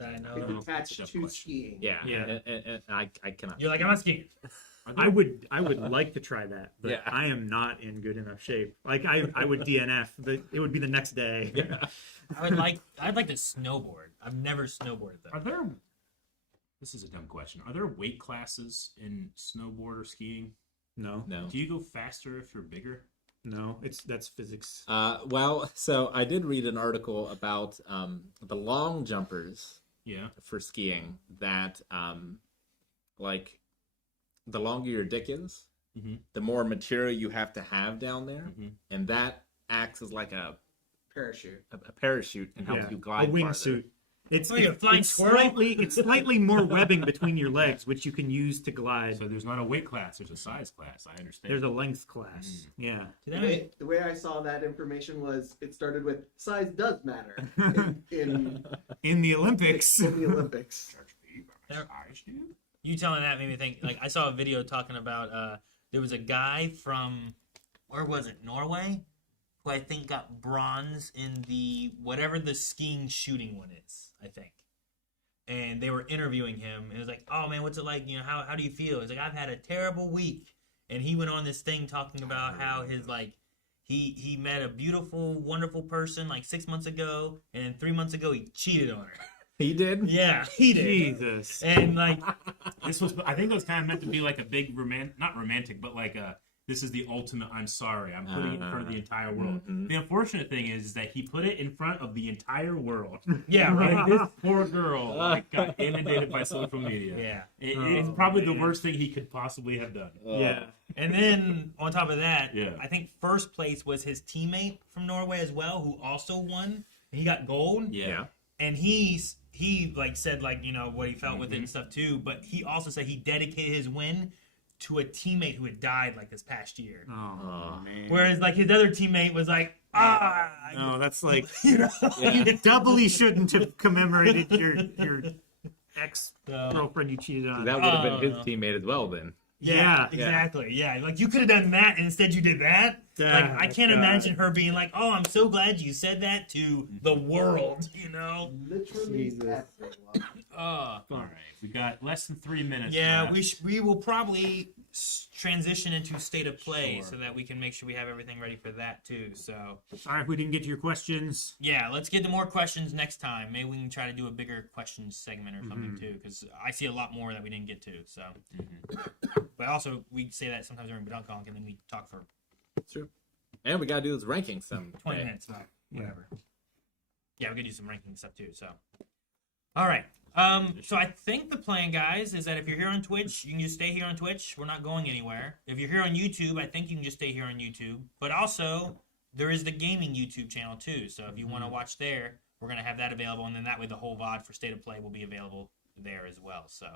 That I know. It's of. attached Tough to question. skiing. Yeah. Yeah. And I cannot. You're like, I'm not skiing. I would like to try that, but Yeah. I am not in good enough shape. Like I would DNF, but it would be the next day. Yeah. I'd like to snowboard. I've never snowboarded though. Are there? This is a dumb question. Are there weight classes in snowboard or skiing? No, No. Do you go faster if you're bigger? no, that's physics. Well, so I did read an article about the long jumpers Yeah. for skiing that like the longer your dick is, Mhm. the more material you have to have down there, Mhm. and that acts as like a Parachute. parachute and helps Yeah. you glide A wingsuit. It's, Oh, you're a flying squirrel? it's slightly more webbing between your legs, which you can use to glide. So there's not a weight class. There's a size class. I understand. There's a length class. Yeah. The way I saw that information was it started with size does matter in In the Olympics. the Olympics. Judge me by my size, dude. You telling that made me think. Like I saw a video talking about there was a guy from where was it, Norway, who I think got bronze in the whatever the skiing shooting one is, I think. And they were interviewing him, and it was like, "Oh man, what's it like? You know, how do you feel?" He's like, "I've had a terrible week," and he went on this thing talking about how his like he met a beautiful, wonderful person like 6 months ago, and then 3 months ago he cheated on her. He did. Yeah, he did. Jesus. And like, This was. I think it was kind of meant to be like a big not romantic, but like a. This is the ultimate. I'm sorry. I'm putting it in front of the entire world. Mhm. The unfortunate thing is that he put it in front of the entire world. yeah, Like right. this poor girl like, got inundated by social media. Yeah. It's probably the worst thing he could possibly have done. Yeah. And then on top of that, Yeah. I think first place was his teammate from Norway as well, who also won. And he got gold. Yeah. And he like said like, you know, what he felt with it and stuff too. But he also said he dedicated his win to a teammate who had died like this past year. Oh, man. Whereas like his other teammate was like, No, that's like you know. you doubly shouldn't have commemorated your ex So, girlfriend you cheated on. That would have been his Oh. teammate as well then. yeah, Yeah. exactly. Yeah. Like you could have done that and instead you did that. Like I can't God. imagine her being like, "Oh, I'm so glad you said that to the world," you know? Literally Jesus. everyone. Uh All right, we got less than 3 minutes. Yeah, left. we will probably transition into state of play Sure. so that we can make sure we have everything ready for that too. So Sorry if we didn't get to your questions. yeah, let's get to more questions next time. Maybe we can try to do a bigger questions segment or something too, because I see a lot more that we didn't get to. So, but also we say that sometimes during Dunk Honk and then we talk for True. And we gotta do this ranking some 20 day. minutes, about whatever. Yeah, we could do some ranking stuff too. So, all right. So I think the plan, guys, is that if you're here on Twitch, you can just stay here on Twitch. We're not going anywhere. If you're here on YouTube, I think you can just stay here on YouTube. But also, there is the gaming YouTube channel too. So if you want to watch there, we're gonna have that available, and then that way the whole VOD for State of Play will be available there as well. So,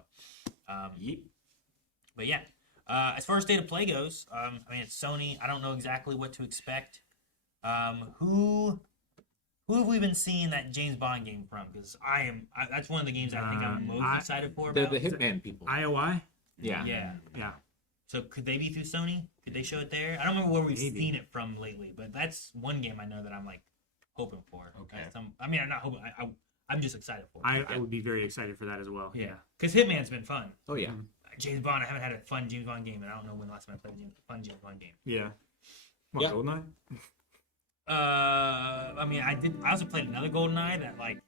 but yeah, as far as State of Play goes, I mean it's Sony. I don't know exactly what to expect. Who have we been seeing that James Bond game from? Because that's one of the games I think I'm most excited for. They're About. the Hitman people. IOI? Yeah. Yeah. Yeah. So could they be through Sony? Could they show it there? I don't remember where we've Maybe. seen it from lately, but that's one game I know that I'm like hoping for. Okay. I mean, I'm not hoping. I'm just excited for it. I would be very excited for that as well. Yeah. Because Hitman's been fun. Oh yeah. James Bond. I haven't had a fun James Bond game, and I don't know when the last time I played a fun James Bond game. Yeah. What, Yeah. Goldeneye? I mean, I also played another GoldenEye that like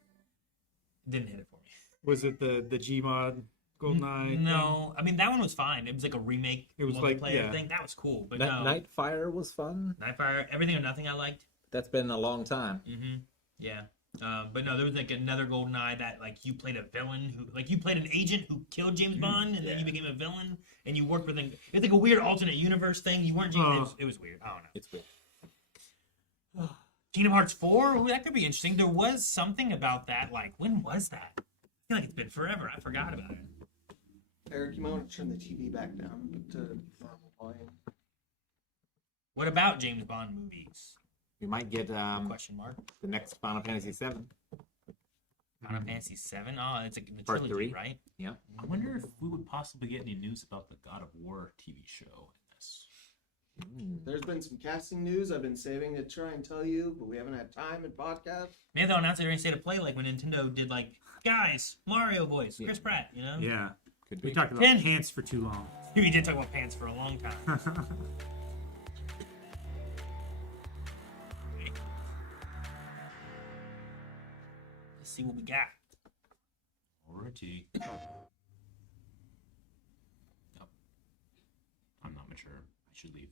didn't hit it for me. Was it the Gmod Goldeneye? No, I mean that one was fine. It was like a remake. It was like- multiplayer yeah. thing. That was cool. But no, Nightfire was fun. Nightfire, Everything or Nothing, I liked. That's been a long time. Mm-hmm. Yeah. But no, there was like another GoldenEye that like you played a villain who like you played an agent who killed James Bond and then you became a villain and you worked with him. It's like a weird alternate universe thing. You weren't James. It was weird. I don't know. It's weird. Kingdom Hearts 4? Ooh, that could be interesting. There was something about that. Like, when was that? I feel like it's been forever. I forgot about it. Eric, you might want to turn the TV back down to normal volume. What about James Bond movies? We might get Question mark. the next Final Fantasy VII. Final Fantasy 7. Oh, it's a the Part trilogy, 3. right? Yeah. I wonder if we would possibly get any news about the God of War TV show in this. There's been some casting news I've been saving to try and tell you, but we haven't had time in podcast. Maybe they'll announce it during State of Play, like when Nintendo did, like, guys, Mario voice, Chris Pratt, you know? Yeah. Could We be. talked about Ken. pants for too long. We did talk about pants for a long time. Let's see what we got. Alrighty. Nope. I'm not mature. I should leave.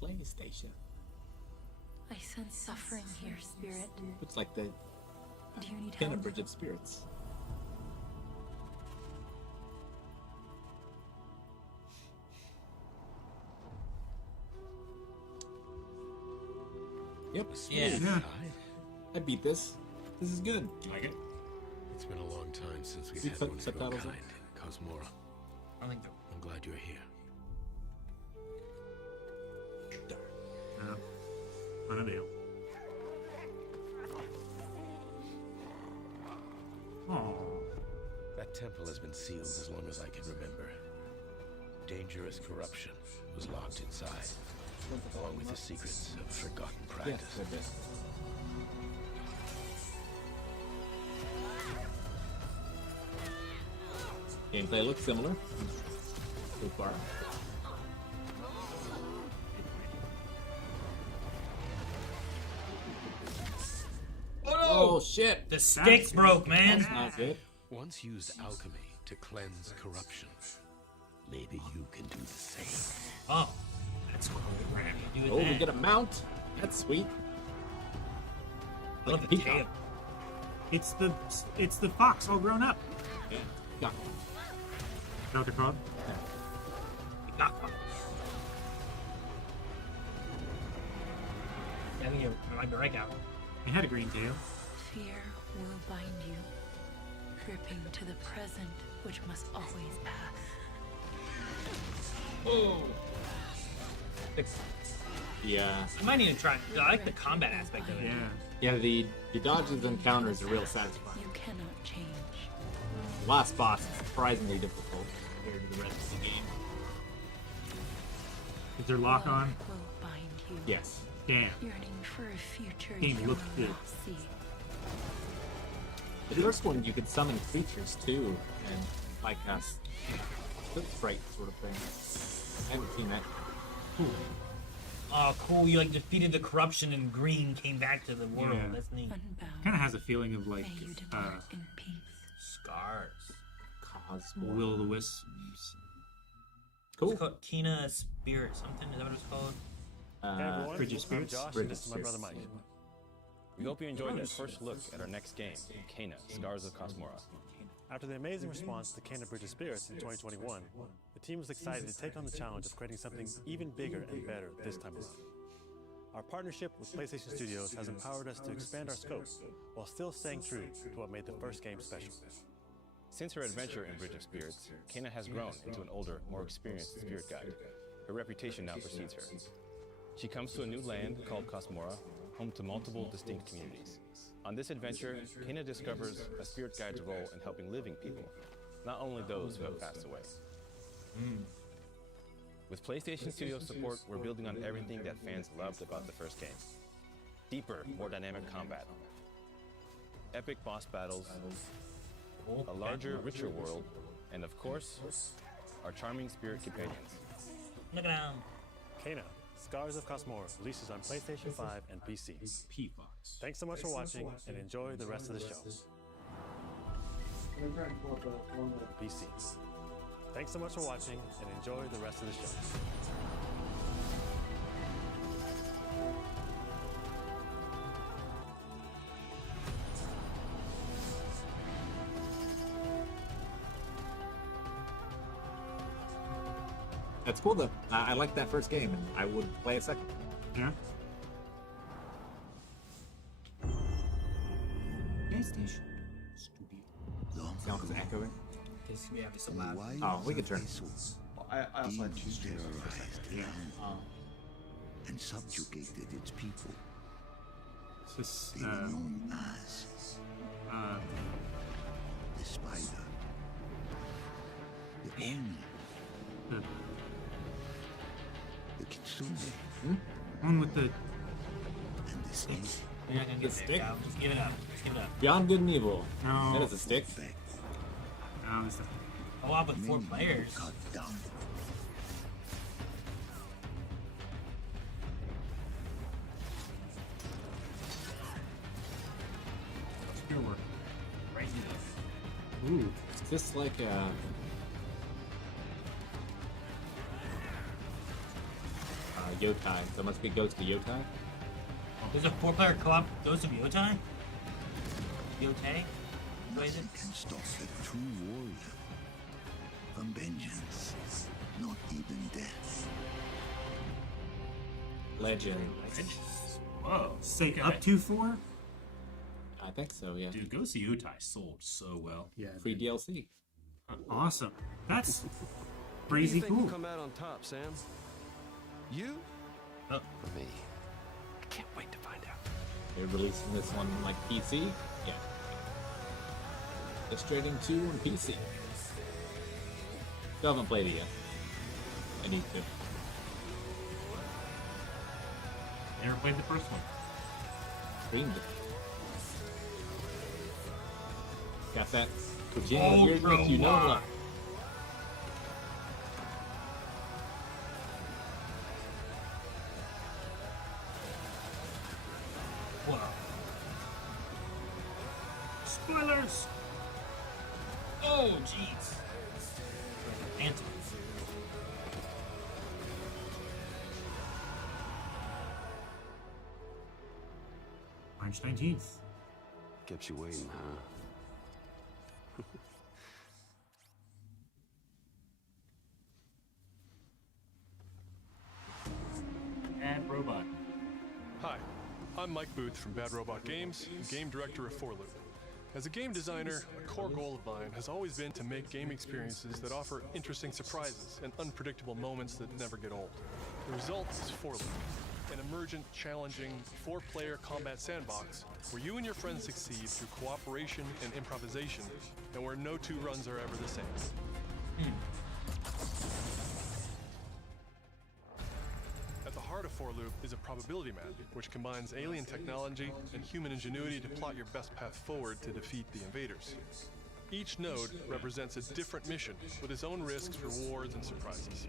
PlayStation. I sense suffering here, Spirit. Looks like the Do you need Ken help? of Bridge of Spirits. Yep. Yeah. Yeah. I beat this. This is good. You like it? It's been a long time since we've See had sub- one of your subtitles kind in Cosmora. I don't think I'm glad you're here. On a deal. Oh. That temple has been sealed as long as I can remember. Dangerous corruption was locked inside, along with the secrets of forgotten Yes, practice. I did. Gameplay looks similar so far. Oh shit! the stick broke, man. That's not good. Once used alchemy to cleanse corruption. Maybe you can do the same. Oh, that's cool. We're gonna have to do Oh, that. we get a mount. That's sweet. I love Like the a peacock. tail. It's the fox all grown up. Yeah. Got Dr. Cobb. I think you might be right, Calvin. He had a green tail. Fear will bind you, gripping to the present, which must always pass. Oh. Yeah. I might need to try. I like the combat aspect of it. Yeah. Yeah, the dodges and counters are real satisfying. You cannot change. The last boss is surprisingly difficult compared to the rest of the game. Is there lock on? Love will bind you. Yes. Damn. Yearning for a future Game you looked will good. not see. The first one you could summon creatures too, and like a flip sprite sort of thing. I haven't seen that. Oh, cool. You like defeated the corruption and green came back to the world. Yeah. That's neat. Unbound. Kind of has a feeling of like May you depart in peace. Scars. Cosmo. Will o' the Wisps. Cool. It's called Kina Spirit something. Is that what it's called? Hey everyone, Bridge of I'm Spirits? Josh, Bridge and of this is my brother Mike. Spirits. We hope you enjoyed this first look at our next game, Kena, Scars of Cosmora. After the amazing response to Kena Bridge of Spirits in 2021, the team was excited to take on the challenge of creating something even bigger and better this time around. Our partnership with PlayStation Studios has empowered us to expand our scope while still staying true to what made the first game special. Since her adventure in Bridge of Spirits, Kena has grown into an older, more experienced spirit guide. Her reputation now precedes her. She comes to a new land called Cosmora, home to multiple distinct communities. On this adventure, Kena discovers a spirit guide's role in helping living people, not only those who have passed away. With PlayStation Studios support, we're building on everything that fans loved about the first game. Deeper, more dynamic combat, epic boss battles, a larger, richer world, and of course, our charming spirit companions. Look at him. Kena, Scars of Cosmora releases on PlayStation 5 and PC. P-Fox. Thanks so much for watching, and enjoy the rest of the show. I'm trying to pull up a one with PC. Thanks so much for watching, and enjoy the rest of the show. That's cool though. I like that first game, and I would play a second. Yeah. PlayStation Studio. Sound is echoing. This, yeah, it's a lot. Oh, we could turn. I also had 2 Demons streams. terrorized land and subjugated its people. It's just, They were known as the Spider. The Oni. The Kitsune. one with the And the Snake. You're not gonna get The there, stick? Cal. Just give it up. Just give it up. Beyond Good and Evil. no. That is a stick. No, it's the, Oh, up with 4 players. Cut down. Spearwork. Crazy. ooh. Is this like a... Yotai. So it must be Ghost of Yotai. There's a 4-player co-op Ghost of Yotai? Yotai? What is it? Nothing can stop the true warrior from vengeance. Not even death. Legend. Whoa. Say okay. up to 4? I think so, yeah. Dude, Ghost of Yotai sold so well. Yeah. Free DLC. Awesome. That's Who do crazy you think cool. will come out on top, Sam? You? Oh. Or me? I can't wait to find out. They're releasing this one like PC? Yeah. Just Trading 2 on PC. Still haven't played it yet. I need to. Never played the first one. Streamed it. Got that Virginia Oh, weirdness you know bro, and love. Whoa. Spoilers! Oh, jeez. Phantom. March 19th. Kept you waiting, huh? Bad Robot. Hi, I'm Mike Booth from Bad Robot Games, and game director of 4Loop. As a game designer, a core goal of mine has always been to make game experiences that offer interesting surprises and unpredictable moments that never get old. The result is 4Loop, an emergent, challenging, 4-player combat sandbox where you and your friends succeed through cooperation and improvisation, and where no 2 runs are ever the same. At the heart of 4Loop is a probability map, which combines alien technology and human ingenuity to plot your best path forward to defeat the invaders. Each node represents a different mission with its own risks, rewards, and surprises.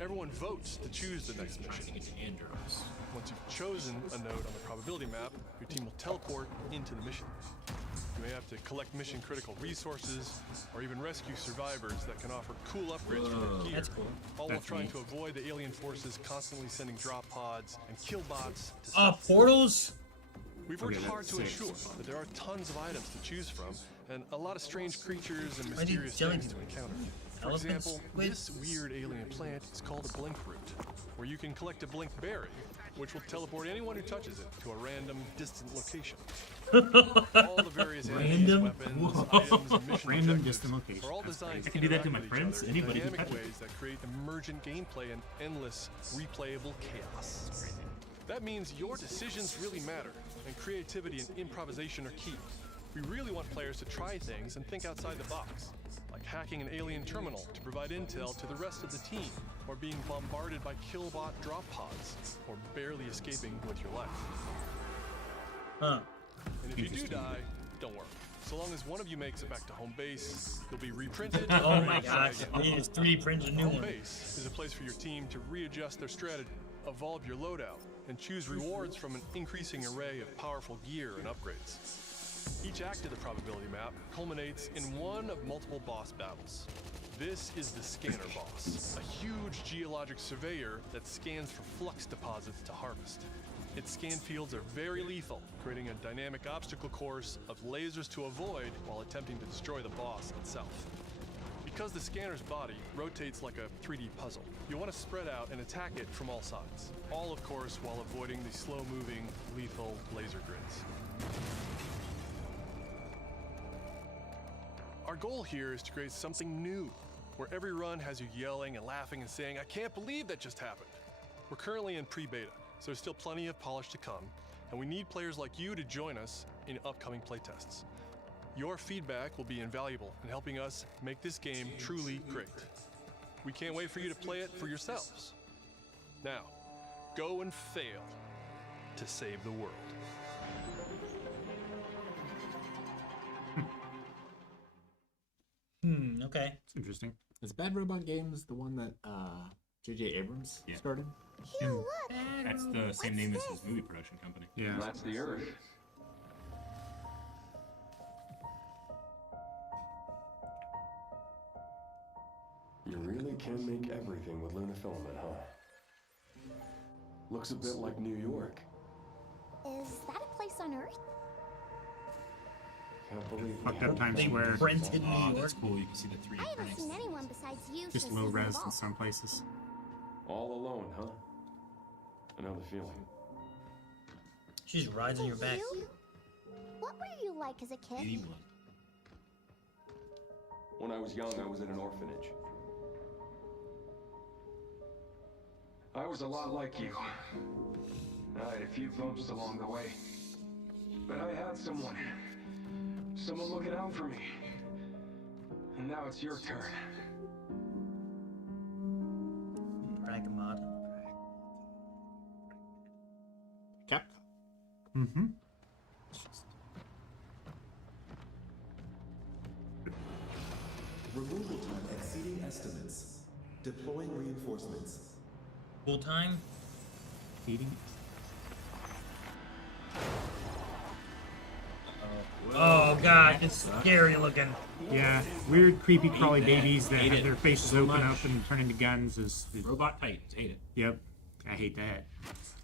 Everyone votes to choose the next mission. Once you've chosen a node on the probability map, your team will teleport into the mission. You may have to collect mission-critical resources, or even rescue survivors that can offer cool upgrades for your gear. That's cool. All while That's trying neat. to avoid the alien forces constantly sending drop pods and kill bots to stop. Portals? We've worked Okay, hard that's to six. ensure that there are tons of items to choose from, and a lot of strange creatures and Why do you mysterious jelly things to encounter. For elephants example, with- this weird alien plant is called a blink root, where you can collect a blink berry, which will teleport anyone who touches it to a random, distant location. All the various enemies, Random? weapons, Whoa. items, and mission Random objectives distant location. are all That's designed crazy. to I can do that to interact my with each friends. other in Anybody can dynamic touch it. ways that create emergent gameplay and endless, replayable chaos. That means your decisions really matter, and creativity and improvisation are key. We really want players to try things and think outside the box, like hacking an alien terminal to provide intel to the rest of the team, or being bombarded by killbot drop pods, or barely escaping with your life. Huh. And if you do die, don't worry. So long as one of you makes it back to home base, you'll be reprinted. Oh and my ready to try gosh. again. They just 3D printed a new Home one. base is a place for your team to readjust their strategy, evolve your loadout, and choose rewards from an increasing array of powerful gear and upgrades. Each act of the probability map culminates in one of multiple boss battles. This is the Scanner Boss, a huge geologic surveyor that scans for flux deposits to harvest. Its scan fields are very lethal, creating a dynamic obstacle course of lasers to avoid while attempting to destroy the boss itself. Because the scanner's body rotates like a 3D puzzle, you'll want to spread out and attack it from all sides. All, of course, while avoiding the slow-moving, lethal laser grids. Our goal here is to create something new, where every run has you yelling and laughing and saying, I can't believe that just happened. We're currently in pre-beta, so there's still plenty of polish to come, and we need players like you to join us in upcoming playtests. Your feedback will be invaluable in helping us make this game truly great. We can't wait for you to play it for yourselves. Now, go and fail to save the world. Okay. It's interesting. Is Bad Robot Games the one that J.J. Abrams started? That's the same name as his movie production company. Yeah. That's the Earth. You really can make everything with lunafilament, huh? Looks a bit like New York. Is that a place on Earth? Can't believe Fucked up Times Square. Printed New York. That's cool. You can see the 3D I haven't printing. seen anyone besides you Just since low the res in vault. some places. All alone, huh? I know the feeling. She just rides on your back. You? What were you like as a kid? 81. When I was young, I was at an orphanage. I was a lot like you. I had a few bumps along the way. But I had someone looking out for me. And now it's your turn. Pragmata. Capcom. Mm-hmm. Removal time exceeding estimates. Deploying reinforcements. Full time? Feeding. Oh god, it's scary looking. Yeah, weird, creepy, crawly babies that Hate have it their faces so open much. up and turn into guns. Is Robot Titans. Hate it. Yep, I hate that.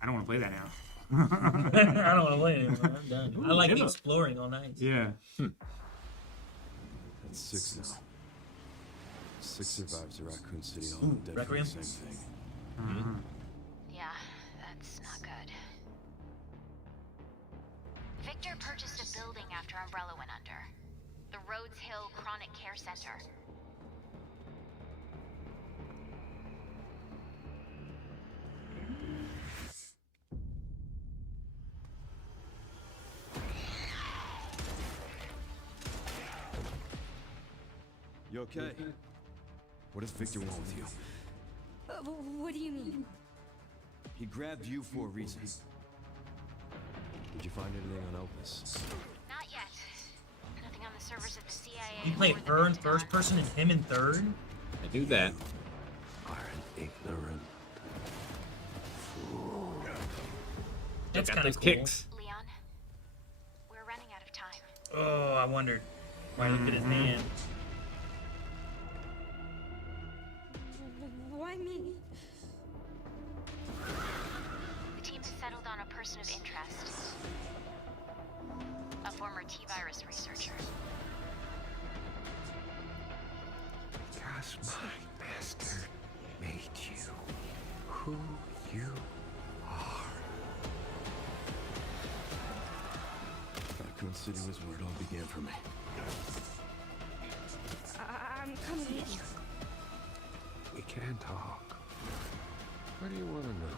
I don't want to play that now. I don't want to play it anymore. I'm done. Ooh, I like demo. exploring all night. Yeah. That's 6 now. 6 survives the Raccoon City Ooh, Hall, dead for Requiem? the same thing. Yeah, that's not good. Victor purchased a building after Umbrella went under. The Rhodes Hill Chronic Care Center. You okay? What does Victor want with you? What do you mean? He grabbed you for a reason. Did you find anything on Opus? Not yet. Nothing on the servers of the CIA. You play her in first person and him in third? I do that. Are an ignorant fool. That's Got kind of those cool. kicks. Leon, we're running out of time. Oh, I wondered. Why I looked at his hand. Why me? The team has settled on a person of interest. A former T-virus researcher. Because my master made you who you are. Raccoon City was where it all began for me. I'm coming with you. We can talk. What do you want to know?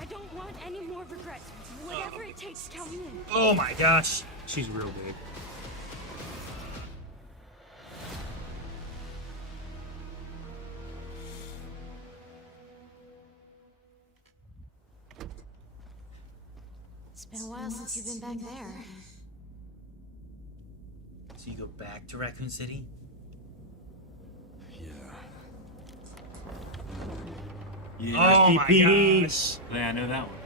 I don't want any more regrets. Whatever it takes, count me in. Oh my gosh. She's real big. It's been a while since you've been back there. So you go back to Raccoon City? Yeah. Oh my SGP. gosh. Yeah, I know that one.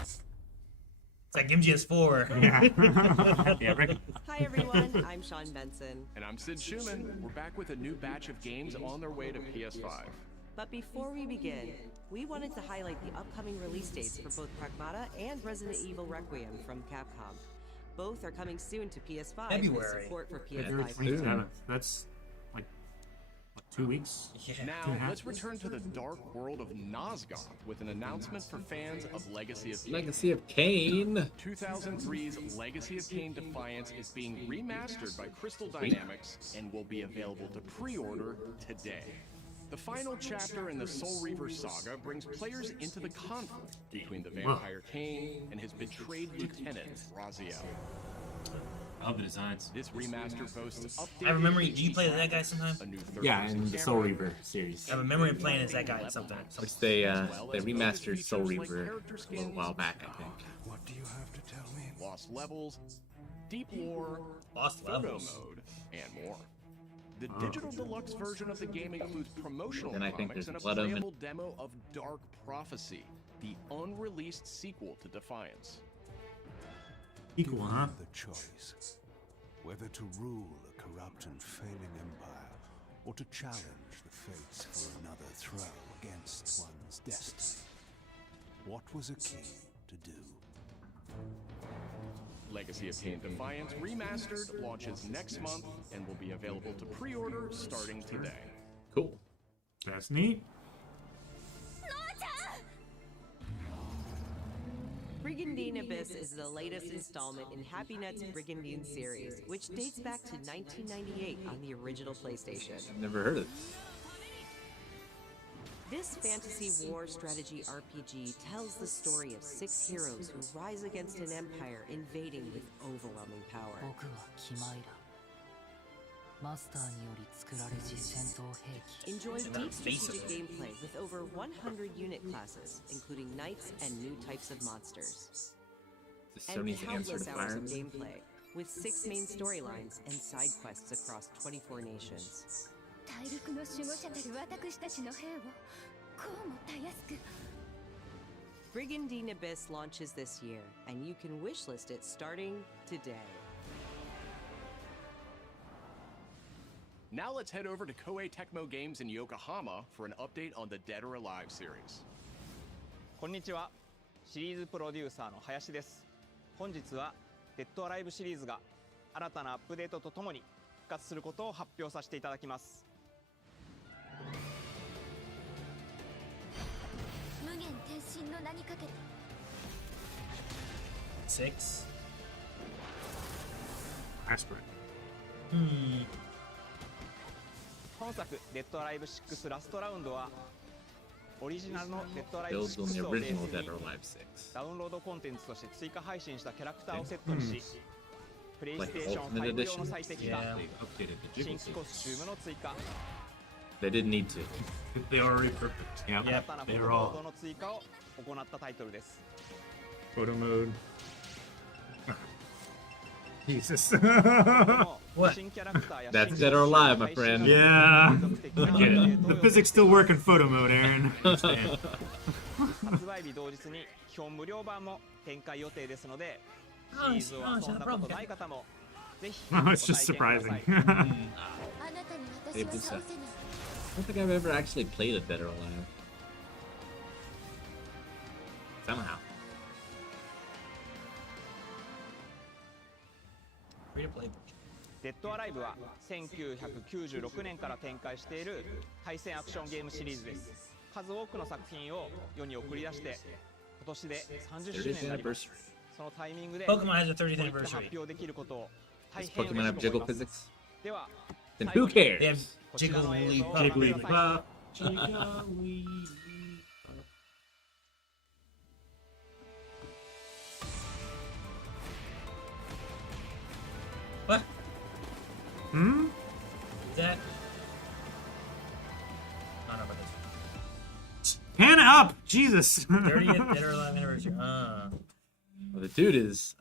It's like MGS4. Yeah. Yeah, Rick. Hi everyone, I'm Sean Benson. And I'm Sid Schumann. We're back with a new batch of games on their way to PS5. But before we begin, we wanted to highlight the upcoming release dates for both Pragmata and Resident Evil Requiem from Capcom. Both are coming soon to PS5 with February. support for February PS5. 27th. That's like 2 weeks? Yeah. Now, let's return to the dark world of Nosgoth with an announcement for fans of Legacy of Kain. Legacy of Kain. 2003's Legacy of Kain Defiance is being remastered by Crystal Dynamics and will be available to pre-order today. The final chapter in the Soul Reaver saga brings players into the conflict between the vampire Kain and his betrayed lieutenant, Raziel. I love the designs. This remaster boasts updated. I have a memory. Do you play that guy sometimes? Yeah, in the Soul Reaver series. I have a memory of playing as that guy in something. Which they remastered Soul Reaver a little while back, I think. What do you have to tell me? Lost levels, deep lore, Lost photo levels. mode, and more. The digital deluxe version of the game includes promotional And I think comics there's and a blood omen. playable demo of Dark Prophecy, the unreleased sequel to Defiance. Equal, huh? The choice. Whether to rule a corrupt and failing empire, or to challenge the fates for another throw against one's destiny. What was a king to do? Legacy of Kain Defiance Remastered launches next month and will be available to pre-order starting today. Cool. That's neat. Brigandine Abyss is the latest installment in HappyNet's Brigandine series, which dates back to 1998 on the original PlayStation. Never heard of this. This fantasy war strategy RPG tells the story of 6 heroes who rise against an empire invading with overwhelming power. Enjoy deep strategic gameplay with over 100 unit classes, including knights and new types of monsters. And Sony's answer countless to hours fire. of gameplay, with 6 main storylines and side quests across 24 nations. 大陸の守護者たる私たちの兵をこうもたやすく Brigandine Abyss launches this year, and you can wishlist it starting today. Now let's head over to Koei Tecmo Games in Yokohama for an update on the Dead or Alive series. こんにちは。シリーズプロデューサーの林です。本日はデッドアライブシリーズが新たなアップデートとともに復活することを発表させていただきます。無限転身の名にかけて 6. Aspirin. 本作デッドアライブ6ラストラウンドはオリジナルのデッドアライブ Builds on the 6をベース original に Dead or Alive 6. ダウンロードコンテンツとして追加配信したキャラクターをセットにし、プレイス Like テ the ーション Ultimate 5用 Edition? の最適化、 Yeah. They updated the 新 jiggle 規コスチュームの追加、 They didn't need to. They already perfect. Yeah. 新たなフォ They're トモー all ドの追加を行ったタイトルです。 photo mode. Jesus. What? 新キャラクターや That's 新 Dead or Alive, my friend. Yeah. 継続的な I get it. The physics still work in photo mode, Aaron. I understand. 発売日同日に基本無料版も展開予定ですので、シリーズを遊んだことない方もぜひ Oh, ご it's 体 just 験くだ surprising. さい。あなたに私は幸せに I don't think I've ever actually played a Dead or Alive. Somehow. Free to play. デッドアライブは1996年から展開している対戦アクションゲームシリーズです。数多くの作品を世に送り出して今年で30周年になります。そのタイミングで Pokemon has a 30th こういった anniversary. 発表できることを大 Does 変 Pokemon 嬉 have しく jiggle 思います。 physics? では Then 最後 who に cares? They have こちらの映像をご覧ください。 What? Hmm? Is that? I don't know about this. Pan up! Jesus. 30th Dead or Alive anniversary. Well, the dude is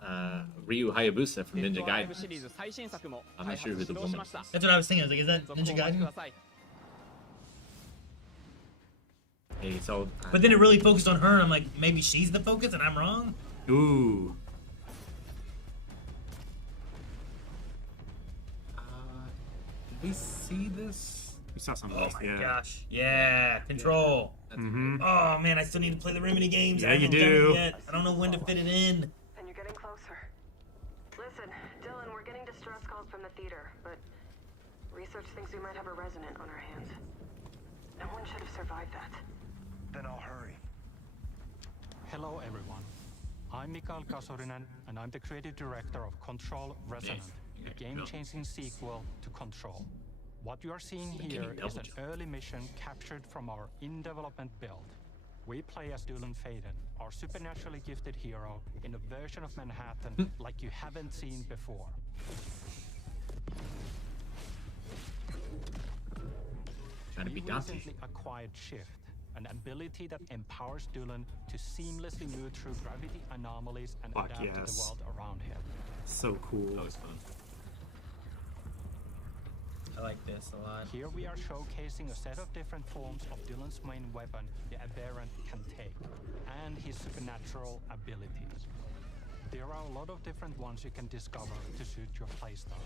Ryu Hayabusa from デッ Ninja ドアライブ Gaiden. シリーズ最新作も I'm 開 not sure 発 who 始 the 動し woman ました。 That's what I was thinking. I was like, is that 続報 Ninja をお待ちく Gaiden? ださい。 Hey, so But then it really focused on her. I'm like, maybe she's the focus and I'm wrong? Ooh. did we see this? We saw some of Oh this, my yeah. gosh. Yeah, Control. Mm-hmm. Oh man, I still need to play the Remedy games. Yeah, I you haven't done do. it yet. I don't know when to fit it in. And you're getting closer. Listen, Dylan, we're getting distress calls from the theater, but Research thinks we might have a resonant on our hands. No one should have survived that. Then I'll hurry. Hello, everyone. I'm Mikael Kasurinen, and I'm the creative director of Control Resonant, a game-changing sequel to Control. What you are seeing here is an early mission captured from our in-development build. We play as Dylan Faden, our supernaturally gifted hero, in a version of Manhattan like you haven't seen before. Trying to be We Dante. recently acquired Shift, an ability that empowers Dylan to seamlessly move through gravity anomalies and Fuck adapt to the yes. world around him. So cool. That was fun. I like this a lot. Here we are showcasing a set of different forms of Dylan's main weapon, the Aberrant can take, and his supernatural abilities. There are a lot of different ones you can discover to suit your playstyle.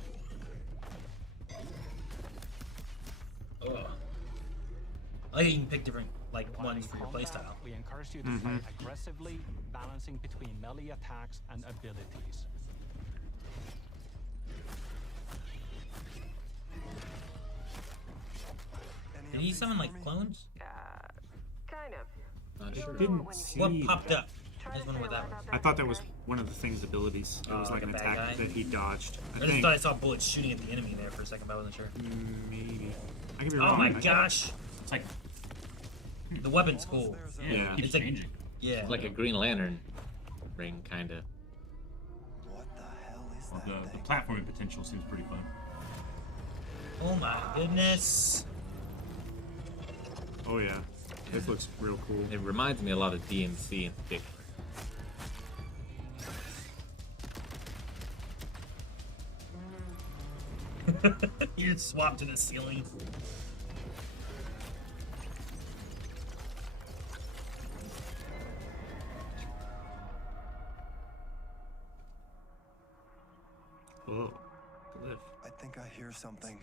Ugh. I like you can pick different like While ones in for your combat, playstyle. we encourage you to play aggressively, balancing between melee attacks and abilities. Did he summon like clones? Kind of. Not sure. Didn't see What popped that. up? I just wonder what that was. I thought that was one of the thing's abilities. It was like like an a bad attack guy? that he dodged. I just thought I saw bullets shooting at the enemy there for a second, but I wasn't sure. Maybe. I could be Oh wrong. my I- gosh! It's like The weapon's cool. Yeah. keeps It's like changing. yeah. It's like a Green Lantern ring, kind of. Well, the platforming potential seems pretty fun. Oh my goodness! Oh yeah. This looks real cool. It reminds me a lot of DMC in particular. You just swap to the ceiling. Whoa. Glyph. I think I hear something.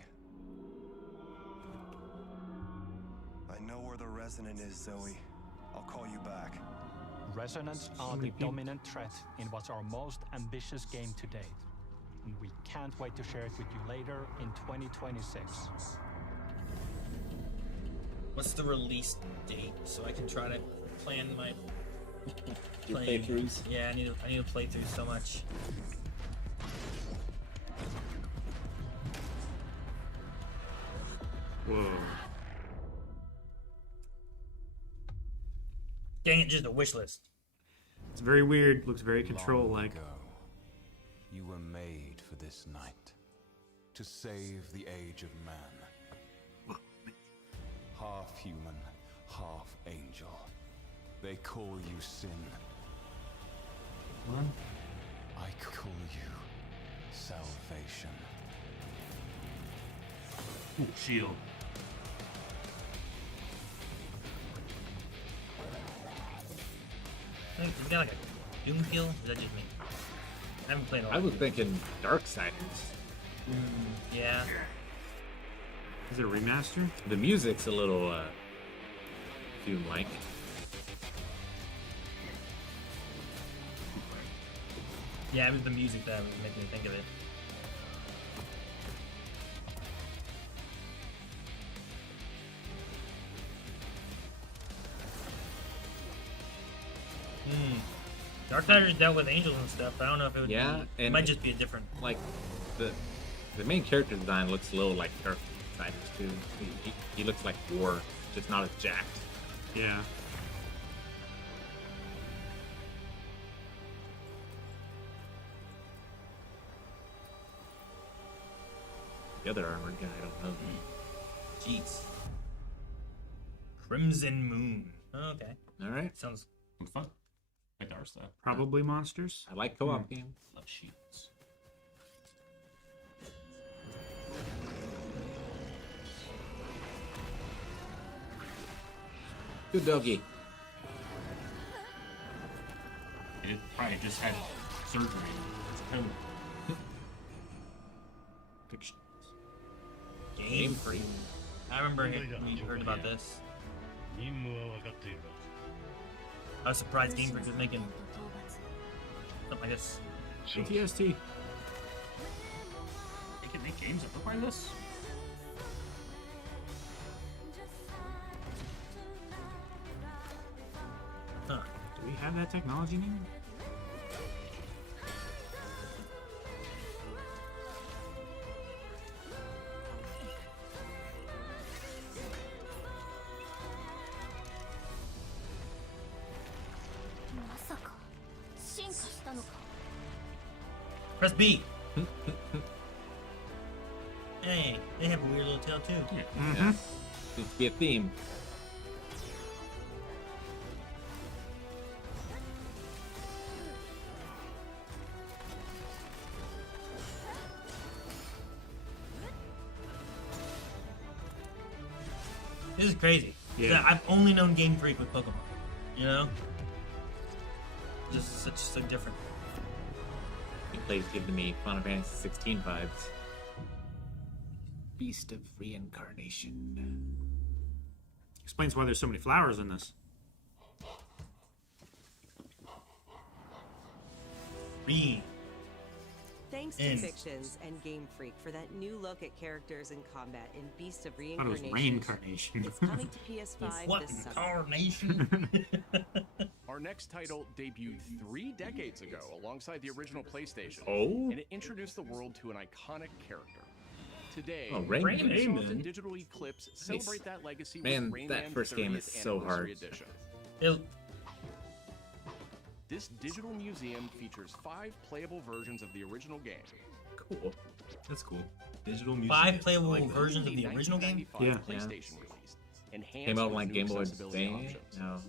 I know where the resonant is, Zoe. I'll call you back. Resonants are the dominant threat in what's our most ambitious game to date. And we can't wait to share it with you later in 2026. What's the release date so I can try to plan my Your playing. playthroughs? Yeah, I need to play through so much. Whoa. Dang it, just a wish list. It's very weird. Looks very control-like. Long ago, you were made for this night, to save the age of man. Half human, half angel. They call you sin. What? I call you salvation. Ooh, shield. Is that like a Doom feel? Is that just me? I haven't played a lot. I was thinking Darksiders. Yeah. Is it a remaster? The music's a little Doom-like. Yeah, it was the music that was making me think of it. Darksiders dealt with angels and stuff. But I don't know if it would. Yeah, be, it and might just be a different. Like the main character design looks a little like Darksiders too. He looks like War, just not as jacked. Yeah. The other armored guy, I don't know. Jeez. Crimson Moon. Oh, okay. All right. Sounds fun. Like our stuff. Probably monsters. I like co-op games. Love shields. Good doggy. It probably just had surgery. Fiction. Game Freak. I remember we heard about this. I was surprised Game Freak was making something like this. PTSD. They can make games that look like this? have that technology now? Press B. Hey, they have a weird little tail too. Yeah. Seems to be a theme. This is crazy. Yeah. I've only known Game Freak with Pokemon. You know? Just so different. Gameplay is giving me Final Fantasy 16 vibes. Beast of Reincarnation. Explains why there's so many flowers in this. Read. Thanks to Fictions and Game Freak for that new look at characters in combat in Beast of Reincarnation. It was reincarnation. It's coming to PS5 What this summer. incarnation? Our next title debuted 3 decades ago alongside the original PlayStation. Oh. And it introduced the world to an iconic character. Today, Oh, Rayman. Microsoft and Digital Eclipse celebrate that legacy Man, with that Rayman first game is 30th so hard. Anniversary Edition. It- This digital museum features 5 playable versions of the original game. Cool. That's cool. Digital music. 5 playable Like versions of the original game? 1995 Yeah. PlayStation release. Enhanced Came out on with like new Game Boy accessibility Advance. options. No.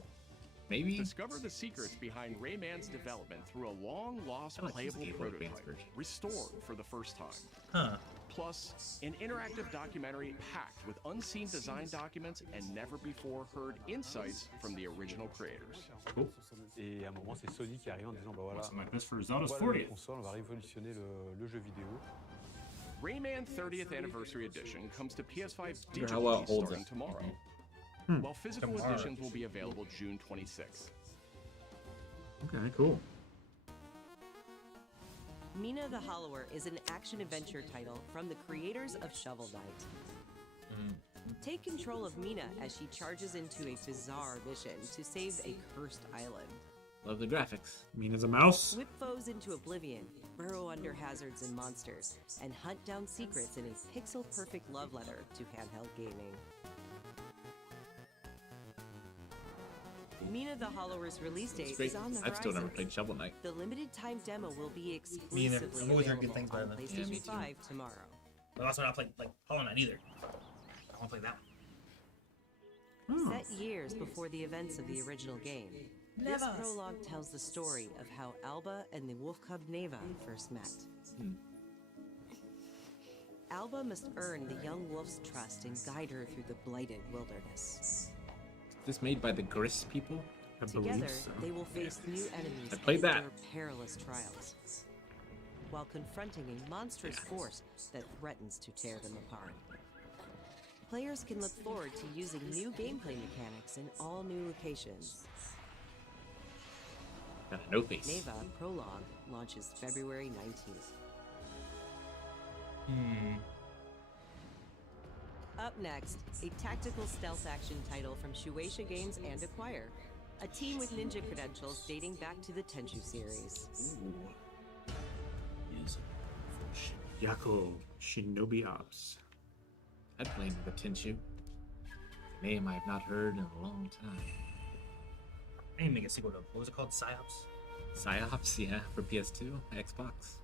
Maybe. Discover the secrets behind Rayman's development through a long-lost I like this playable Game Boy Advance prototype, version. restored for the first time. Huh. Plus, an interactive documentary packed with unseen design documents and never-before-heard insights from the original creators. Cool. Et à un moment, c'est Sony qui arrive en disant bah voilà, Something like this for Zelda's voilà 40th. la console, on va révolutionner le jeu vidéo. Rayman 30th Anniversary Edition comes to PS5 Wonder how well digitally it holds starting up. tomorrow, while physical Tomorrow. editions will be available June 26th. Okay, cool. Mina the Hollower is an action-adventure title from the creators of Shovel Knight. Take control of Mina as she charges into a bizarre mission to save a cursed island. Love the graphics. Mina's a mouse. Whip foes into oblivion, burrow under hazards and monsters, and hunt down secrets in a pixel-perfect love letter to handheld gaming. Mina the Hollower's release date Great. is on the I've still never horizon. played Shovel Knight. The limited time demo will be Me exclusively neither. I've always heard good available things about on it. Yeah, PlayStation me too. 5 tomorrow. But also not play like Hollow Knight either. I want to play that one. Set years before the events of the original game, this prologue tells the story of how Alba and the wolf cub Neva first met. Alba must earn the young wolf's trust and guide her through the blighted wilderness. Is this made by the Gris people? I Together, believe so. they will face new enemies I played and that. endure perilous trials, while confronting a monstrous force that threatens to tear them apart. Players can look forward to using new gameplay mechanics in all new locations. Got a no face. Neva Prologue launches February 19th. Up next, a tactical stealth action title from Shueisha Games and Acquire, a team with ninja credentials dating back to the Tenchu series. Yako Shinobi Ops. I'd play with a Tenchu. A name I have not heard in a long time. I need to make a sequel to what was it called? Psyops? Psyops, yeah, for PS2, Xbox.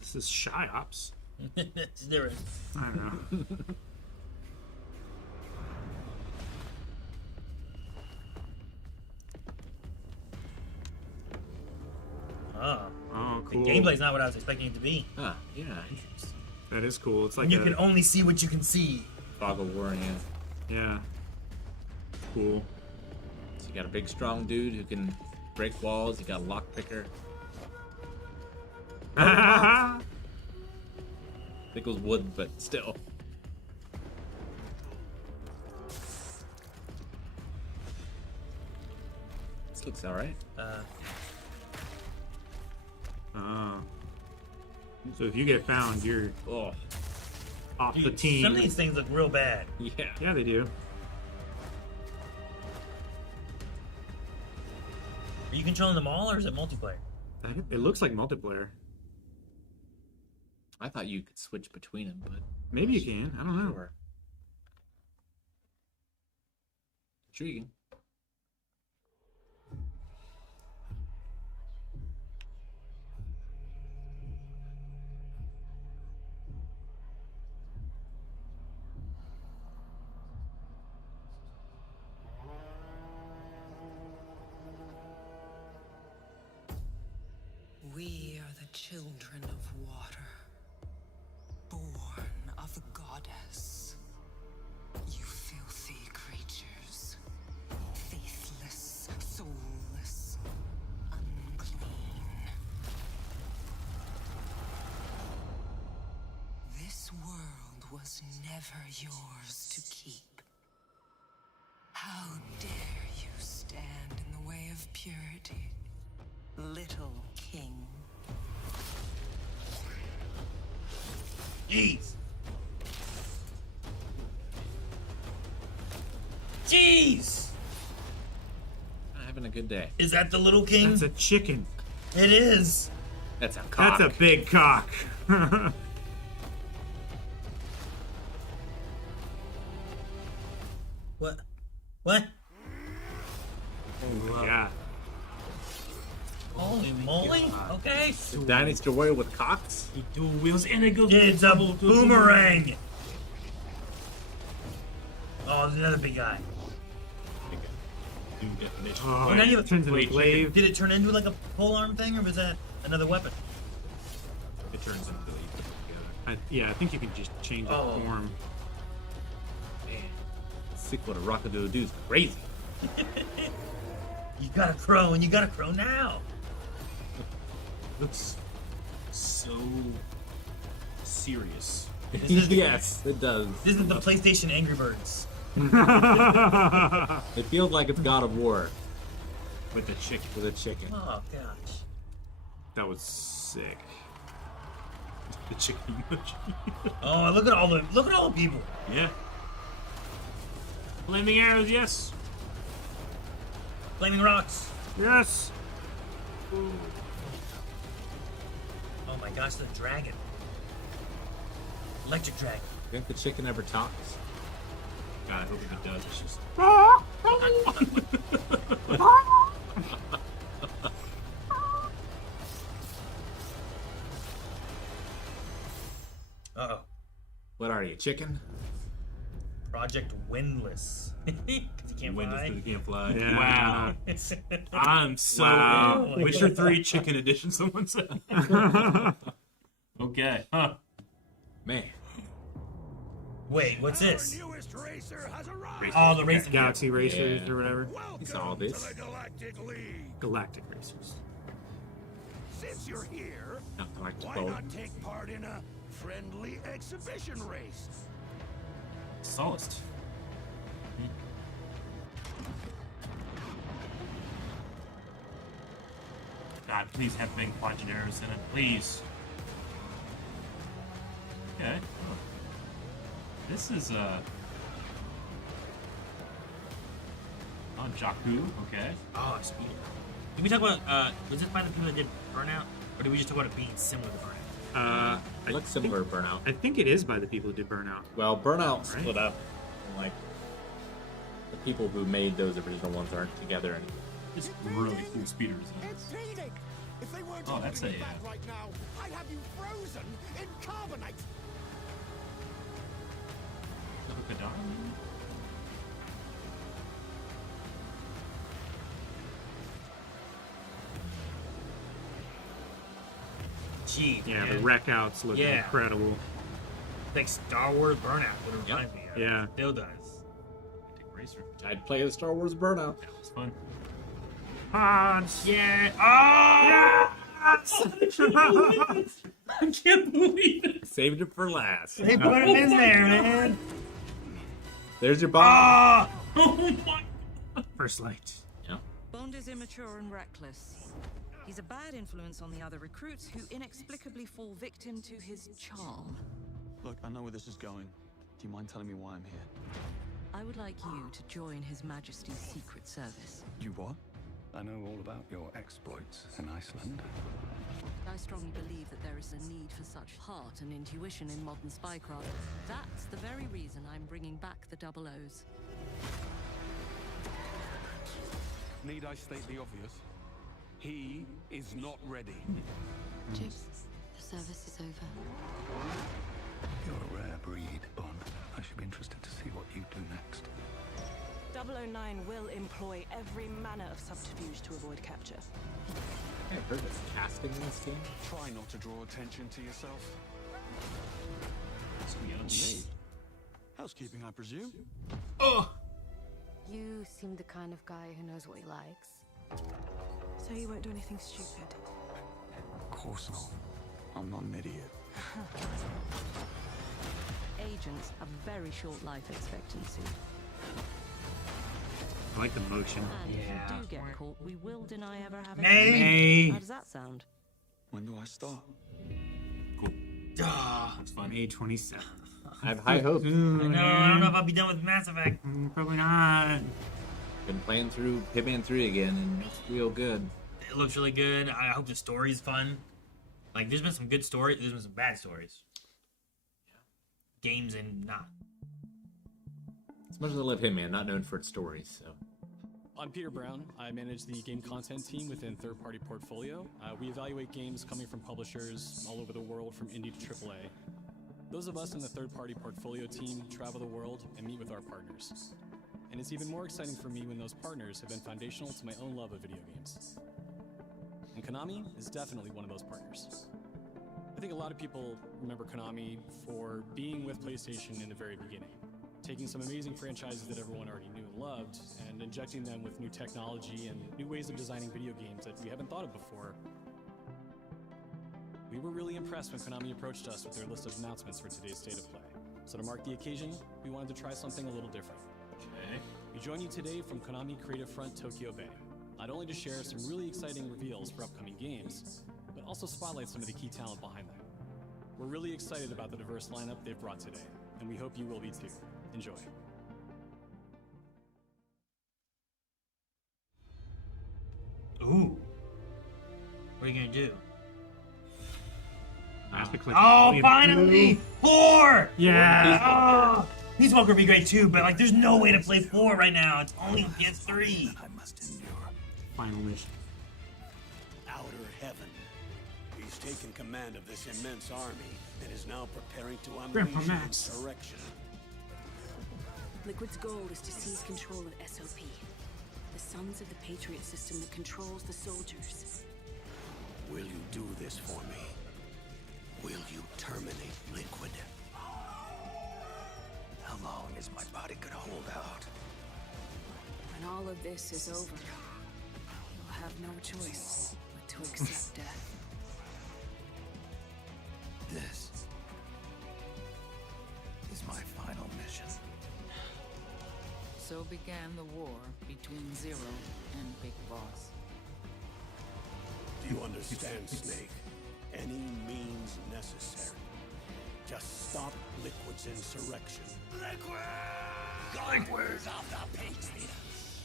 This is Shy Ops. It's different. I don't know. Oh, cool. The gameplay's not what I was expecting it to be. Ah, yeah. That is cool. It's like And you can only see what you can see. Fog of War, yeah. Yeah. Cool. So you got a big, strong dude who can break walls. You got a lockpicker. I think it was wood, but still. This looks alright. So if you get found, you're off the team. Some of these things look real bad. Yeah. Yeah, they do. you controlling them all, or is it multiplayer? It looks like multiplayer. I thought you could switch between them, but maybe you can. I don't know. Sure. Intriguing. We are the children of water, born of the goddess. You filthy creatures, faithless, soulless, unclean. This world was never yours to keep. How dare you stand in the way of purity, little king? Jeez. Jeez. I'm having a good day. Is that the little king? That's a chicken. It is. That's a cock. That's a big cock. What? What? Oh, yeah. Holy moly. Okay. The dinosaur warrior with cocks? He dual wheels and it goes. It's a boomerang. Oh, there's another big guy. Oh, now you it turns into a glaive. Did it turn into like a polearm thing, or was that another weapon? It turns into yeah, I think you can just change the form. Man, sequel to Rock-a-Doo-Doo's crazy. You got a crow, and you got a crow now. Looks so serious. Yes, it does. This is the PlayStation Angry Birds. It feels like it's God of War. With a chicken. With a chicken. Oh gosh. That was sick. The chicken emoji. Oh, look at all the people. Yeah. Flaming arrows, yes. Flaming rocks. Yes. Ooh. Oh my gosh, the dragon. Electric dragon. You think the chicken ever talks? God, I hope if it does, it's just. Uh-oh. What are you, chicken? Project Windless. Because he can't fly. He can't fly. Yeah. Wow. I'm so Wow. in. Witcher 3 Chicken Edition, someone said. Okay. Huh. Man. Wait, what's this? Oh, the racing Galaxy Racers or whatever. You saw all this. Galactic Racers. Since you're here, Not like the why boat. not take part in a friendly exhibition race? Solist. God, please have big quadrant arrows in it. Please. Okay. Oh. This is Oh, Jakku. Okay. Oh, speed. Did we talk about, was this by the people that did Burnout? Or did we just talk about it being similar to Burnout? It looks similar to Burnout. I think it is by the people who did Burnout. Well, Burnout Right. split up. And, like, the people who made those original ones aren't together anymore. Just really cool speeders. If they weren't Oh, that's a. right now, I'd have you frozen in carbonite. Gee, Yeah, man. the wreck outs look incredible. Like Star Wars Burnout would remind me of. Yeah. It still does. Racer. I'd play the Star Wars Burnout. That was fun. Hans! Yeah. Oh! Yes! I can't believe it. Saved it for last. They put him in there, man. There's your bomb. Oh my. First light. Yeah. Bond is immature and reckless. He's a bad influence on the other recruits who inexplicably fall victim to his charm. Look, I know where this is going. Do you mind telling me why I'm here? I would like you to join His Majesty's Secret Service. You what? I know all about your exploits in Iceland. I strongly believe that there is a need for such heart and intuition in modern spycraft. That's the very reason I'm bringing back the double O's. Need I state the obvious? He is not ready. Chips, the service is over. You're a rare breed, Bond. I should be interested to see what you do next. 009 will employ every manner of subterfuge to avoid capture. I heard there's casting in this game. Try not to draw attention to yourself. Me. Housekeeping, I presume? Oh! You seem the kind of guy who knows what he likes. So you won't do anything stupid? Of course not. I'm not an idiot. Agents have very short life expectancy. I like the motion. And if you do get caught, we will deny ever having. Nay. How does that sound? When do I start? That's fun. May 27th. I have high hopes. I don't know if I'll be done with Mass Effect. Probably not. Been playing through Hitman 3 again, and it's real good. It looks really good. I hope the story's fun. Like, there's been some good stories. There's been some bad stories. Yeah. Games and not. As much as I love Hitman, not known for its stories, so. I'm Peter Brown. I manage the game content team within Third Party Portfolio. We evaluate games coming from publishers all over the world, from indie to AAA. Those of us in the Third Party Portfolio team travel the world and meet with our partners. And it's even more exciting for me when those partners have been foundational to my own love of video games. And Konami is definitely one of those partners. I think a lot of people remember Konami for being with PlayStation in the very beginning, taking some amazing franchises that everyone already knew and loved, and injecting them with new technology and new ways of designing video games that we haven't thought of before. We were really impressed when Konami approached us with their list of announcements for today's State of Play. So to mark the occasion, we wanted to try something a little different. Okay. We join you today from Konami Creative Front Tokyo Bay, not only to share some really exciting reveals for upcoming games, but also spotlight some of the key talent behind them. We're really excited about the diverse lineup they've brought today, and we hope you will be too. Enjoy. Ooh. What are you gonna do? Oh, finally! 4! Yeah! Oh, Peace Walker would be great too, but like, there's no way to play 4 right now. It's only PS3. I must endure. Final mission. Outer heaven. He's taken command of this immense army and is now preparing to unleash an insurrection. Liquid's goal is to seize control of SOP, the Sons of the Patriot system that controls the soldiers. Will you do this for me? Will you terminate Liquid? How long is my body gonna hold out? When all of this is over, you'll have no choice but to accept death. This is my final mission. So began the war between Zero and Big Boss. Do you understand, Snake? Any means necessary. Just stop Liquid's insurrection. Liquid! Conquerors of the Patriots!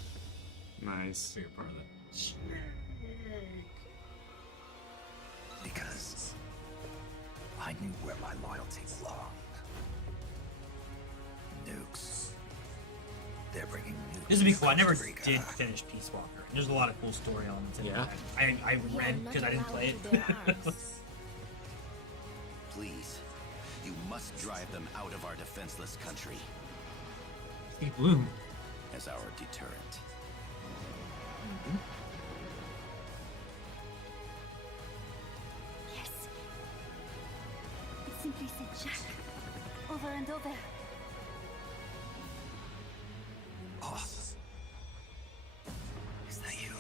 Nice. You're part of that. Because I knew where my loyalty belonged. Nukes. They're bringing nukes. This would be cool. I never did finish Peace Walker. There's a lot of cool story elements in Yeah. it. I read because I didn't play it. Please, you must drive them out of our defenseless country. Steve Bloom. As our deterrent. Yes. It simply said Jack. Over and over. Boss. Is that you?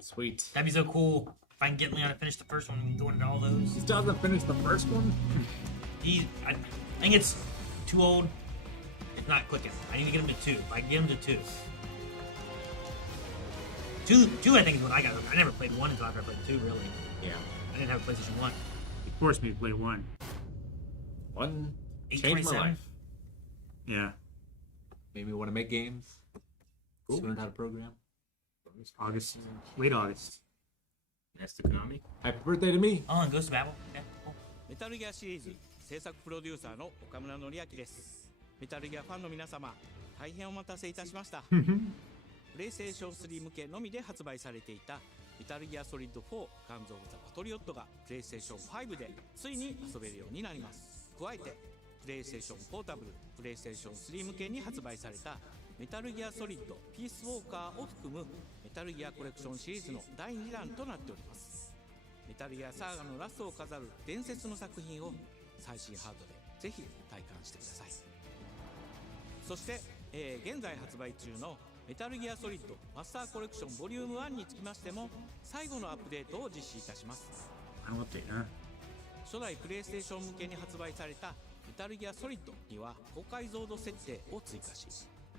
Sweet. That'd be so cool. If I can get Leon to finish the first one, we can go into all those. He still hasn't finished the first one? I think it's too old. It's not quick enough. I need to get him to 2. If I can get him to 2. 2 I think is what I got. I never played 1 until after I played 2, really. Yeah. I didn't have a PlayStation 1. He forced me to play 1. 1 Changed my life. Yeah. Made me want to make games. Learned how to program. August, late August. Next to Konami. Happy birthday to me. Oh, and Ghost of Babel. Yeah, cool. メタルギアシリーズ制作プロデューサーの岡村典明です。メタルギアファンの皆様、大変お待たせいたしました。プレイステーション3向けのみで発売されていたメタルギアソリッド4ガンズ・オブ・ザ・パトリオットがプレイステーション5でついに遊べるようになります。加えてプレイステーションポータブル、プレイステーション3向けに発売されたメタルギアソリッドピースウォーカーを含むメタルギアコレクションシリーズの第2弾となっております。メタルギアサーガのラストを飾る伝説の作品を最新ハードでぜひ体感してください。そして、現在発売中のメタルギアソリッドマスターコレクションボリューム1につきましても最後のアップデートを実施いたします。初代プレイステーション向けに発売されたメタルギアソリッドには高解像度設定を追加し、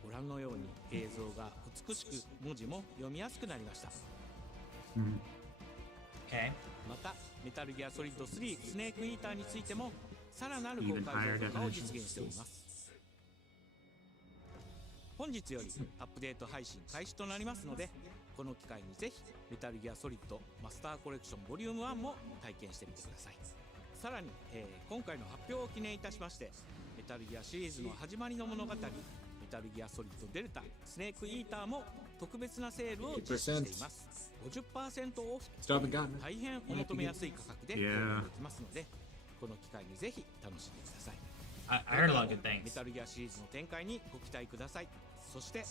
ご覧のように映像が美しく文字も読みやすくなりました。またメタルギアソリッド3スネークイーターについてもさらなる高解像度化を実現しております。本日よりアップデート配信開始となりますので、この機会にぜひメタルギアソリッドマスターコレクションボリューム1も体験してみてください。さらに、今回の発表を記念いたしましてメタルギアシリーズの始まりの物語メタルギアソリッドデルタスネークイーターも特別なセールを実施しています。 50% オフと大変お求めやすい価格で購入できますので、この機会にぜひ楽しんでください。I heard a lot of good things. メタルギアシリーズの展開にご期待ください。そして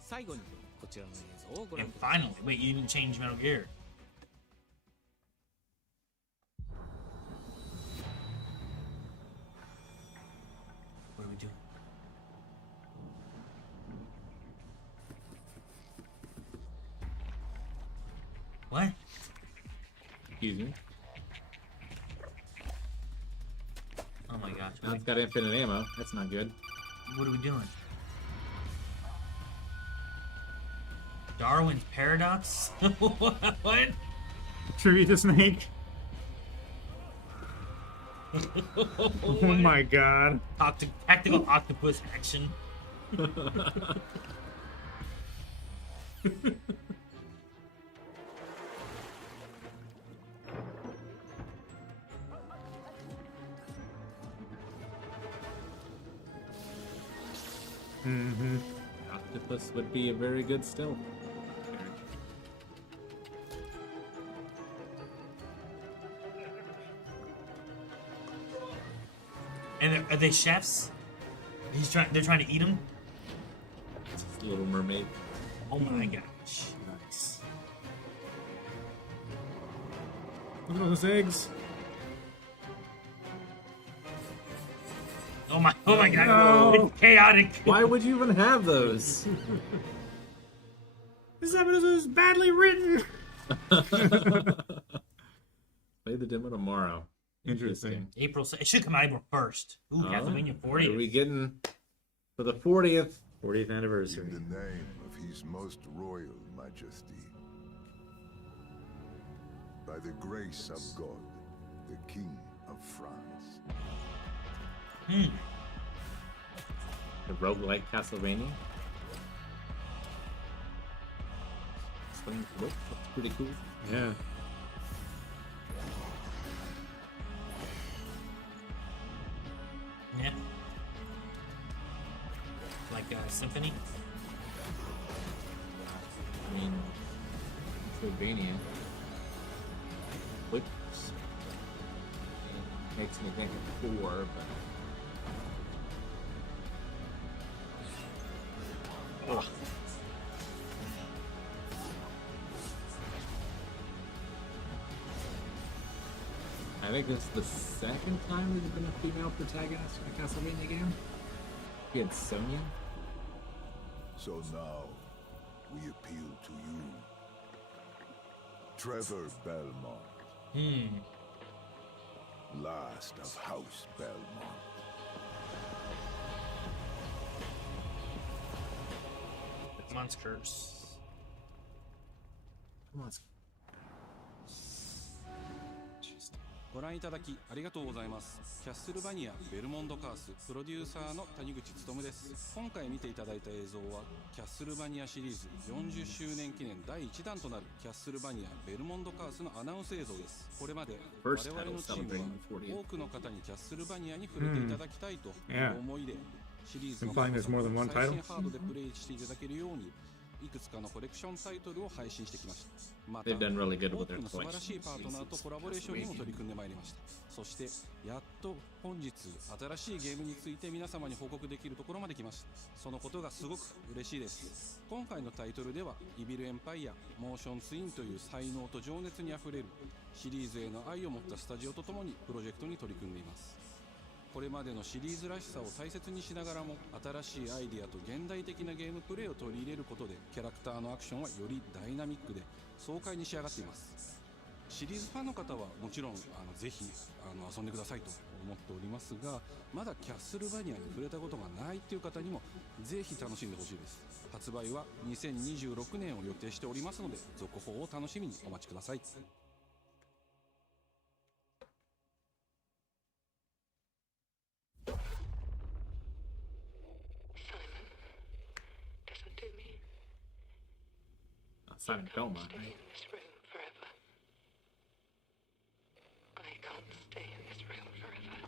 最後にこちらの映像をご覧 And ください。 finally, wait, you didn't change Metal Gear. What are we doing? What? Excuse me. Oh my gosh. Now it's got infinite ammo. That's not good. What are we doing? Darwin's Paradox? What? Tribute to Snake. Oh my god. Tactical octopus action. Octopus would be a very good stealth. And are they chefs? They're trying to eat them? Little Mermaid. Oh my gosh. Nice. Look at all those eggs. Oh my god. No. It's chaotic. Why would you even have those? This episode is badly written. Play the demo tomorrow. Interesting. April. It should come out April 1st. Ooh, Castlevania 40. Are we getting for the 40th? 40th anniversary. In the name of His Most Royal Majesty, by the grace of God, the King of France. The roguelike Castlevania. That's pretty cool. Yeah. Yeah. Like Symphony? I mean, Castlevania. Which makes me think of 4, but. Oh. I think this is the second time there's been a female protagonist in a Castlevania game. We had Sonya. So now, we appeal to you. Trevor Belmont. Last of House Belmont. Monsters. Come on. ご覧いただきありがとうございます。キャッスルバニアベルモンドカースプロデューサーの谷口勉です。今回見ていただいた映像はキャッスルバニアシリーズ40周年記念第1弾となるキャッスルバニアベルモンドカースのアナウンス映像です。これまで我々のチームは多くの方にキャッスルバニアに触れていただきたいという思いでシリーズの最新ハードでプレイしていただけるようにいくつかのコレクションタイトルを配信してきました。また、多くの素晴らしいパートナーとコラボレーションにも取り組んでまいりました。そして、やっと本日、新しいゲームについて皆様に報告できるところまで来ました。そのことがすごく嬉しいです。今回のタイトルでは、イビルエンパイア、モーションツインという才能と情熱にあふれるシリーズへの愛を持ったスタジオとともにプロジェクトに取り組んでいます。これまでのシリーズらしさを大切にしながらも新しいアイディアと現代的なゲームプレイを取り入れることでキャラクターのアクションはよりダイナミックで爽快に仕上がっています。シリーズファンの方はもちろんぜひ遊んでくださいと思っておりますが、まだキャッスルバニアに触れたことがないという方にもぜひ楽しんでほしいです。発売は2026年を予定しておりますので続報を楽しみにお待ちください。Simon Belmont, right? I can't stay in this room forever.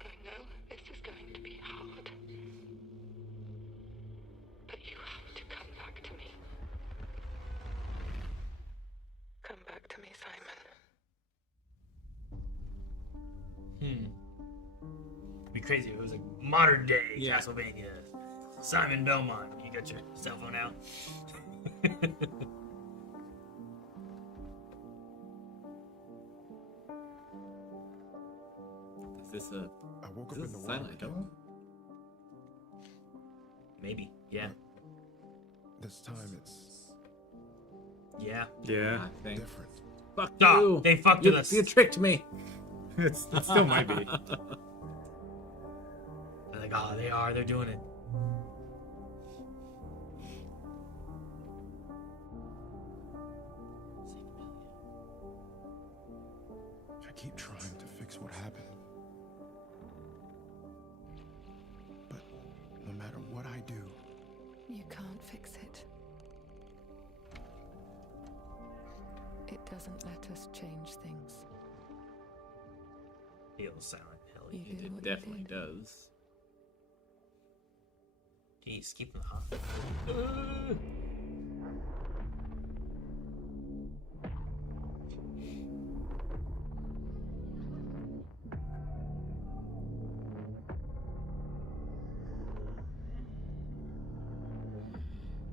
I know this is going to be hard. But you have to come back to me. Come back to me, Simon. It'd be crazy if it was a modern day Castlevania. Simon Belmont, you got your cell phone out? Is this a Silent Hill? Maybe, yeah. This time it's Yeah. Yeah. I think. different. Fuck Oh, you! they fucked with us. You tricked me. It still might be. They're like, oh, they are. They're doing it. I keep trying to fix what happened. But no matter what I do, You can't fix it. It doesn't let us change things. Feels Silent Hill. You did It what definitely you did. does. Jeez, keep them hot.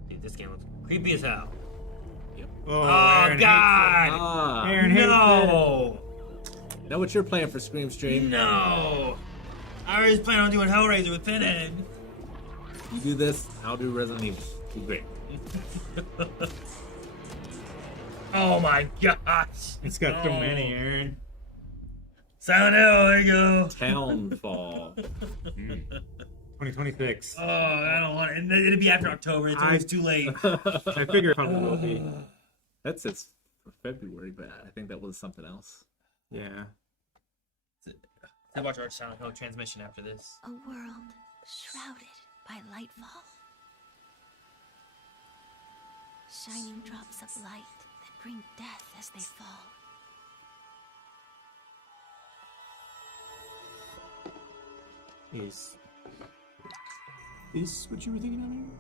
Dude, this game looks creepy as hell. Yep. Oh, Aaron God! Ah. Aaron hates No! Know what you're playing for Scream Stream? No! I was planning on doing Hellraiser with Pinhead. You do this, I'll do Resident Evil. Be great. Oh my gosh! It's got so many, Aaron. Silent Hill, there you go. Townfall. 2026. Oh, I don't want it. And it'll be after October. It's always too late. I figure it probably will be. That says for February, but I think that was something else. Yeah. I'll watch our Silent Hill transmission after this. A world shrouded by lightfall. Shining drops of light that bring death as they fall. Is what you were thinking of, Aaron?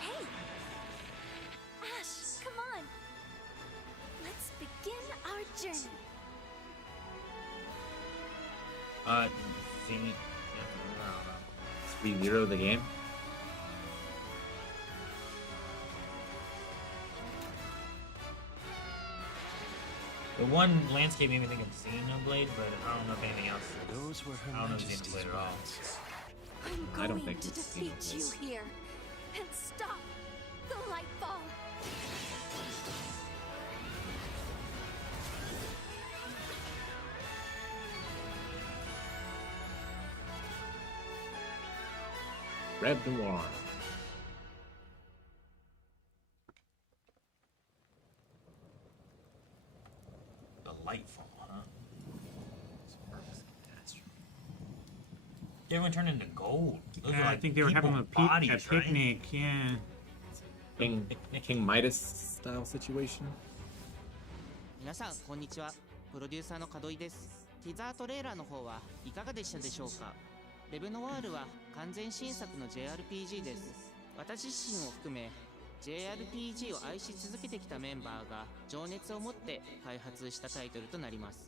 Hey! Ash, come on! Let's begin our journey. See, re-zero the game. The one landscape made me think of Xenoblade, but I don't know if anything else. Those were her I don't know Majesty's Xenoblade at all. words. I don't think to it's defeat you Xenoblade. here and stop the Lightfall. Red Noir. Delightful, huh? Everyone turned into gold. Those are Yeah, I like think they were having a, people's bodies, a right? picnic. Yeah. King Midas style situation. 皆さんこんにちは。プロデューサーの門井です。ティザートレーラーの方はいかがでしたでしょうか。レブノワールは完全新作の JRPG です。私自身を含め JRPG を愛し続けてきたメンバーが情熱を持って開発したタイトルとなります。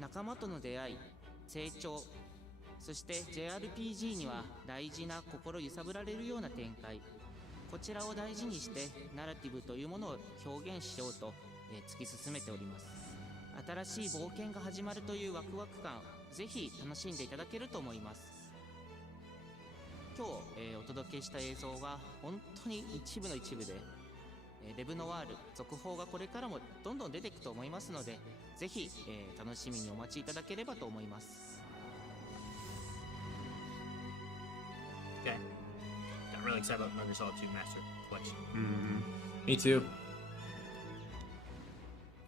仲間との出会い、成長、そして JRPG には大事な心揺さぶられるような展開、こちらを大事にしてナラティブというものを表現しようと、突き進めております。新しい冒険が始まるというワクワク感、ぜひ楽しんでいただけると思います。今日、お届けした映像は本当に一部の一部で、レブノワール続報がこれからもどんどん出ていくと思いますので、ぜひ、楽しみにお待ちいただければと思います。Okay. Got really excited about Metal Gear Solid 2 Master Collection. Me too.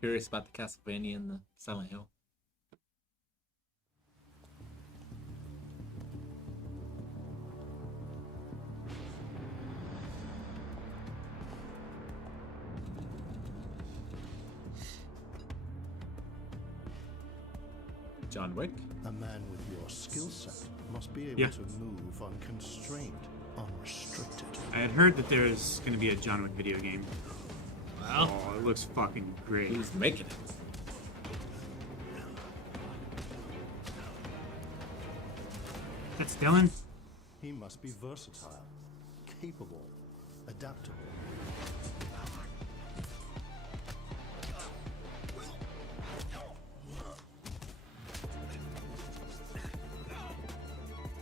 Curious about the Castlevania and the Silent Hill. John Wick. A man with your skill set must be able Yeah. to move unconstrained, unrestricted. I had heard that there's going to be a John Wick video game. Well, Oh, it looks fucking great. Who's making it? That's Dylan. He must be versatile, capable, adaptable.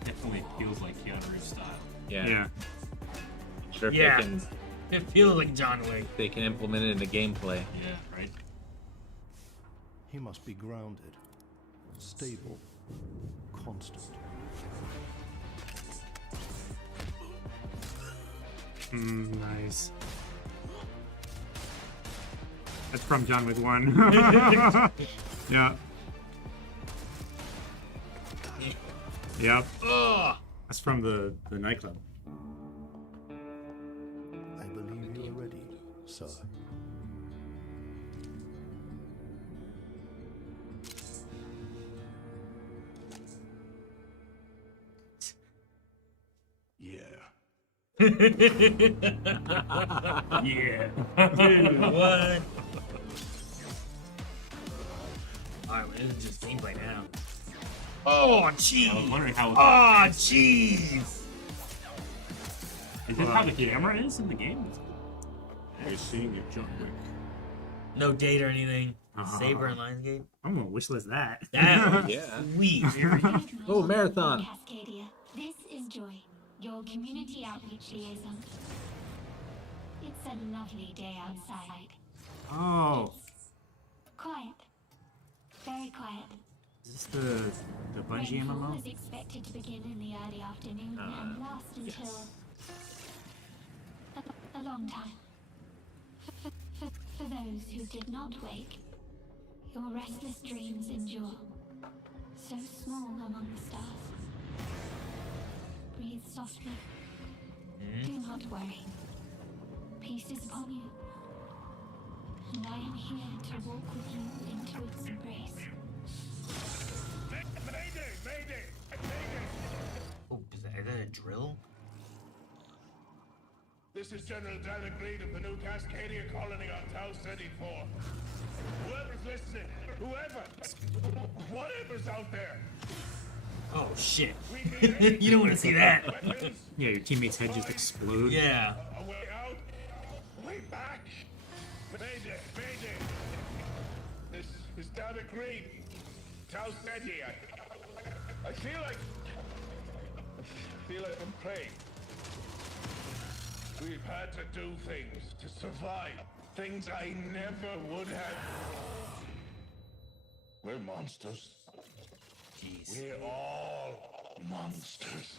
Definitely feels like Keanu Reeves style. Yeah. Yeah. Sure if Yeah. they can, it feels like John Wick. they can implement it into gameplay. Yeah, right? He must be grounded, stable, constant. Nice. That's from John Wick 1. Yeah. Yep. Ugh. That's from the nightclub. I believe you are ready, sir. Yeah. Yeah. Dude, what? Alright, well, this is just gameplay now. Oh, jeez. I was wondering how. Oh, jeez. Is this how the camera is in the game? You're seeing your John Wick. No date or anything. Saber and Lionsgate. I'm gonna wishlist that. That was Yeah. sweet. Oh, marathon. Cascadia, this is Joy, your community outreach liaison. It's a lovely day outside. Oh, Quiet. Very quiet. is this the Bungie Rainfall MMO? is expected to begin in the early afternoon and last until a long time. For those who did not wake, your restless dreams endure. So small among the stars. Breathe softly. Do not worry. Peace is upon you. And I am here to walk with you into its embrace. Oh, is that a drill? This is General Derek Reed of the new Cascadia colony on Tau 34. Whoever's listening, whoever's out there, Oh shit! You don't want to see that. Yeah, your teammate's head just explodes. Yeah. A way out? Way back? Mayday! Mayday! This is down a green. Tao Steady. I feel like I'm praying. We've had to do things to survive. Things I never would have. We're monsters. Jeez. We're all monsters.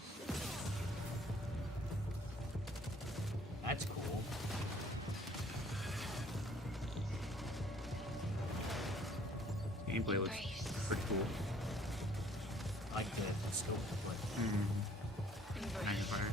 That's cool. Gameplay looks pretty cool. I like the scope of it. Magnifier.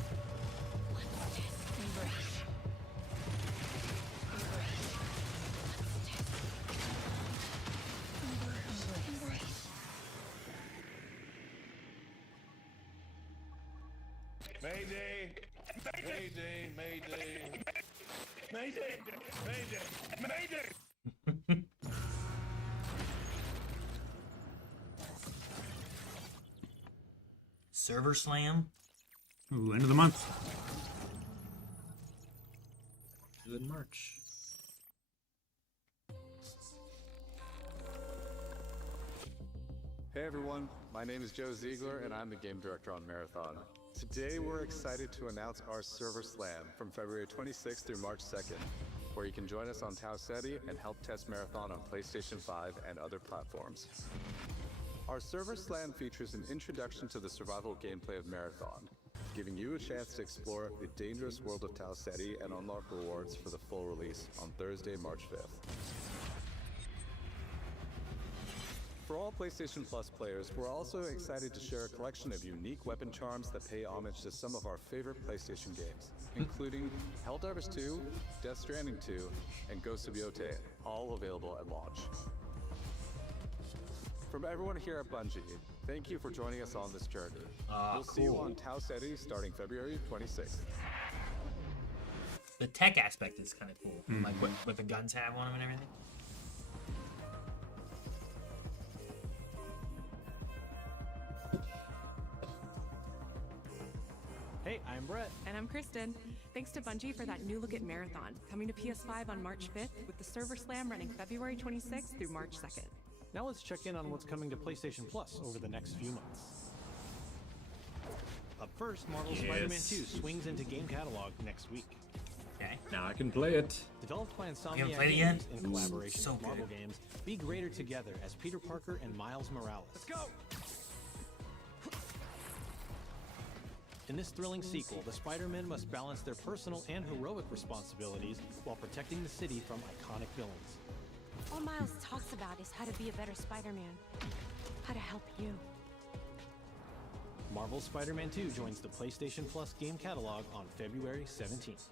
Mayday! Mayday! Mayday! Mayday! Mayday! Mayday! Server Slam. Ooh, end of the month. In March. Hey everyone, my name is Joe Ziegler and I'm the game director on Marathon. Today we're excited to announce our Server Slam from February 26th through March 2nd, where you can join us on Tau Ceti and help test Marathon on PlayStation 5 and other platforms. Our Server Slam features an introduction to the survival gameplay of Marathon, giving you a chance to explore the dangerous world of Tau Ceti and unlock rewards for the full release on Thursday, March 5th. For all PlayStation Plus players, we're also excited to share a collection of unique weapon charms that pay homage to some of our favorite PlayStation games, including Helldivers 2, Death Stranding 2, and Ghosts of Yote, all available at launch. From everyone here at Bungie, thank you for joining us on this journey. We'll see you on Tau Ceti starting February 26th. The tech aspect is kind of cool, like what the guns have on them and everything. Hey, I'm Brett. And I'm Kristen. Thanks to Bungie for that new look at Marathon, coming to PS5 on March 5th, with the Server Slam running February 26th through March 2nd. Now let's check in on what's coming to PlayStation Plus over the next few months. Up first, Marvel's Spider-Man 2 swings into game catalog next week. Okay. Now I can play it. Developed by You haven't Insomniac played it yet? Games in collaboration So with Marvel good. Games, be greater together as Peter Parker and Miles Morales. Let's go! In this thrilling sequel, the Spider-Men must balance their personal and heroic responsibilities while protecting the city from iconic villains. All Miles talks about is how to be a better Spider-Man. How to help you. Marvel's Spider-Man 2 joins the PlayStation Plus game catalog on February 17th.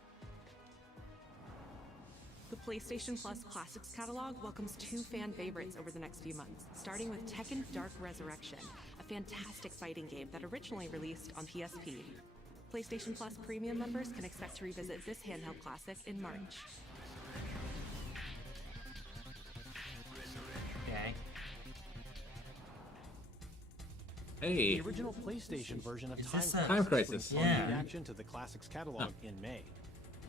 The PlayStation Plus Classics catalog welcomes 2 fan favorites over the next few months, starting with Tekken Dark Resurrection, a fantastic fighting game that originally released on PSP. PlayStation Plus Premium members can expect to revisit this handheld classic in March. Okay. Hey. The original PlayStation version of Is Time this Crisis, a- Time Crisis. brings Yeah. reaction to the Classics catalog in May.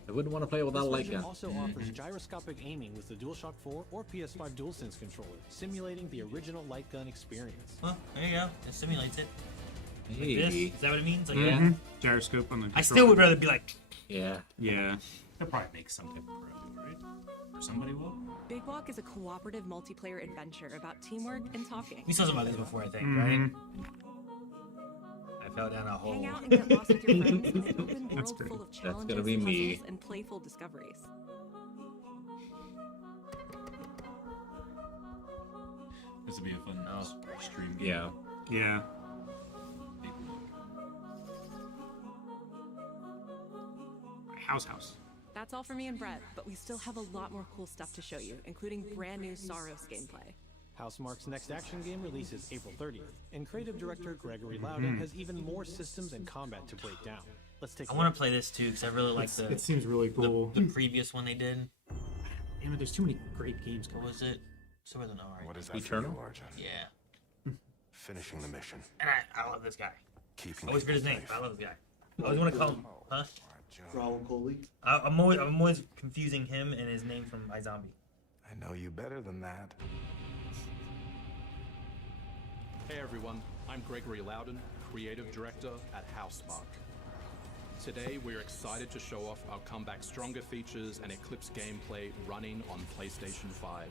I wouldn't want to play without This version Leica. also offers gyroscopic aiming with the DualShock 4 or PS5 DualSense controller, simulating the original light gun experience. Well, there you go. It simulates it. Like Hey. this? Is that what it means? Like Mm-hmm. that? Gyroscope on the I still controller. would rather be like, Yeah. Yeah. They'll probably make some type of road, right? Or somebody will. Big Walk is a cooperative multiplayer adventure about teamwork and talking. we saw something about this before, I think, Mhm. right? I fell down a hole. Hang out and get lost with your friends in an open That's world great. full of That's challenges, gonna be me. puzzles, and playful discoveries. This would be a fun stream game. Yeah. Yeah. House. That's all for me and Brett, but we still have a lot more cool stuff to show you, including brand new Saros gameplay. Housemarque's next action game releases April 30th, and creative director Gregory Loudon has even more systems and combat to break down. Let's take a I want look. to play this too because I really like the. It seems really cool. The previous one they did. Damn it, there's too many great games What coming. was it? Some of them, all right. What is that Eternal? for you, Arjun? Yeah. finishing the mission. And I love this guy. Keeping I always forget his name, but I love this guy. I always want to call him, huh? Raul Coley. I'm always confusing him and his name from iZombie. I know you better than that. Hey everyone, I'm Gregory Loudon, Creative Director at Housemarque. Today we're excited to show off our Comeback Stronger features and Eclipse gameplay running on PlayStation 5.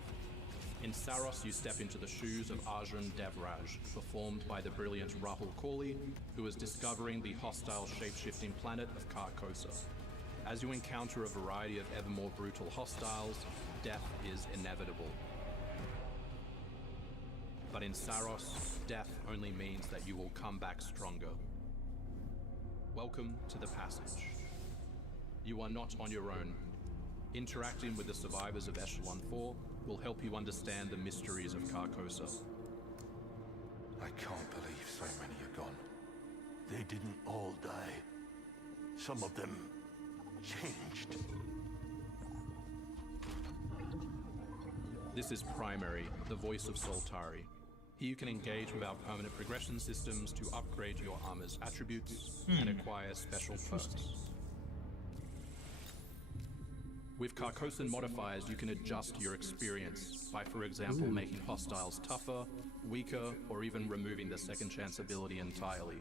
In Saros, you step into the shoes of Arjun Devraj, performed by the brilliant Rahul Kohli, who is discovering the hostile shape-shifting planet of Carcosa. As you encounter a variety of ever more brutal hostiles, death is inevitable. But in Saros, death only means that you will come back stronger. Welcome to the passage. You are not on your own. Interacting with the survivors of Echelon 4 will help you understand the mysteries of Carcosa. I can't believe so many are gone. They didn't all die. Some of them changed. This is Primary, the voice of Soltari. Here you can engage with our permanent progression systems to upgrade your armor's attributes and acquire special perks. With Carcosan modifiers, you can adjust your experience by, for example, making hostiles tougher, weaker, or even removing the second chance ability entirely.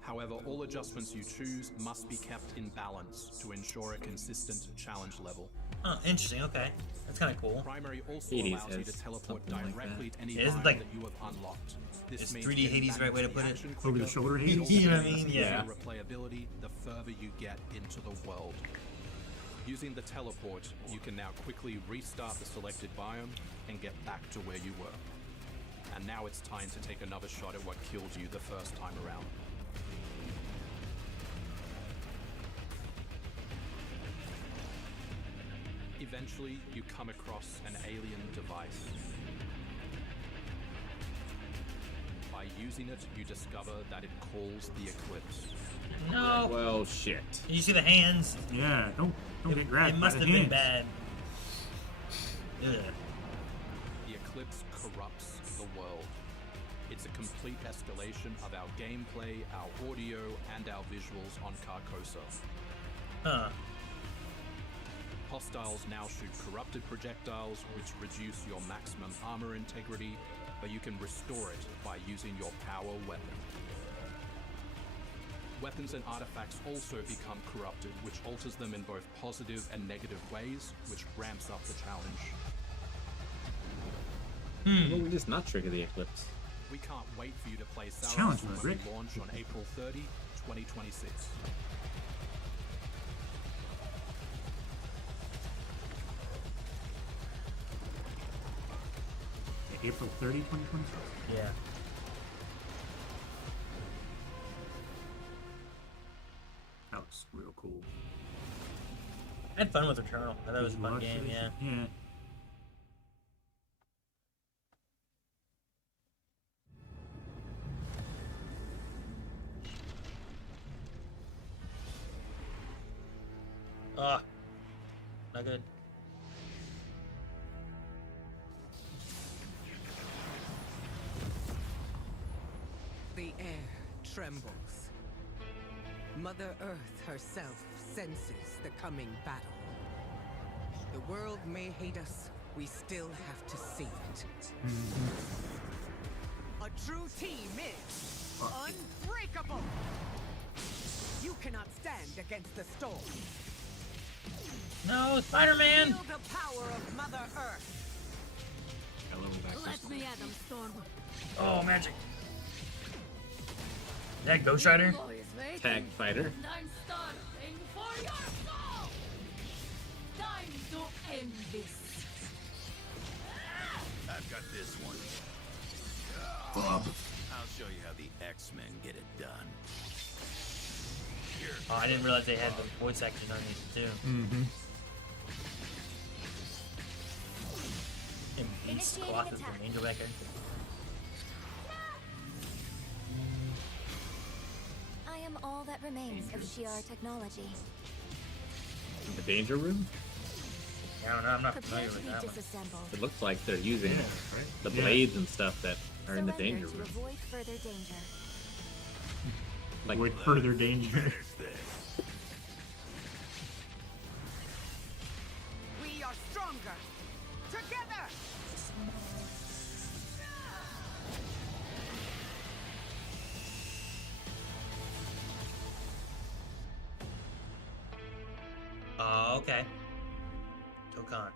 However, all adjustments you choose must be kept in balance to ensure a consistent challenge level. Oh, interesting. Okay, that's kind of cool. Primary also Hades allows you to teleport directly to any Yeah, biome like, that you have unlocked. This is means 3D getting Hades back the right way to into put it? action Over the quicker, shoulder and Hades? You know what I also mean? Yeah. your replayability the further you get into the world. Using the teleport, you can now quickly restart the selected biome and get back to where you were. And now it's time to take another shot at what killed you the first time around. Eventually, you come across an alien device. By using it, you discover that it calls the Eclipse. No. Well, shit. Did you see the hands? Yeah, don't get grabbed. It must by have the been hands. bad. Ugh. The Eclipse corrupts the world. It's a complete escalation of our gameplay, our audio, and our visuals on Carcosa. Huh. Hostiles now shoot corrupted projectiles, which reduce your maximum armor integrity, but you can restore it by using your power weapon. Weapons and artifacts also become corrupted, which alters them in both positive and negative ways, which ramps up the challenge. Why don't we just not trigger the Eclipse? We can't wait for you to play Saros Challenge when mode, we Rick. launch on April 30, 2026. April 30, 2026? Yeah. That looks real cool. I had fun with Returnal. I thought it was a fun game, yeah. Yeah. Ugh. Not good. The air trembles. Mother Earth herself senses the coming battle. The world may hate us, we still have to save it. A true team is unbreakable! You cannot stand against the storm. No, Spider-Man! Feel the power of Mother Earth. Let me at them, Storm. Oh, magic. Is that Ghost Rider? Tag fighter. I'm starting for your soul. Time to end this. I've got this one. Bob. I'll show you how the X-Men get it done. Here. Oh, I didn't realize they had the voice actors on these too. Mm-hmm. And Beast Colossus and Angel back there. I am all that remains of Shi'ar technology. The danger room? I don't know, I'm not Prepare familiar to with be that one. disassembled. It looks like they're using right? the Yeah. blades and stuff that are in the danger to room. avoid further danger. Like Avoid further danger. We are stronger together. Oh, okay. Tokan.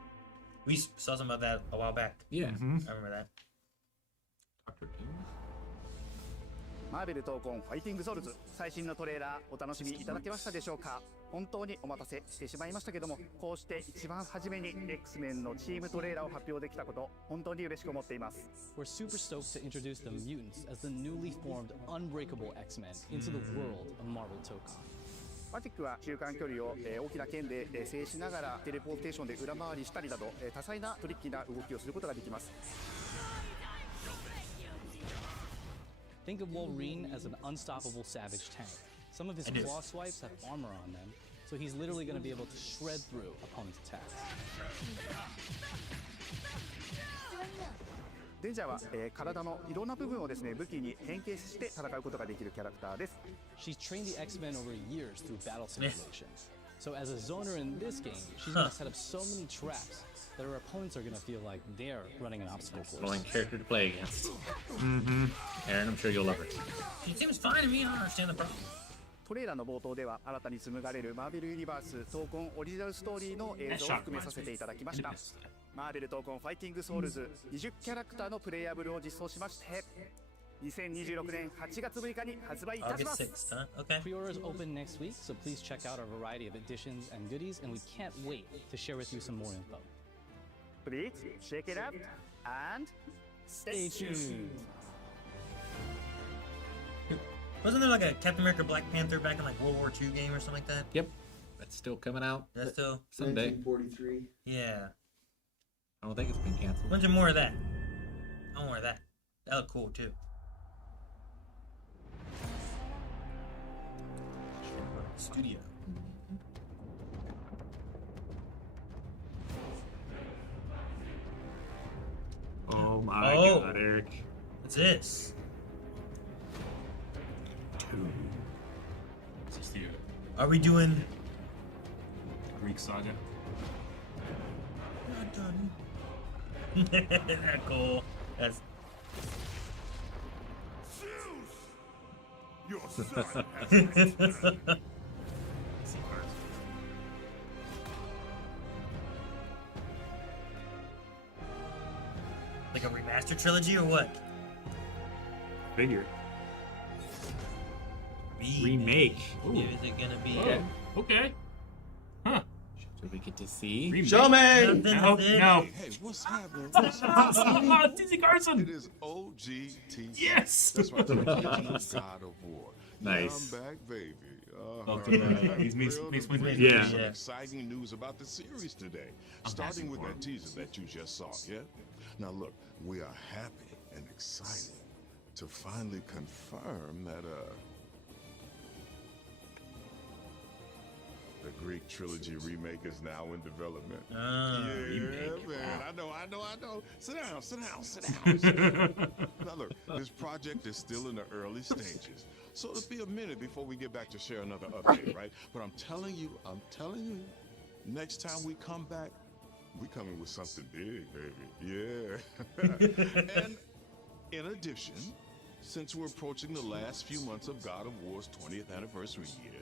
We saw some of that a while back. Yeah. I remember that. Dr. King. マーベル闘魂ファイティングソウルズ最新のトレーラーお楽しみいただけましたでしょうか。本当にお待たせしてしまいましたけども、こうして一番初めに X-Men のチームトレーラーを発表できたこと本当に嬉しく思っています。 We're super stoked to introduce the mutants as the newly formed unbreakable X-Men into the world of Marvel Tokan. ファティックは中間距離を大きな剣で制しながらテレポーテーションで裏回りしたりなど多彩なトリッキーな動きをすることができます。 Think of Wolverine as an unstoppable savage tank. Some of his claw swipes have armor on them, so he's literally going to be able to shred through opponents' attacks. デンジャーは、体のいろんな部分をですね武器に変形して戦うことができるキャラクターです。 She's trained the X-Men over years through battle simulations. So as a zoner in this game, she's going to set up so many traps that her opponents are going to feel like they're running an obstacle course. Annoying character to play against. Mm-hmm. Aaron, I'm sure you'll love her. She seems fine to me. I don't understand the problem. トレーラーの冒頭では新たに紡がれるマーベルユニバース闘魂オリジナルストーリーの映像を含めさせていただきました。マーベル闘魂ファイティングソウルズ20キャラクターのプレイヤブルを実装しまして、2026年8月6日に発売いたします。 August 6th, huh? Okay. Pre-orders open next week, so please check out our variety of editions and goodies, and we can't wait to share with you some more info. Please check it out and stay tuned. Wasn't there like a Captain America Black Panther back in like World War II game or something like that? Yep. That's still coming out. That's still someday. 1943. Yeah. I don't think it's been canceled. When's there more of that? I want more of that. That looked cool too. Studio. Oh my god, Eric. What's this? Are we doing Greek saga? Not done. Isn't that cool? That's Your son has like a remaster trilogy or what? Figure. Remake. Is it gonna be? Oh, okay. Huh. Do we get to see? Show me! No. Hey, what's happening? TC Carson. It is OGT. Yes. That's right. The original God of War. Nice. Yeah, I'm back, baby. He's Yeah. Some exciting news about the series today. Starting with that teaser that you just saw, yeah? Now look, we are happy and excited to finally confirm that, the Greek trilogy remake is now in development. Remake. Man, I know. Sit down. Now look, this project is still in the early stages, so it'll be a minute before we get back to share another update, right? But I'm telling you, next time we come back, we coming with something big, baby. Yeah. And in addition, since we're approaching the last few months of God of War's 20th anniversary year,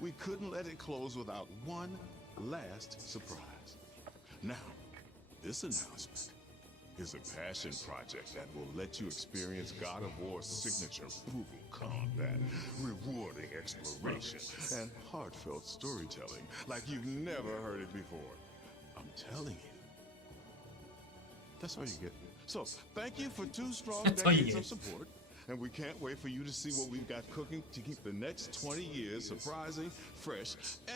we couldn't let it close without one last surprise. Now, this announcement is a passion project that will let you experience God of War's signature brutal combat, rewarding exploration, and heartfelt storytelling like you've never heard it before. I'm telling you. That's all you get. So, thank you for 2 strong decades of support. And we can't wait for you to see what we've got cooking to keep the next 20 years surprising, fresh,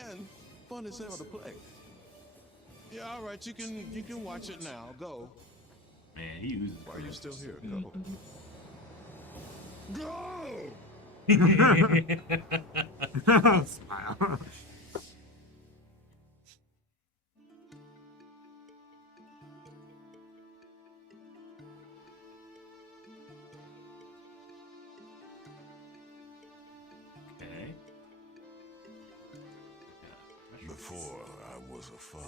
and fun as hell to play. Yeah, all right, you can watch it now. Go. Man, he uses. Why are you still here? Go. Go. Smile. Before I was a father.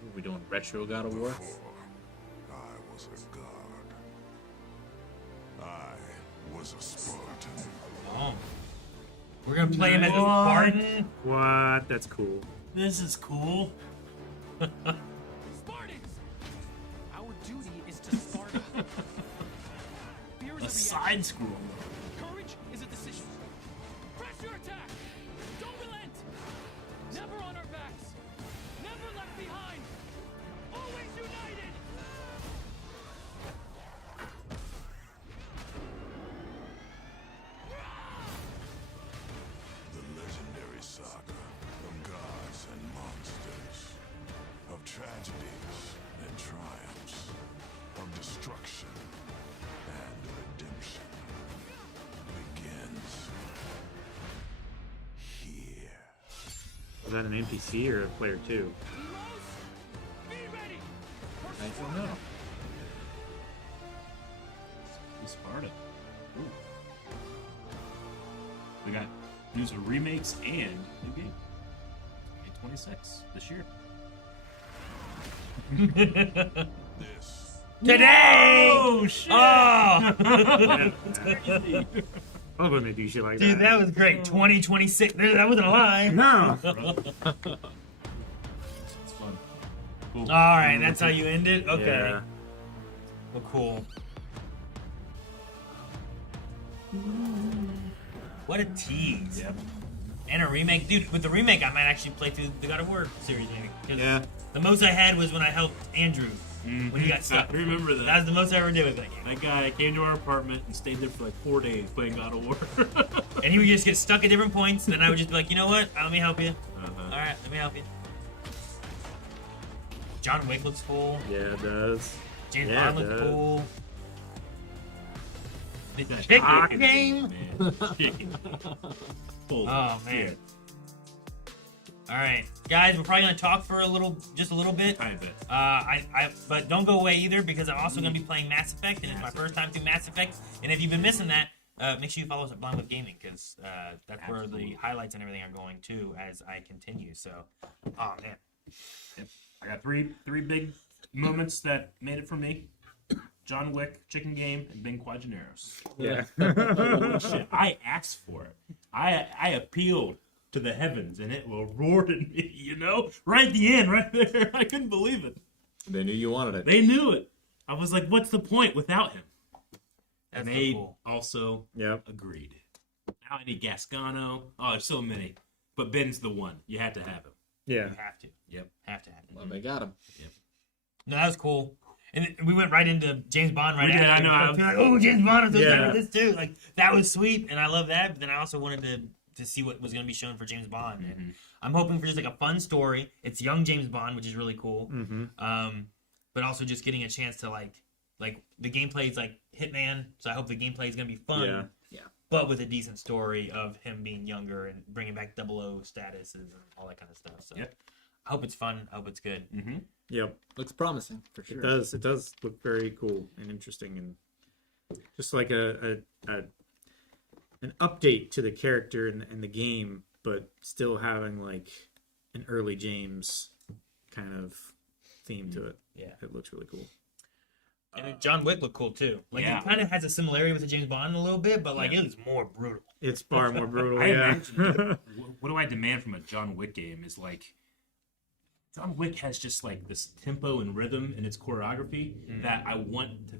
Are we doing retro God of War? Before I was a god. I was a Spartan. Oh. We're gonna play him as a Spartan? What? That's cool. This is cool. Spartans! Our duty is to Sparta. Fear is A side scroll. Courage is a decision. Press your attack! Don't relent! Never on our backs! Never left behind! Always united! The legendary saga of gods and monsters, of tragedies and triumphs, of destruction and redemption begins here. Was that an NPC or a player 2? I don't know. Sparta. Ooh. We got news of remakes and new game. May 26 this year. Today! Whoa, shit! Oh! I love when they do shit like Dude, that. that was great. 2026. That wasn't a lie. No. It's fun. Cool. All right, that's how you end it? Okay. Yeah. Well, cool. What a tease. Yep. And a remake. Dude, with the remake, I might actually play through the God of War series maybe. 'Cause Yeah. the most I had was when I helped Andrew when he got stuck. I remember that. That was the most I ever did with that game. That guy came to our apartment and stayed there for like 4 days playing God of War. And he would just get stuck at different points, and then I would just be like, you know what? Let me help you. Uh-huh. All right, let me help you. John Wick looks cool. Yeah, it does. James Yeah, Bond it looks does. cool. The That chicken game. Man. Chicken. Holy Oh man. shit. All right, guys, we're probably gonna talk for just a little bit. I bet. But don't go away either because I'm also gonna be playing Mass Effect, and it's my first time through Mass Effect. And if you've been missing that, make sure you follow us at Blind with Gaming because that's where the highlights and everything are going to as I continue. So, oh man. Yep. I got three big moments that made it for me. John Wick, Chicken Game, and Ben Quadraneros. Yeah. Holy shit. I asked for it. I appealed to the heavens, and it rewarded me, you know? Right at the end, right there. I couldn't believe it. They knew you wanted it. They knew it. I was like, what's the point without him? That's and they so cool. also Yep. agreed. Now I need Gascano. Oh, there's so many. But Ben's the one. You had to have him. Yeah. You have to. Yep. Have to have it. Well, they got him. Yep. No, that was cool. And we went right into James Bond right We did, after. I know. Like, oh, James Bond, I'm so excited Yeah. for this too. Like that was sweet, and I love that. But then I also wanted to see what was going to be shown for James Bond. And I'm hoping for just like a fun story. It's young James Bond, which is really cool. Mm-hmm. But also just getting a chance to like the gameplay is like Hitman, so I hope the gameplay is going to be fun. Yeah. Yeah. But with a decent story of him being younger and bringing back 00 statuses and all that kind of stuff. So Yep. I hope it's fun. I hope it's good. Mm-hmm. Yep. Looks promising for sure. It does. It does look very cool and interesting, and just like an update to the character and the game, but still having like an early James kind of theme to it. Yeah. It looks really cool. And John Wick looked cool too. Like Yeah. it kind of has a similarity with the James Bond a little bit, but like it was more brutal. It's far more brutal. I Yeah. imagine, what do I demand from a John Wick game is like, John Wick has just like this tempo and rhythm in its choreography that I want to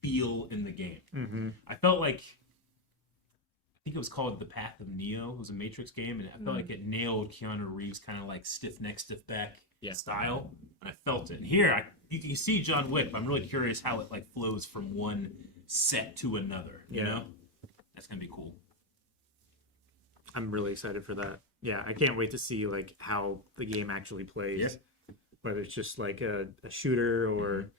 feel in the game. Mm-hmm. I felt like, I think it was called The Path of Neo. It was a Matrix game, and I felt like it nailed Keanu Reeves' kind of like stiff neck, stiff back style, and I felt it. And here, you see John Wick, but I'm really curious how it like flows from one set to another. You know, that's gonna be cool. I'm really excited for that. Yeah, I can't wait to see like how the game actually plays. Yep. Whether it's just like a shooter or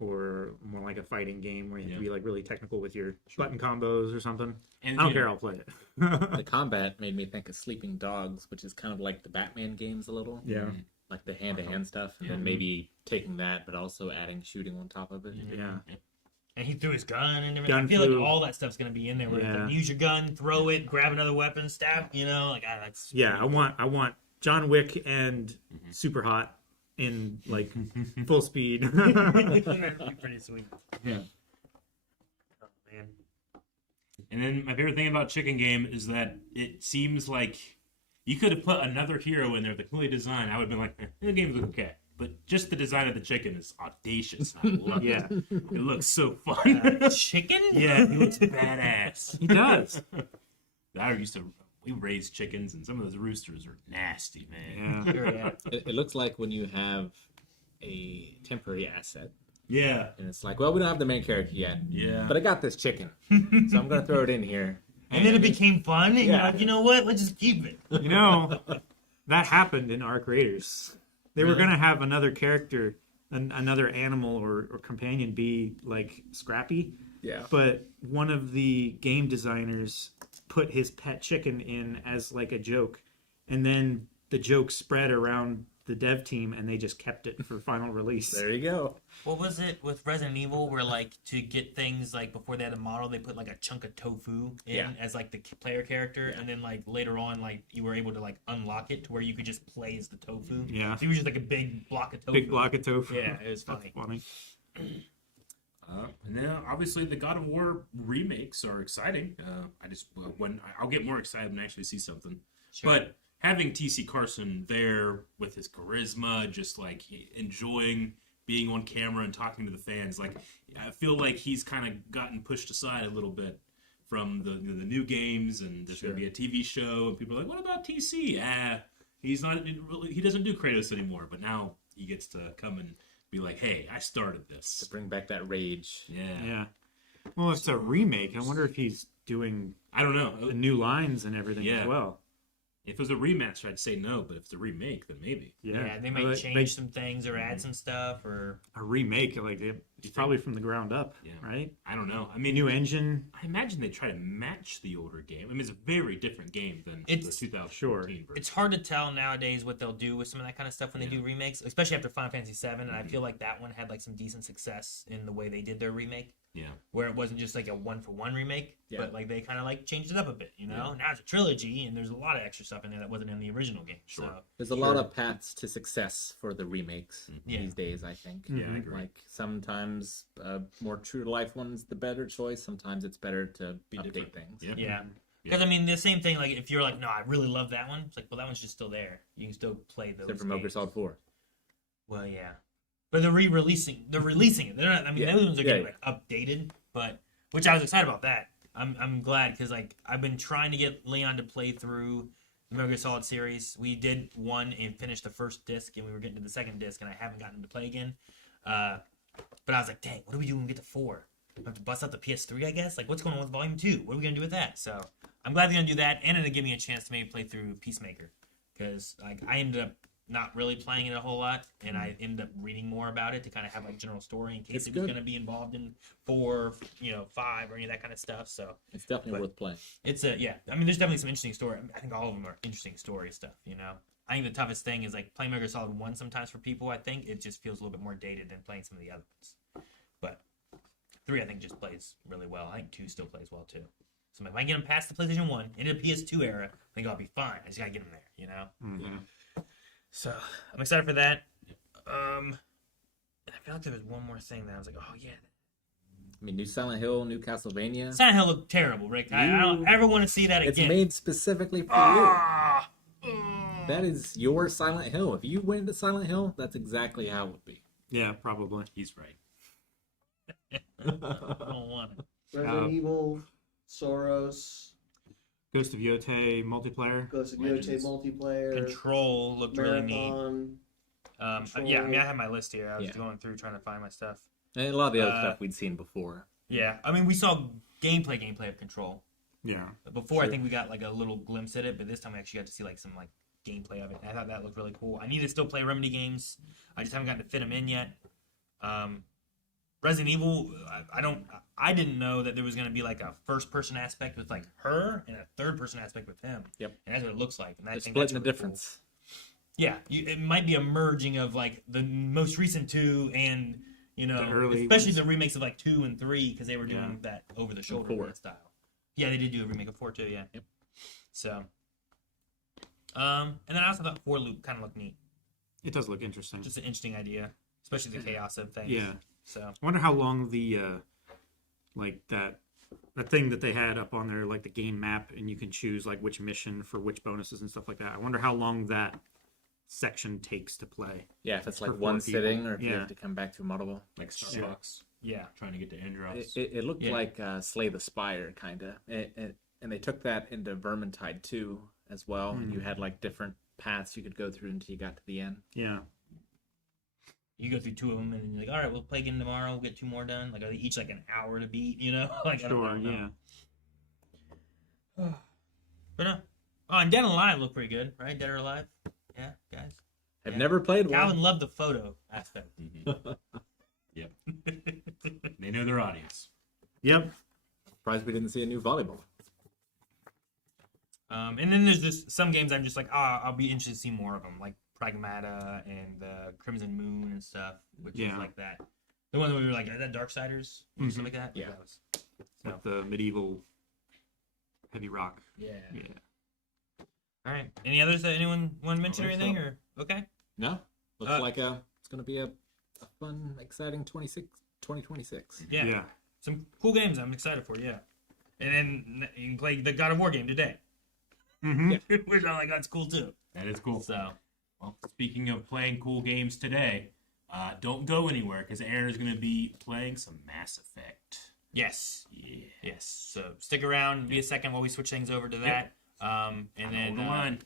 more like a fighting game where you have to be like really technical with your button combos or something. And I don't care, I'll play it. The combat made me think of Sleeping Dogs, which is kind of like the Batman games a little. Yeah. Like the hand-to-hand stuff, and then maybe taking that, but also adding shooting on top of it. Yeah. And he threw his gun and everything. Gun I feel flew. like all that stuff's gonna be in there. Where it's Yeah. like, use your gun, throw it, grab another weapon, stab. You know, like that's Yeah, I want John Wick and Super Hot in like full speed. That'd be pretty sweet. Yeah. Oh man. And then my favorite thing about Chicken Game is that it seems like you could have put another hero in there, the completely design. I would have been like, the game's okay. But just the design of the chicken is audacious. I love Yeah. it. It looks so fun. Chicken? Yeah, he looks badass. He does. We raised chickens, and some of those roosters are nasty, man. Yeah. Sure, yeah. It looks like when you have a temporary asset. Yeah. And it's like, well, we don't have the main character yet. Yeah. But I got this chicken. So I'm going to throw it in here. And then it became fun, and you're like, you know what? Let's just keep it. You know, that happened in Arc Raiders. They were Really? going to have another character, another animal or companion be like Scrappy. Yeah. But one of the game designers put his pet chicken in as like a joke. And then the joke spread around the dev team and they just kept it for final release. There you go. What was it with Resident Evil where, like, to get things, like, before they had a model, they put, like, a chunk of tofu in as, like, the player character, and then, like, later on, like, you were able to, like, unlock it to where you could just play as the tofu. Yeah. So it was just, like, a big block of tofu. Big block of tofu. Yeah, it was funny. That's funny. And then obviously the God of War remakes are exciting. I'll get more excited when I actually see something. Sure. But having TC Carson there with his charisma, just like enjoying being on camera and talking to the fans, like I feel like he's kind of gotten pushed aside a little bit from the new games, and there's going to be a TV show, and people are like, "What about TC?" He doesn't do Kratos anymore, but now he gets to come and be like, "Hey, I started this." To bring back that rage. Yeah. Yeah. Well, it's a remake. I wonder if he's doing I don't know. the new lines and everything Yeah. as well. If it was a remaster, I'd say no, but if it's a remake, then maybe. Yeah, they might change some things or add some stuff or a remake, like it's probably from the ground up, right? I don't know. I mean, new engine. I imagine they try to match the older game. I mean, it's a very different game than the 2014 version. It's hard to tell nowadays what they'll do with some of that kind of stuff when they do remakes, especially after Final Fantasy VII. And I feel like that one had like some decent success in the way they did their remake. Yeah. Where it wasn't just like a one-for-one remake, Yeah. but like they kind of like changed it up a bit, you know? Now it's a trilogy, and there's a lot of extra stuff in there that wasn't in the original game. Sure. So, There's a lot of paths to success for the remakes Yeah. these days, I think. Yeah, I agree. Like sometimes more true to life one's the better choice. Sometimes it's better to update different. things. yeah. Because, I mean, the same thing, like, if you're like, no, I really love that one, it's like, well, that one's just still there. You can still play those Except for Metal Gear games. Solid 4. Well, yeah. But they're releasing it. They're not, I mean, those ones are getting like updated, but which I was excited about that. I'm glad because like I've been trying to get Leon to play through the Metal Gear Solid series. We did one and finished the first disc, and we were getting to the second disc, and I haven't gotten him to play again. But I was like, dang, what do we do when we get to 4? We have to bust out the PS3, I guess. Like, what's going on with Volume 2? What are we gonna do with that? So I'm glad they're gonna do that, and it'll give me a chance to maybe play through Peacemaker because like I ended up not really playing it a whole lot, and I ended up reading more about it to kind of have like general story in case It's it was good. going to be involved in 4, 5, or any of that kind of stuff. So It's definitely worth playing. it's I mean, there's definitely some interesting story. I think all of them are interesting story stuff. I think the toughest thing is like playing Metal Gear Solid 1 sometimes for people. I think it just feels a little bit more dated than playing some of the other ones. But 3, I think, just plays really well. I think 2 still plays well too. So if I can get them past the PlayStation 1 into the PS2 era, I think I'll be fine. I just gotta get them there. Mm-hmm. So I'm excited for that. I feel like there was one more thing that I was like, oh yeah. I mean, new Silent Hill, new Castlevania. Silent Hill looked terrible, Rick. I don't ever want to see that It's again. made specifically for you. That is your Silent Hill. If you went to Silent Hill, that's exactly how it would be. Yeah, probably. He's right. I don't want it. Resident Evil, Soros, Ghost of Yotei multiplayer. Ghost of Yotei multiplayer. Control looked really neat. Marathon. Yeah, I mean, I have my list here. I was Yeah. going through trying to find my stuff. And a lot of the other stuff we'd seen before. Yeah, I mean, we saw gameplay of Control. Yeah. Before, I think we got like a little glimpse at it, but this time we actually got to see like some like gameplay of it. And I thought that looked really cool. I need to still play Remedy games. I just haven't gotten to fit them in yet. Resident Evil, I didn't know that there was going to be like a first-person aspect with like her and a third-person aspect with him. Yep. And that's what it looks like. And I They're think splitting that's the really difference. Cool. Yeah, it might be a merging of like the most recent 2 and You know, The early especially ones. the remakes of like 2 and 3 because they were doing that over the shoulder 4 style. Yeah, they did do a remake of 4 too. Yeah. Yep. So, and then I also thought 4 Loop kind of looked neat. It does look interesting. Just an interesting idea, especially the chaos of things. Yeah. So I wonder how long the like that thing that they had up on there, like the game map, and you can choose like which mission for which bonuses and stuff like that. I wonder how long that section takes to play. Yeah, if it's like for 4 one people. sitting, or if you have to come back to a multiple. Like Starbucks. Yeah. Trying to get to Andros. It looked Yeah. like Slay the Spire, kind of. And they took that into Vermintide 2 as well. And you had like different paths you could go through until you got to the end. Yeah. you go through 2 of them, and you're like, all right, we'll play again tomorrow. We'll get 2 more done. Like, are they each like an hour to beat? You know, like I don't know. Yeah. But no. Oh, and Dead or Alive looked pretty good, right? Dead or Alive. Yeah, guys. I've never played one. Calvin loved the photo aspect. Yep. They know their audience. Yep. Surprised we didn't see a new volleyball. And then there's some games I'm just like, I'll be interested to see more of them, like Pragmata and Crimson Moon and stuff, which is like that. The one that we were like, is that Darksiders? Or something like that? Yeah. That was, With the medieval heavy rock. Yeah. Yeah. All right. Any others that anyone want to mention or anything? so. Or okay. No. Looks like it's going to be a fun, exciting 2026. Yeah. Yeah. Some cool games I'm excited for, yeah. And then you can play the God of War game today. Which I'm like, that's cool too. That is cool. So, well, speaking of playing cool games today, don't go anywhere because Aaron is going to be playing some Mass Effect. yes. Yeah. Yes. So stick around, be a second while we switch things over to that. And then Hold the line.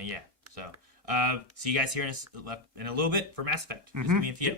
yeah. So see you guys here in a little bit for Mass Effect. Just give me a few.